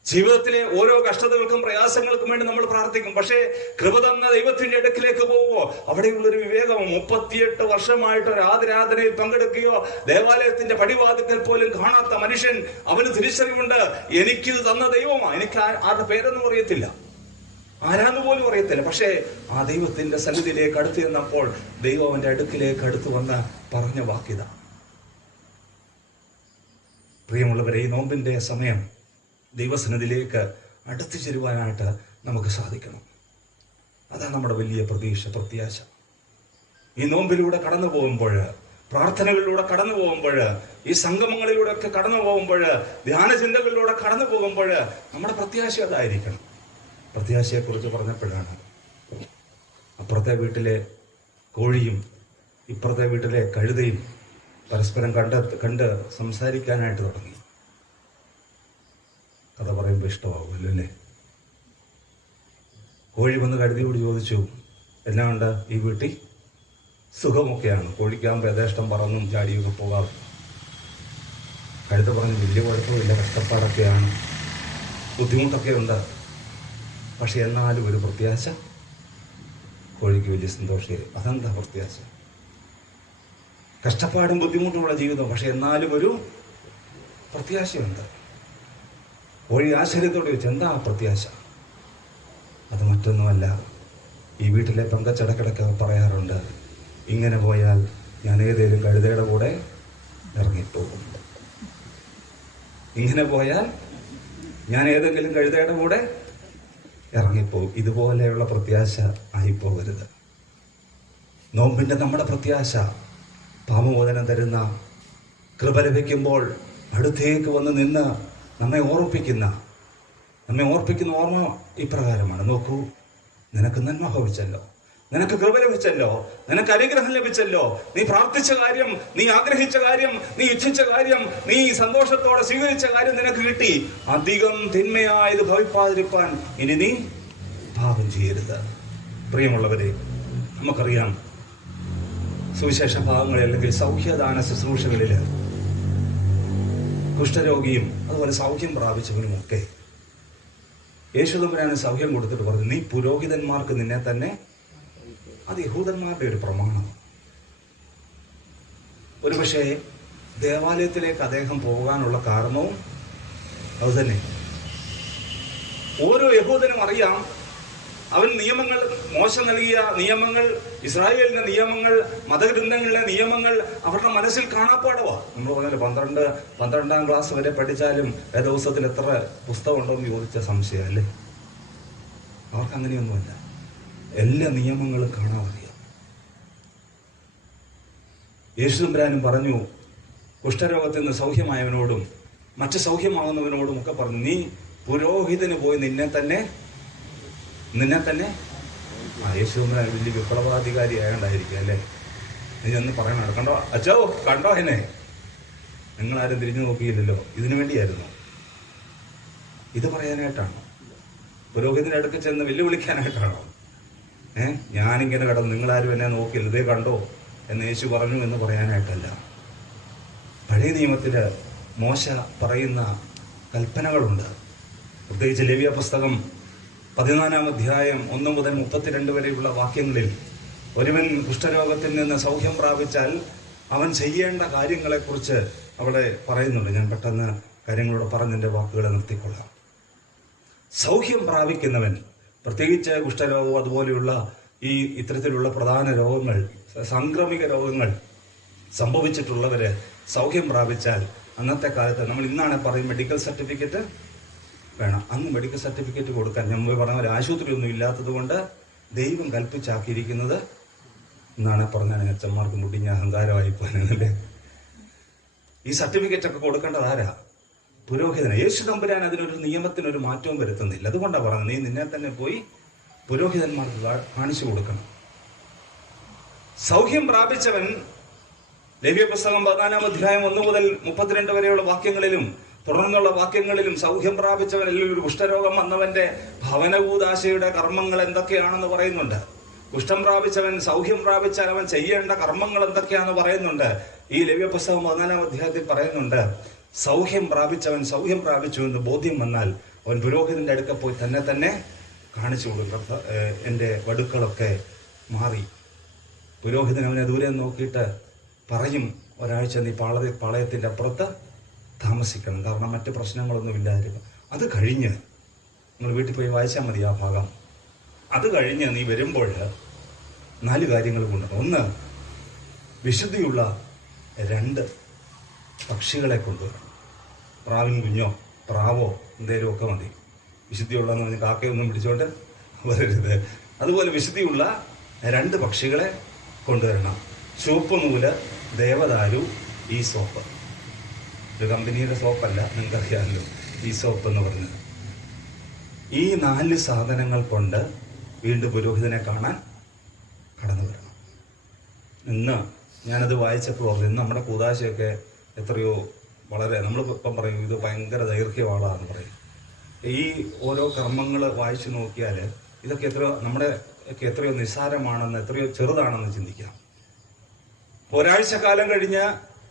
ജീവിതത്തിലെ ഓരോ കഷ്ടതകൾക്കും പ്രയാസങ്ങൾക്കും വേണ്ടി നമ്മൾ പ്രാർത്ഥിക്കും. പക്ഷേ കൃപ തന്ന ദൈവത്തിന്റെ അടുക്കിലേക്ക് പോവുമോ? അവിടെയുള്ളൊരു വിവേകം. 38 വർഷമായിട്ട് ഒരു ആരാധനയിൽ പങ്കെടുക്കുകയോ ദേവാലയത്തിന്റെ പടിവാതിക്കൽ പോലും കാണാത്ത മനുഷ്യൻ, അവന് തിരിച്ചറിവുണ്ട്, എനിക്കിത് തന്ന ദൈവമാണ്. എനിക്ക് ആരുടെ പേരൊന്നും അറിയത്തില്ല, ആരാന്ന് പോലും അറിയത്തില്ല. പക്ഷേ ആ ദൈവത്തിന്റെ സന്നിധിയിലേക്ക് അടുത്ത് ചെന്നപ്പോൾ ദൈവം അവന്റെ അടുക്കിലേക്ക് അടുത്ത് വന്ന് പറഞ്ഞ വാക്യത. പ്രിയമുള്ളവരെ, ഈ നോമ്പിന്റെ സമയം ദൈവസന്നിധിയിലേക്ക് അടുത്തു ചേരുവാനായിട്ട് നമുക്ക് സാധിക്കണം. അതാണ് നമ്മുടെ വലിയ പ്രത്യാശ. ഈ നോമ്പിലൂടെ കടന്നു പോകുമ്പോൾ, പ്രാർത്ഥനകളിലൂടെ കടന്നു പോകുമ്പോൾ, ഈ സംഗമങ്ങളിലൂടെ ഒക്കെ കടന്നു പോകുമ്പോൾ, ധ്യാന ചിന്തകളിലൂടെ കടന്നു പോകുമ്പോൾ നമ്മുടെ പ്രത്യാശ അതായിരിക്കണം. പ്രത്യാശയെക്കുറിച്ച് പറഞ്ഞപ്പോഴാണ് അപ്പുറത്തെ വീട്ടിലെ കോഴിയും ഇപ്പുറത്തെ വീട്ടിലെ കഴുതയും പരസ്പരം കണ്ട് സംസാരിക്കാനായിട്ട് തുടങ്ങി. കഥ പറയുമ്പോൾ ഇഷ്ടമാവുമല്ലോ അല്ലേ? കോഴി വന്ന് കഴുതയോട് ചോദിച്ചു, എന്നാ ഉണ്ട് ഈ വീട്ടിൽ? സുഖമൊക്കെയാണ്. കോഴിക്കാകുമ്പോൾ യഥേഷ്ടം പറന്നും ചാടിയൊക്കെ പോകാം. കഴുത പറഞ്ഞു, വലിയ കുഴപ്പമില്ല, കഷ്ടപ്പാടൊക്കെയാണ്, ബുദ്ധിമുട്ടൊക്കെ ഉണ്ട്, പക്ഷെ എന്നാലും ഒരു പ്രത്യാശ. കോഴിക്ക് വലിയ സന്തോഷമായി. അതെന്താ പ്രത്യാശ? കഷ്ടപ്പാടും ബുദ്ധിമുട്ടുമുള്ള ജീവിതം, പക്ഷെ എന്നാലും ഒരു പ്രത്യാശയുണ്ട്. കോഴി ആശ്ചര്യത്തോടെ ചോദിച്ചു, എന്താ പ്രത്യാശ? അത് മറ്റൊന്നുമല്ല, ഈ വീട്ടിലെ പങ്കച്ചടക്കിടക്ക് പറയാറുണ്ട്, ഇങ്ങനെ പോയാൽ ഞാൻ ഏതെങ്കിലും കഴുതയുടെ കൂടെ ഇറങ്ങിപ്പോകും. ഇങ്ങനെ പോയാൽ ഞാൻ ഏതെങ്കിലും കഴുതയുടെ കൂടെ ഇറങ്ങിപ്പോകും. ഇതുപോലെയുള്ള പ്രത്യാശ ആയിപ്പോകരുത്. നോമ്പിൻ്റെ നമ്മുടെ പ്രത്യാശ പാപമോചനം തരുന്ന, കൃപ ലഭിക്കുമ്പോൾ അടുത്തേക്ക് വന്ന് നിന്ന് നമ്മെ ഓർമ്മിപ്പിക്കുന്ന ഓർമ്മ ഇപ്രകാരമാണ്. നോക്കൂ, നിനക്ക് നന്മ ഭവിച്ചല്ലോ, നിനക്ക് കൃപ ലഭിച്ചല്ലോ, നിനക്ക് അനുഗ്രഹം ലഭിച്ചല്ലോ, നീ പ്രാർത്ഥിച്ച കാര്യം, നീ ആഗ്രഹിച്ച കാര്യം, നീ ഇച്ഛിച്ച കാര്യം, നീ സന്തോഷത്തോടെ സ്വീകരിച്ച കാര്യം നിനക്ക് കിട്ടി. അധികം തിന്മയായത് ഭവിപ്പാതിരിപ്പാൻ ഇനി നീ പാപം ചെയ്യരുത്. പ്രിയമുള്ളവരെ, നമുക്കറിയാം സുവിശേഷ ഭാഗങ്ങളിൽ അല്ലെങ്കിൽ സൗഖ്യദാന ശുശ്രൂഷകളിൽ കുഷ്ഠരോഗിയും അതുപോലെ സൗഖ്യം പ്രാപിച്ചവനുമൊക്കെ യേശുദമ്പുരാന് സൗഖ്യം കൊടുത്തിട്ട് പറഞ്ഞു, നീ പുരോഹിതന്മാർക്ക് നിന്നെ തന്നെ, അത് യഹൂദന്മാരുടെ ഒരു പ്രമാണം. ഒരുപക്ഷെ ദേവാലയത്തിലേക്ക് അദ്ദേഹം പോകാനുള്ള കാരണവും അതുതന്നെ. ഓരോ യഹൂദനും അറിയാം, അവൻ നിയമങ്ങൾ, മോശ നൽകിയ നിയമങ്ങൾ, ഇസ്രായേലിന്റെ നിയമങ്ങൾ, മതഗ്രന്ഥങ്ങളിലെ നിയമങ്ങൾ അവരുടെ മനസ്സിൽ കാണാപ്പാടവാ. നമ്മൾ പറഞ്ഞാൽ 12-12 ക്ലാസ് വരെ പഠിച്ചാലും ദിവസത്തിൽ എത്ര പുസ്തകം ഉണ്ടോയെന്ന് ചോദിച്ച സംശയം അല്ലേ? അവർക്ക് അങ്ങനെയൊന്നുമല്ല, എല്ലാ നിയമങ്ങളും കാണാൻ അറിയാം. യേശുദമ്പുരാനും പറഞ്ഞു, കുഷ്ഠരോഗത്തിൽ നിന്ന് സൗഖ്യമായവനോടും മറ്റ് സൗഖ്യമാകുന്നവനോടും ഒക്കെ പറഞ്ഞു, നീ പുരോഹിതന് പോയി നിന്നെ തന്നെ യേശുദമ്പുരാൻ വലിയ വിപ്ലവാധികാരി ആയതുകൊണ്ടായിരിക്കും അല്ലേ? നീ ഒന്ന് പറയണം, കണ്ടോ അച്ചോ, കണ്ടോ എന്നെ, നിങ്ങളാരും തിരിഞ്ഞു നോക്കിയില്ലല്ലോ, ഇതിനു വേണ്ടിയായിരുന്നു. ഇത് പറയാനായിട്ടാണോ? പുരോഹിതന്റെ അടുത്ത് ചെന്ന് വെല്ലുവിളിക്കാനായിട്ടാണോ? ഞാനിങ്ങനെ കിടന്നു, നിങ്ങളാരും എന്നെ നോക്കിയില്ല, ഇതേ കണ്ടോ എന്ന് യേശു പറഞ്ഞു എന്ന് പറയാനായിട്ടല്ല. പഴയ നിയമത്തില് മോശ പറയുന്ന കൽപ്പനകളുണ്ട്. പ്രത്യേകിച്ച് ലേവ്യ പുസ്തകം 14-ാം അധ്യായം 1 മുതൽ 32 വരെയുള്ള വാക്യങ്ങളിൽ ഒരുവൻ കുഷ്ഠരോഗത്തിൽ നിന്ന് സൗഖ്യം പ്രാപിച്ചാൽ അവൻ ചെയ്യേണ്ട കാര്യങ്ങളെക്കുറിച്ച് അവിടെ പറയുന്നുണ്ട്. ഞാൻ പെട്ടെന്ന് കാര്യങ്ങളോട് പറഞ്ഞതിൻ്റെ വാക്കുകളെ നിർത്തിക്കൊള്ളാം. സൗഖ്യം പ്രാപിക്കുന്നവൻ, പ്രത്യേകിച്ച് കുഷ്ഠരോഗം അതുപോലെയുള്ള ഇത്തരത്തിലുള്ള പ്രധാന രോഗങ്ങൾ, സാംക്രമിക രോഗങ്ങൾ സംഭവിച്ചിട്ടുള്ളവര് സൗഖ്യം പ്രാപിച്ചാൽ അന്നത്തെ കാലത്ത് നമ്മൾ ഇന്നാണ് പറയും മെഡിക്കൽ സർട്ടിഫിക്കറ്റ് വേണം. അന്ന് മെഡിക്കൽ സർട്ടിഫിക്കറ്റ് കൊടുക്കാൻ ഞാൻ മുമ്പ് പറഞ്ഞ ഒരു ആശുപത്രി ഒന്നും ഇല്ലാത്തത് കൊണ്ട് ദൈവം കൽപ്പിച്ചാക്കിയിരിക്കുന്നത് എന്നാണ് പറഞ്ഞാൽ അച്ഛന്മാർക്ക് മുടിഞ്ഞ അഹങ്കാരമായി പോകാനല്ലേ. ഈ സർട്ടിഫിക്കറ്റ് ഒക്കെ കൊടുക്കേണ്ടത് ആരാ? പുരോഹിതന്. യേശു തമ്പുരാൻ അതിനൊരു നിയമത്തിനൊരു മാറ്റവും വരുത്തുന്നില്ല. അതുകൊണ്ടാണ് പറഞ്ഞത്, നീ നിന്നെ തന്നെ പോയി പുരോഹിതന്മാർക്ക് കാണിച്ചു കൊടുക്കണം. സൗഖ്യം പ്രാപിച്ചവൻ ലേവ്യ പുസ്തകം 14-ാം അധ്യായം 1 മുതൽ 32 വരെയുള്ള വാക്യങ്ങളിലും തുടർന്നുള്ള വാക്യങ്ങളിലും സൗഖ്യം പ്രാപിച്ചവൻ, അല്ലെങ്കിൽ ഒരു കുഷ്ഠരോഗം വന്നവന്റെ ഭവനകൂദാശയുടെ കർമ്മങ്ങൾ എന്തൊക്കെയാണെന്ന് പറയുന്നുണ്ട്. കുഷ്ഠം പ്രാപിച്ചവൻ സൗഖ്യം പ്രാപിച്ചാൽ അവൻ ചെയ്യേണ്ട കർമ്മങ്ങൾ എന്തൊക്കെയാണെന്ന് പറയുന്നുണ്ട്. ഈ ലേവ്യ പുസ്തകം 14-ാം അധ്യായത്തിൽ പറയുന്നുണ്ട്, സൗഖ്യം പ്രാപിച്ചവൻ സൗഖ്യം പ്രാപിച്ചു എന്ന് ബോധ്യം വന്നാൽ അവൻ പുരോഹിതന്റെ അടുക്ക പോയി തന്നെ കാണിച്ചു കൊടുക്കും, എൻ്റെ വടുക്കളൊക്കെ മാറി. പുരോഹിതൻ അവനെ ദൂരെ നോക്കിയിട്ട് പറയും, ഒരാഴ്ച നീ പാളയത്തിൻ്റെ അപ്പുറത്ത് താമസിക്കണം, കാരണം മറ്റ് പ്രശ്നങ്ങളൊന്നും ഇല്ലാതിരിക്കും. അത് കഴിഞ്ഞ് നിങ്ങൾ വീട്ടിൽ പോയി വായിച്ചാൽ മതി ആ ഭാഗം. അത് കഴിഞ്ഞ് നീ വരുമ്പോൾ 4 കാര്യങ്ങൾ കൊണ്ടുവരണം. 1, വിശുദ്ധിയുള്ള 2 പക്ഷികളെ കൊണ്ടുവരണം. പ്രാവിൻ കുഞ്ഞോ പ്രാവോ എന്തേലും ഒക്കെ മതി. വിശുദ്ധിയുള്ളതെന്ന് പറഞ്ഞ് കാക്കയൊന്നും പിടിച്ചോണ്ട് വരരുത്. അതുപോലെ വിശുദ്ധിയുള്ള 2 പക്ഷികളെ കൊണ്ടുവരണം. ചുവപ്പ് നൂല്, ദേവദാരു, ഈ സോപ്പ്. ഒരു കമ്പനിയുടെ സോപ്പല്ല, നിങ്ങൾക്കറിയാമല്ലോ ഈ സോപ്പ് എന്ന് പറഞ്ഞത്. ഈ 4 സാധനങ്ങൾ കൊണ്ട് വീണ്ടും പുരോഹിതനെ കാണാൻ കടന്നു വരണം. ഇന്ന് ഞാനത് വായിച്ചപ്പോൾ ഇന്ന് നമ്മുടെ കൂദാശയൊക്കെ എത്രയോ വളരെ, നമ്മളിപ്പം പറയും ഇത് ഭയങ്കര ദൈർഘ്യമാണെന്ന് പറയും. ഈ ഓരോ കർമ്മങ്ങൾ വായിച്ചു നോക്കിയാൽ ഇതൊക്കെ നമ്മുടെ എത്രയോ നിസ്സാരമാണെന്ന്, എത്രയോ ചെറുതാണെന്ന് ചിന്തിക്കാം. ഒരാഴ്ച കാലം കഴിഞ്ഞ്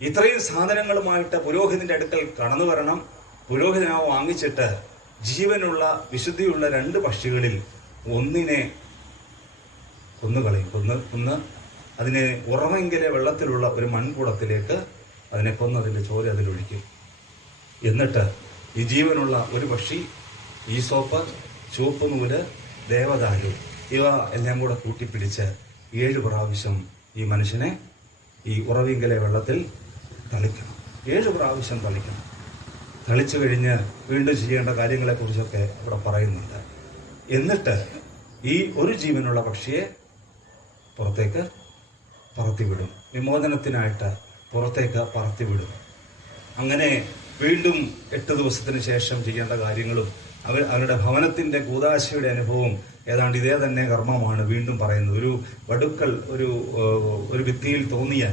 ഇത്രയും സാധനങ്ങളുമായിട്ട് പുരോഹിതന്റെ അടുക്കൽ കടന്നു വരണം. പുരോഹിതനാ വാങ്ങിച്ചിട്ട് ജീവനുള്ള വിശുദ്ധിയുള്ള 2 പക്ഷികളിൽ ഒന്നിനെ കൊന്നുകളയും. കൊന്ന് അതിനെ ഉറവെങ്കിലെ വെള്ളത്തിലുള്ള ഒരു മൺകുടത്തിലേക്ക് അതിനെ അതിൻ്റെ ചോര അതിലൊഴിക്കും. എന്നിട്ട് ഈ ജീവനുള്ള ഒരു പക്ഷി, ഈ സോപ്പ്, ചുവപ്പ് നൂല്, ദേവദാരു, ഇവ എല്ലാം കൂടെ കൂട്ടിപ്പിടിച്ച് 7 പ്രാവശ്യം ഈ മനുഷ്യനെ ഈ ഉറവിങ്കലെ വെള്ളത്തിൽ തളിക്കണം. 7 പ്രാവശ്യം തളിക്കണം. തളിച്ചു കഴിഞ്ഞ് വീണ്ടും ചെയ്യേണ്ട കാര്യങ്ങളെക്കുറിച്ചൊക്കെ ഇവിടെ പറയുന്നുണ്ട്. എന്നിട്ട് ഈ ഒരു ജീവനുള്ള പക്ഷിയെ പുറത്തേക്ക് പറത്തിവിടും. വിമോചനത്തിനായിട്ട് പുറത്തേക്ക് പറത്തിവിടും. അങ്ങനെ വീണ്ടും 8 ദിവസത്തിന് ശേഷം ചെയ്യേണ്ട കാര്യങ്ങളും അവരുടെ ഭവനത്തിന്റെ കൂദാശയുടെ അനുഭവം ഏതാണ്ട് ഇതേ തന്നെ കർമ്മമാണ് വീണ്ടും പറയുന്നത്. ഒരു വടുക്കൾ ഒരു ഭിത്തിയിൽ തോന്നിയ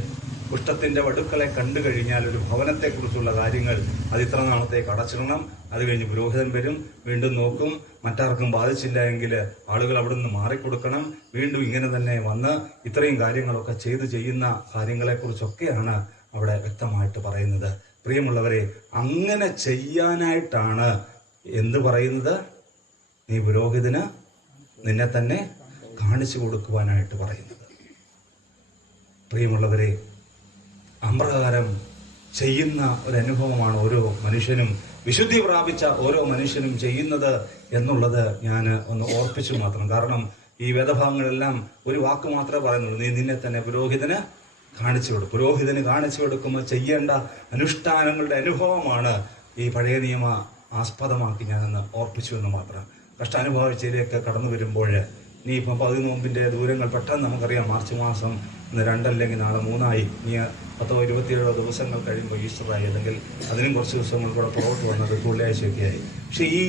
കുഷ്ഠത്തിന്റെ വടുക്കളെ കണ്ടു കഴിഞ്ഞാൽ ഒരു ഭവനത്തെക്കുറിച്ചുള്ള കാര്യങ്ങൾ അത് ഇത്ര നാളത്തേക്ക് അടച്ചിടണം. അത് കഴിഞ്ഞ് പുരോഹിതൻ വരും, വീണ്ടും നോക്കും, മറ്റാർക്കും ബാധിച്ചില്ല എങ്കിൽ ആളുകൾ അവിടെ നിന്ന് മാറിക്കൊടുക്കണം. വീണ്ടും ഇങ്ങനെ തന്നെ വന്ന് ഇത്രയും കാര്യങ്ങളൊക്കെ ചെയ്യുന്ന കാര്യങ്ങളെക്കുറിച്ചൊക്കെയാണ് അവിടെ വ്യക്തമായിട്ട് പറയുന്നത്. പ്രിയമുള്ളവരെ, അങ്ങനെ ചെയ്യാനായിട്ടാണ് എന്ത് പറയുന്നത്? നീ പുരോഹിതന് നിന്നെ തന്നെ കാണിച്ചു കൊടുക്കുവാനായിട്ട് പറയുന്നത്. പ്രിയമുള്ളവരെ, അപ്രകാരം ചെയ്യുന്ന ഒരു അനുഭവമാണ് ഓരോ മനുഷ്യനും, വിശുദ്ധി പ്രാപിച്ച ഓരോ മനുഷ്യനും ചെയ്യുന്നത് എന്നുള്ളത് ഞാൻ ഒന്ന് ഓർപ്പിച്ചു മാത്രം. കാരണം ഈ വേദഭാഗങ്ങളെല്ലാം ഒരു വാക്ക് മാത്രമേ പറയുന്നുള്ളൂ, നീ നിന്നെ തന്നെ പുരോഹിതന് കാണിച്ചു കൊടുക്കും. പുരോഹിതന് കാണിച്ചു കൊടുക്കുമ്പോൾ ചെയ്യേണ്ട അനുഷ്ഠാനങ്ങളുടെ അനുഭവമാണ് ഈ പഴയ നിയമ ആസ്പദമാക്കി ഞാനൊന്ന് ഓർപ്പിച്ചു എന്ന് മാത്രം. കഷ്ടാനുഭവിച്ചതിലേക്ക് കടന്നു വരുമ്പോൾ നീ ഇപ്പം 10 നോമ്പിൻ്റെ ദൂരങ്ങൾ പെട്ടെന്ന് നമുക്കറിയാം. മാർച്ച് മാസം ഇന്ന് 2 അല്ലെങ്കിൽ നാളെ 3 നീ 10 27 ദിവസങ്ങൾ കഴിയുമ്പോൾ ഈസ്റ്ററായി, അല്ലെങ്കിൽ അതിനും കുറച്ച് ദിവസങ്ങൾ കൂടെ പുറകോട്ട് വന്നത് വെള്ളിയാഴ്ചയൊക്കെ ആയി. പക്ഷെ ഈ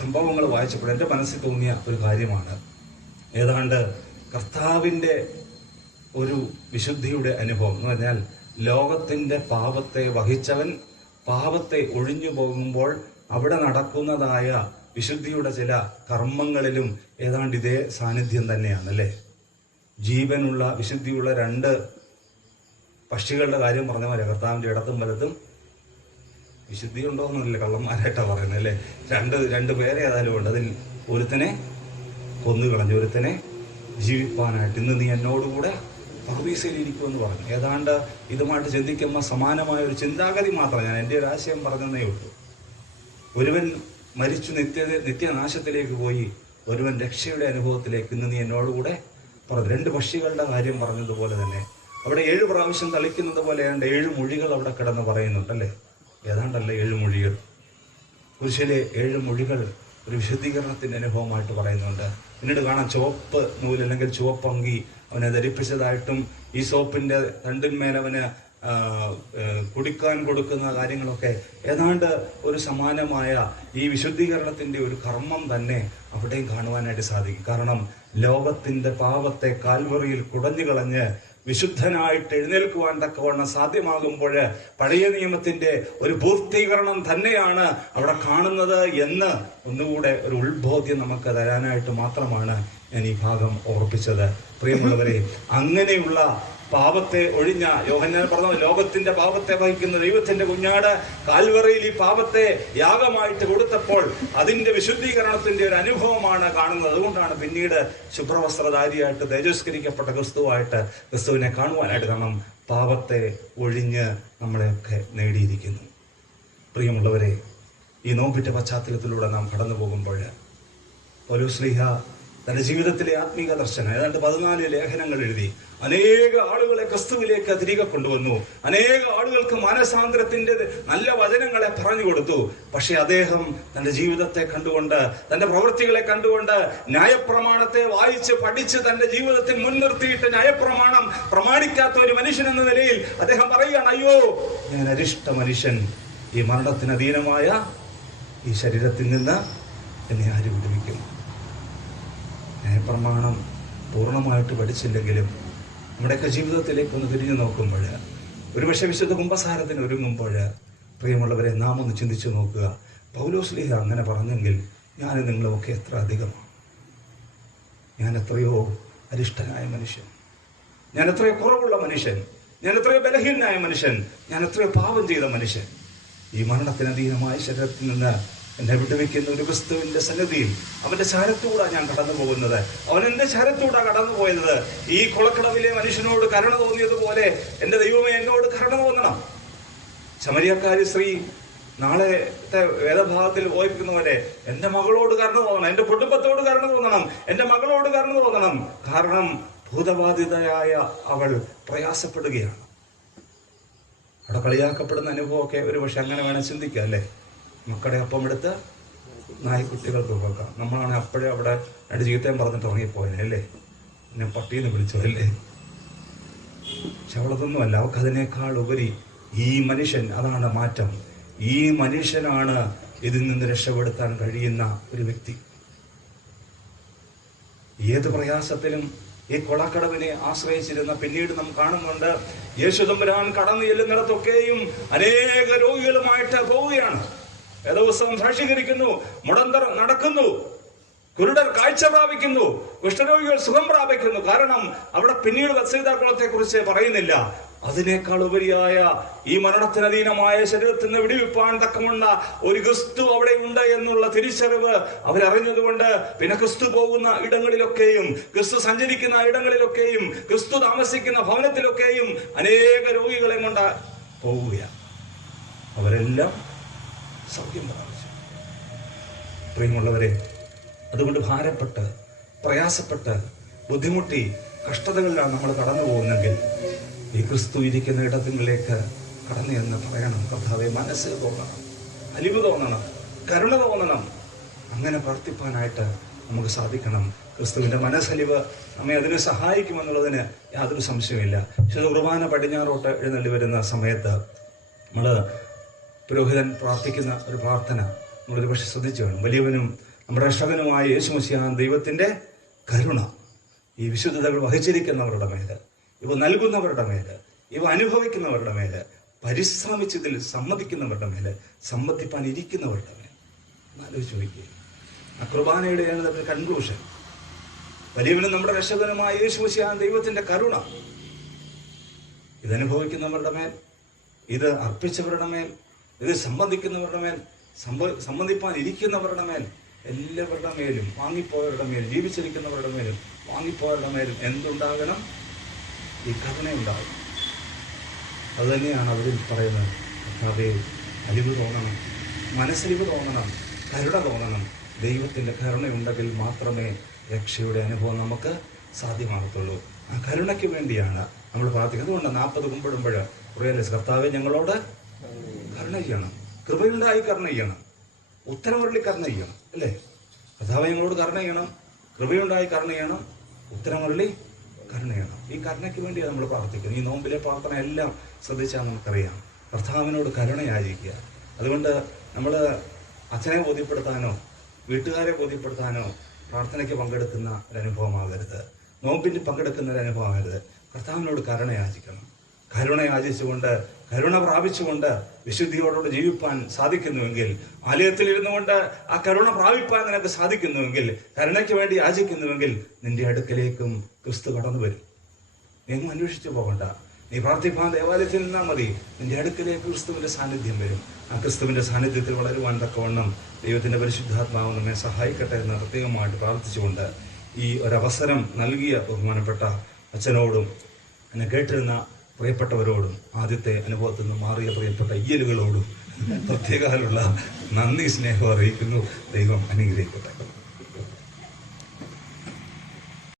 സംഭവങ്ങൾ വായിച്ചപ്പോൾ എൻ്റെ മനസ്സിൽ തോന്നിയ ഒരു കാര്യമാണ്, ഏതാണ്ട് കർത്താവിൻ്റെ ഒരു വിശുദ്ധിയുടെ അനുഭവം എന്ന് പറഞ്ഞാൽ, ലോകത്തിൻ്റെ പാപത്തെ വഹിച്ചവൻ പാപത്തെ ഒഴിഞ്ഞു പോകുമ്പോൾ അവിടെ നടക്കുന്നതായ വിശുദ്ധിയുടെ ചില കർമ്മങ്ങളിലും ഏതാണ്ട് ഇതേ സാന്നിധ്യം തന്നെയാണല്ലേ. ജീവനുള്ള വിശുദ്ധിയുള്ള 2 പക്ഷികളുടെ കാര്യം പറഞ്ഞ പോലെ കർത്താവിൻ്റെ ഇടത്തും വലത്തും വിശുദ്ധി ഉണ്ടോയെന്നല്ലേ കള്ളന്മാരായിട്ടാണ് പറയുന്നത് അല്ലേ. രണ്ട് പേരെ ഏതായാലും ഉണ്ട്. അതിൽ ഒരുത്തനെ കൊന്നുകളഞ്ഞു, ഒരുത്തനെ ജീവിപ്പാനായിട്ട് ഇന്ന് നീ എന്നോടുകൂടെ പറുദീസയിലിരിക്കുമെന്ന് പറഞ്ഞു. ഏതാണ്ട് ഇതുമായിട്ട് ചിന്തിക്കുമ്പോൾ സമാനമായ ഒരു ചിന്താഗതി മാത്രം ഞാൻ എൻ്റെ ഒരു ആശയം പറഞ്ഞതേ ഉള്ളൂ. ഒരുവൻ മരിച്ചു നിത്യനാശത്തിലേക്ക് പോയി, ഒരുവൻ രക്ഷയുടെ അനുഭവത്തിലേക്ക് ഇന്ന് നീ എന്നോടുകൂടെ പറഞ്ഞു. 2 പക്ഷികളുടെ കാര്യം പറഞ്ഞതുപോലെ തന്നെ അവിടെ 7 പ്രാവശ്യം തളിക്കുന്നത് പോലെ ഏതാണ്ട് 7 മൊഴികൾ അവിടെ കിടന്ന് പറയുന്നുണ്ടല്ലേ. ഏതാണ്ടല്ല 7 മൊഴികൾ, കുരിശിലെ 7 മൊഴികൾ ഒരു വിശുദ്ധീകരണത്തിൻ്റെ അനുഭവമായിട്ട് പറയുന്നുണ്ട്. പിന്നീട് കാണാം ചുവപ്പ് നൂല് അല്ലെങ്കിൽ ചുവപ്പങ്കി അവനെ ധരിപ്പിച്ചതായിട്ടും ഈ സോപ്പിൻ്റെ തണ്ടിന്മേൽ അവന് കുടിക്കാൻ കൊടുക്കുന്ന കാര്യങ്ങളൊക്കെ ഏതാണ്ട് ഒരു സമാനമായ ഈ വിശുദ്ധീകരണത്തിൻ്റെ ഒരു കർമ്മം തന്നെ അവിടെയും കാണുവാനായിട്ട് സാധിക്കും. കാരണം ലോകത്തിൻ്റെ പാപത്തെ കാൽവറിയിൽ കുടഞ്ഞു കളഞ്ഞ് വിശുദ്ധനായിട്ട് എഴുന്നേൽക്കുവാൻ തക്കവണ്ണം സാധ്യമാകുമ്പോൾ പഴയ നിയമത്തിൻ്റെ ഒരു പൂർത്തീകരണം തന്നെയാണ് അവിടെ കാണുന്നത് എന്ന് ഒന്നുകൂടെ ഒരു ഉത്ബോധ്യം നമുക്ക് തരാനായിട്ട് മാത്രമാണ് ഞാൻ ഈ ഭാഗം ഓർപ്പിച്ചത്. പ്രിയമുള്ളവരെ, അങ്ങനെയുള്ള പാപത്തെ ഒഴിഞ്ഞ യോഹന്നാൻ പറഞ്ഞ ലോകത്തിന്റെ പാപത്തെ വഹിക്കുന്ന ദൈവത്തിന്റെ കുഞ്ഞാട് കാൽവറിയിൽ ഈ പാപത്തെ യാഗമായിട്ട് കൊടുത്തപ്പോൾ അതിന്റെ വിശുദ്ധീകരണത്തിന്റെ ഒരു അനുഭവമാണ് കാണുന്നത്. അതുകൊണ്ടാണ് പിന്നീട് ശുഭ്രവസ്ത്രധാരിയായിട്ട് തേജസ്കരിക്കപ്പെട്ട ക്രിസ്തുവിനെ കാണുവാനായിട്ട്. കാരണം പാപത്തെ ഒഴിഞ്ഞ് നമ്മളെയൊക്കെ നേടിയിരിക്കുന്നു. പ്രിയമുള്ളവരെ, ഈ നോമ്പിന്റെ പശ്ചാത്തലത്തിലൂടെ നാം കടന്നു പോകുമ്പോൾ പൗലോസ്ലീഹ തന്റെ ജീവിതത്തിലെ ആത്മീക ദർശനം ഏതാണ്ട് 14 ലേഖനങ്ങൾ എഴുതി അനേക ആളുകളെ ക്രിസ്തുവിലേക്ക് തിരികെ കൊണ്ടുവന്നു. അനേക ആളുകൾക്ക് മാനസാന്തരത്തിന്റെ നല്ല വചനങ്ങളെ പറഞ്ഞു കൊടുത്തു. പക്ഷെ അദ്ദേഹം തന്റെ ജീവിതത്തെ കണ്ടുകൊണ്ട്, തന്റെ പ്രവൃത്തികളെ കണ്ടുകൊണ്ട്, ന്യായപ്രമാണത്തെ വായിച്ച് പഠിച്ച് തന്റെ ജീവിതത്തിൽ മുൻനിർത്തിയിട്ട് ന്യായപ്രമാണം പ്രമാണിക്കാത്ത ഒരു മനുഷ്യൻ എന്ന നിലയിൽ അദ്ദേഹം പറയുകയാണ്, അയ്യോ ഞാൻ അരിഷ്ട മനുഷ്യൻ, ഈ മരണത്തിന് അധീനമായ ഈ ശരീരത്തിൽ നിന്ന് എന്നെ ആര് വിടുവിക്കും? ന്യായപ്രമാണം പൂർണ്ണമായിട്ട് പഠിച്ചില്ലെങ്കിലും നമ്മുടെയൊക്കെ ജീവിതത്തിലേക്ക് ഒന്ന് തിരിഞ്ഞു നോക്കുമ്പോൾ, ഒരുപക്ഷെ വിശുദ്ധ കുമ്പസാരത്തിന് ഒരുങ്ങുമ്പോൾ, പ്രിയമുള്ളവരെ, നാം ഒന്ന് ചിന്തിച്ചു നോക്കുക. പൗലോസ്ലീഹ അങ്ങനെ പറഞ്ഞെങ്കിൽ ഞാൻ നിങ്ങളുമൊക്കെ എത്ര അധികമാണ്. ഞാൻ എത്രയോ അരിഷ്ടനായ മനുഷ്യൻ, ഞാൻ എത്രയോ കുറവുള്ള മനുഷ്യൻ, ഞാൻ എത്രയോ ബലഹീനനായ മനുഷ്യൻ, ഞാൻ എത്രയോ പാപം ചെയ്ത മനുഷ്യൻ. ഈ മരണത്തിനധീനമായ ശരീരത്തിൽ നിന്ന് എന്നെ വിടുവിക്കുന്ന ഒരു ക്രിസ്തുവിന്റെ സന്നിധിയിൽ അവന്റെ ശരത്തൂടാണ് ഞാൻ കടന്നു പോകുന്നത്. അവൻ എന്റെ ശരത്തൂടാ കടന്നു പോയത്. ഈ കുളക്കടവിലെ മനുഷ്യനോട് കരുണ തോന്നിയതുപോലെ എന്റെ ദൈവമേ എന്നോട് കരുണ തോന്നണം. ശമരിയക്കാരി സ്ത്രീ നാളത്തെ വേദഭാഗത്തിൽ പോയിരിക്കുന്ന പോലെ എന്റെ മകളോട് കരുണ തോന്നണം, എന്റെ കുടുംബത്തോട് കരുണ തോന്നണം, എന്റെ മകളോട് കരുണ തോന്നണം. കാരണം ഭൂതബാധിതയായ അവൾ പ്രയാസപ്പെടുകയാണ്. അവിടെ കളിയാക്കപ്പെടുന്ന അനുഭവമൊക്കെ ഒരു പക്ഷെ അങ്ങനെ വേണം ചിന്തിക്കുക അല്ലേ. മക്കളുടെ അപ്പം എടുത്ത് നായ്ക്കുട്ടികൾക്ക് കൊടുക്കാം. നമ്മളാണ് അപ്പോഴേ അവിടെ 2 ചീത്തയും പറഞ്ഞിട്ട് ഇറങ്ങിപ്പോയനെ അല്ലേ, എന്നെ പട്ടീന്ന് വിളിച്ചോ അല്ലേ. പക്ഷെ അവളതൊന്നുമല്ല, അവൾക്ക് അതിനേക്കാൾ ഉപരി ഈ മനുഷ്യൻ, അതാണ് മാറ്റം. ഈ മനുഷ്യനാണ് ഇതിൽ നിന്ന് രക്ഷപ്പെടുത്താൻ കഴിയുന്ന ഒരു വ്യക്തി. ഏത് പ്രയാസത്തിലും ഈ കൊളക്കടവിനെ ആശ്രയിച്ചിരുന്ന പിന്നീട് നാം കാണുന്നുണ്ട്, യേശുദമ്പുരാൻ കടന്നു ചെല്ലുന്നിടത്തൊക്കെയും അനേക രോഗികളുമായിട്ട് പോവുകയാണ്. ദിവസം സാക്ഷീകരിക്കുന്നു, മുടന്തർ നടക്കുന്നു, കുരുടർ കാഴ്ച പ്രാപിക്കുന്നു, കുഷ്ഠരോഗികൾ സുഖം പ്രാപിക്കുന്നു. കാരണം അവിടെ പിന്നീട് ബത്സയിദാ കുളത്തെ കുറിച്ച് പറയുന്നില്ല. അതിനേക്കാൾ ഉപരിയായ ഈ മരണത്തിനധീനമായ ശരീരത്തിൽ നിന്ന് വിടിവിപ്പാൻ തക്കമുള്ള ഒരു ക്രിസ്തു അവിടെ ഉണ്ട് എന്നുള്ള തിരിച്ചറിവ് അവരറിഞ്ഞതുകൊണ്ട് പിന്നെ ക്രിസ്തു പോകുന്ന ഇടങ്ങളിലൊക്കെയും, ക്രിസ്തു സഞ്ചരിക്കുന്ന ഇടങ്ങളിലൊക്കെയും, ക്രിസ്തു താമസിക്കുന്ന ഭവനത്തിലൊക്കെയും അനേക രോഗികളെ കൊണ്ട് പോവുകയാണ്. അവരെല്ലാം സൗഖ്യം പ്രാപിച്ചു. പ്രിയമുള്ളവരെ, അതുകൊണ്ട് ഭാരപ്പെട്ട്, പ്രയാസപ്പെട്ട്, ബുദ്ധിമുട്ടി, കഷ്ടതകളിലാണ് നമ്മൾ കടന്നു പോകുന്നെങ്കിൽ ഈ ക്രിസ്തു ഇരിക്കുന്ന ഇടങ്ങളിലേക്ക് കടന്നു എന്ന് പറയണം. കർത്താവേ, മനസ്സ് തോന്നണം, അലിവ് തോന്നണം, കരുണ തോന്നണം. അങ്ങനെ പ്രാർത്ഥിപ്പാനായിട്ട് നമുക്ക് സാധിക്കണം. ക്രിസ്തുവിന്റെ മനസ്സലിവ് നമ്മെ അതിന് സഹായിക്കുമെന്നുള്ളതിന് യാതൊരു സംശയമില്ല. വിശുദ്ധ കുർബാന പടിഞ്ഞാറോട്ട് എഴുന്നള്ളി വരുന്ന സമയത്ത് നമ്മൾ പുരോഹിതൻ പ്രാർത്ഥിക്കുന്ന ഒരു പ്രാർത്ഥന നമ്മളൊരു പക്ഷെ ശ്രദ്ധിച്ചു വേണം. വലിയവനും നമ്മുടെ രക്ഷകനുമായ യേശു മിശിഹാ ദൈവത്തിന്റെ കരുണ ഈ വിശുദ്ധതകൾ വഹിച്ചിരിക്കുന്നവരുടെ മേല്, ഇവ നൽകുന്നവരുടെ മേല്, ഇവ അനുഭവിക്കുന്നവരുടെ മേല്, പരിശ്രമിച്ചതിൽ സമ്മതിക്കുന്നവരുടെ മേല്, സമ്മതിപ്പാൻ ഇരിക്കുന്നവരുടെ മേൽ. ആലോചിച്ച് നോക്കിയേ, ആ കുർബാനയുടെ കൺക്ലൂഷൻ, വലിയവനും നമ്മുടെ രക്ഷകനുമായ യേശു മിശിഹാ ദൈവത്തിന്റെ കരുണ ഇതനുഭവിക്കുന്നവരുടെ മേൽ, ഇത് അർപ്പിച്ചവരുടെ മേൽ, ഇത് സംബന്ധിക്കുന്നവരുടെ മേൽ, സംബന്ധിപ്പാൻ ഇരിക്കുന്നവരുടെ മേൽ, എല്ലാവരുടെ മേലും, വാങ്ങിപ്പോയവരുടെ മേലും, ജീവിച്ചിരിക്കുന്നവരുടെ മേലും വാങ്ങിപ്പോയവരുടെ മേലും എന്തുണ്ടാകണം? ഈ കരുണയുണ്ടാകും. അതുതന്നെയാണ് അവരിൽ പറയുന്നത്. അതേ, അലിവ് തോന്നണം, മനസ്സലിവ് തോന്നണം, കരുണ തോന്നണം. ദൈവത്തിൻ്റെ കരുണയുണ്ടെങ്കിൽ മാത്രമേ രക്ഷയുടെ അനുഭവം നമുക്ക് സാധ്യമാകത്തുള്ളൂ. ആ കരുണയ്ക്ക് വേണ്ടിയാണ് നമ്മൾ പ്രാർത്ഥിക്കുന്നത്. അതുകൊണ്ട് 40 കുമ്പിടുമ്പോൾ കുറേയല്ലേ, കർത്താവെ ഞങ്ങളോട് കരുണ ചെയ്യണം, കൃപയുണ്ടായി കരുണ ചെയ്യണം, ഉത്തരമരുളി കരുണ ചെയ്യണം, അല്ലേ? കർത്താവെ ഞങ്ങളോട് കരുണ ചെയ്യണം, കൃപയുണ്ടായി കരുണ ചെയ്യണം, ഉത്തരമരുളി കരുണ ചെയ്യണം. ഈ കരുണയ്ക്ക് വേണ്ടിയാണ് നമ്മൾ പ്രാർത്ഥിക്കുന്നത്. ഈ നോമ്പിലെ പ്രാർത്ഥന എല്ലാം ശ്രദ്ധിച്ചാൽ നമുക്കറിയാം. കർത്താവിനോട് കരുണ യാചിക്കുക. അതുകൊണ്ട് നമ്മൾ അച്ഛനെ ബോധ്യപ്പെടുത്താനോ വീട്ടുകാരെ ബോധ്യപ്പെടുത്താനോ പ്രാർത്ഥനയ്ക്ക് പങ്കെടുക്കുന്ന ഒരനുഭവമാകരുത്, നോമ്പിന് പങ്കെടുക്കുന്ന ഒരനുഭവമാകരുത്. കർത്താവിനോട് കരുണ യാചിക്കണം. കരുണ യാചിച്ചുകൊണ്ട്, കരുണ പ്രാപിച്ചുകൊണ്ട് വിശുദ്ധിയോടുകൂടി ജീവിപ്പാൻ സാധിക്കുന്നുവെങ്കിൽ, ആലയത്തിൽ ഇരുന്നു കൊണ്ട് ആ കരുണ പ്രാപിപ്പാൻ നിനക്ക് സാധിക്കുന്നുവെങ്കിൽ, കരുണയ്ക്ക് വേണ്ടി യാചിക്കുന്നുവെങ്കിൽ, നിന്റെ അടുക്കലേക്കും ക്രിസ്തു കടന്നു വരും. നീ ഒന്നും അന്വേഷിച്ചു പോകണ്ട. നീ പ്രാർത്ഥിപ്പാൻ ദേവാലയത്തിൽ നിന്നാൽ മതി. നിന്റെ അടുക്കലേക്ക് ക്രിസ്തുവിന്റെ സാന്നിധ്യം വരും. ആ ക്രിസ്തുവിന്റെ സാന്നിധ്യത്തിൽ വളരുവാൻ തക്കവണ്ണം ദൈവത്തിന്റെ പരിശുദ്ധാത്മാവ് നമ്മെ സഹായിക്കട്ടെ എന്ന് പ്രത്യേകമായിട്ട് പ്രാർത്ഥിച്ചുകൊണ്ട് ഈ ഒരവസരം നൽകിയ ബഹുമാനപ്പെട്ട അച്ഛനോടും എന്നെ കേട്ടിരുന്ന പ്രിയപ്പെട്ടവരോടും ആദ്യത്തെ അനുഭവത്തിൽ നിന്ന് മാറിയ പ്രിയപ്പെട്ട ഇയ്യലുകളോടും പ്രത്യേകമുള്ള നന്ദി, സ്നേഹം അറിയിക്കുന്നു. ദൈവം അനുഗ്രഹിക്കട്ടെ.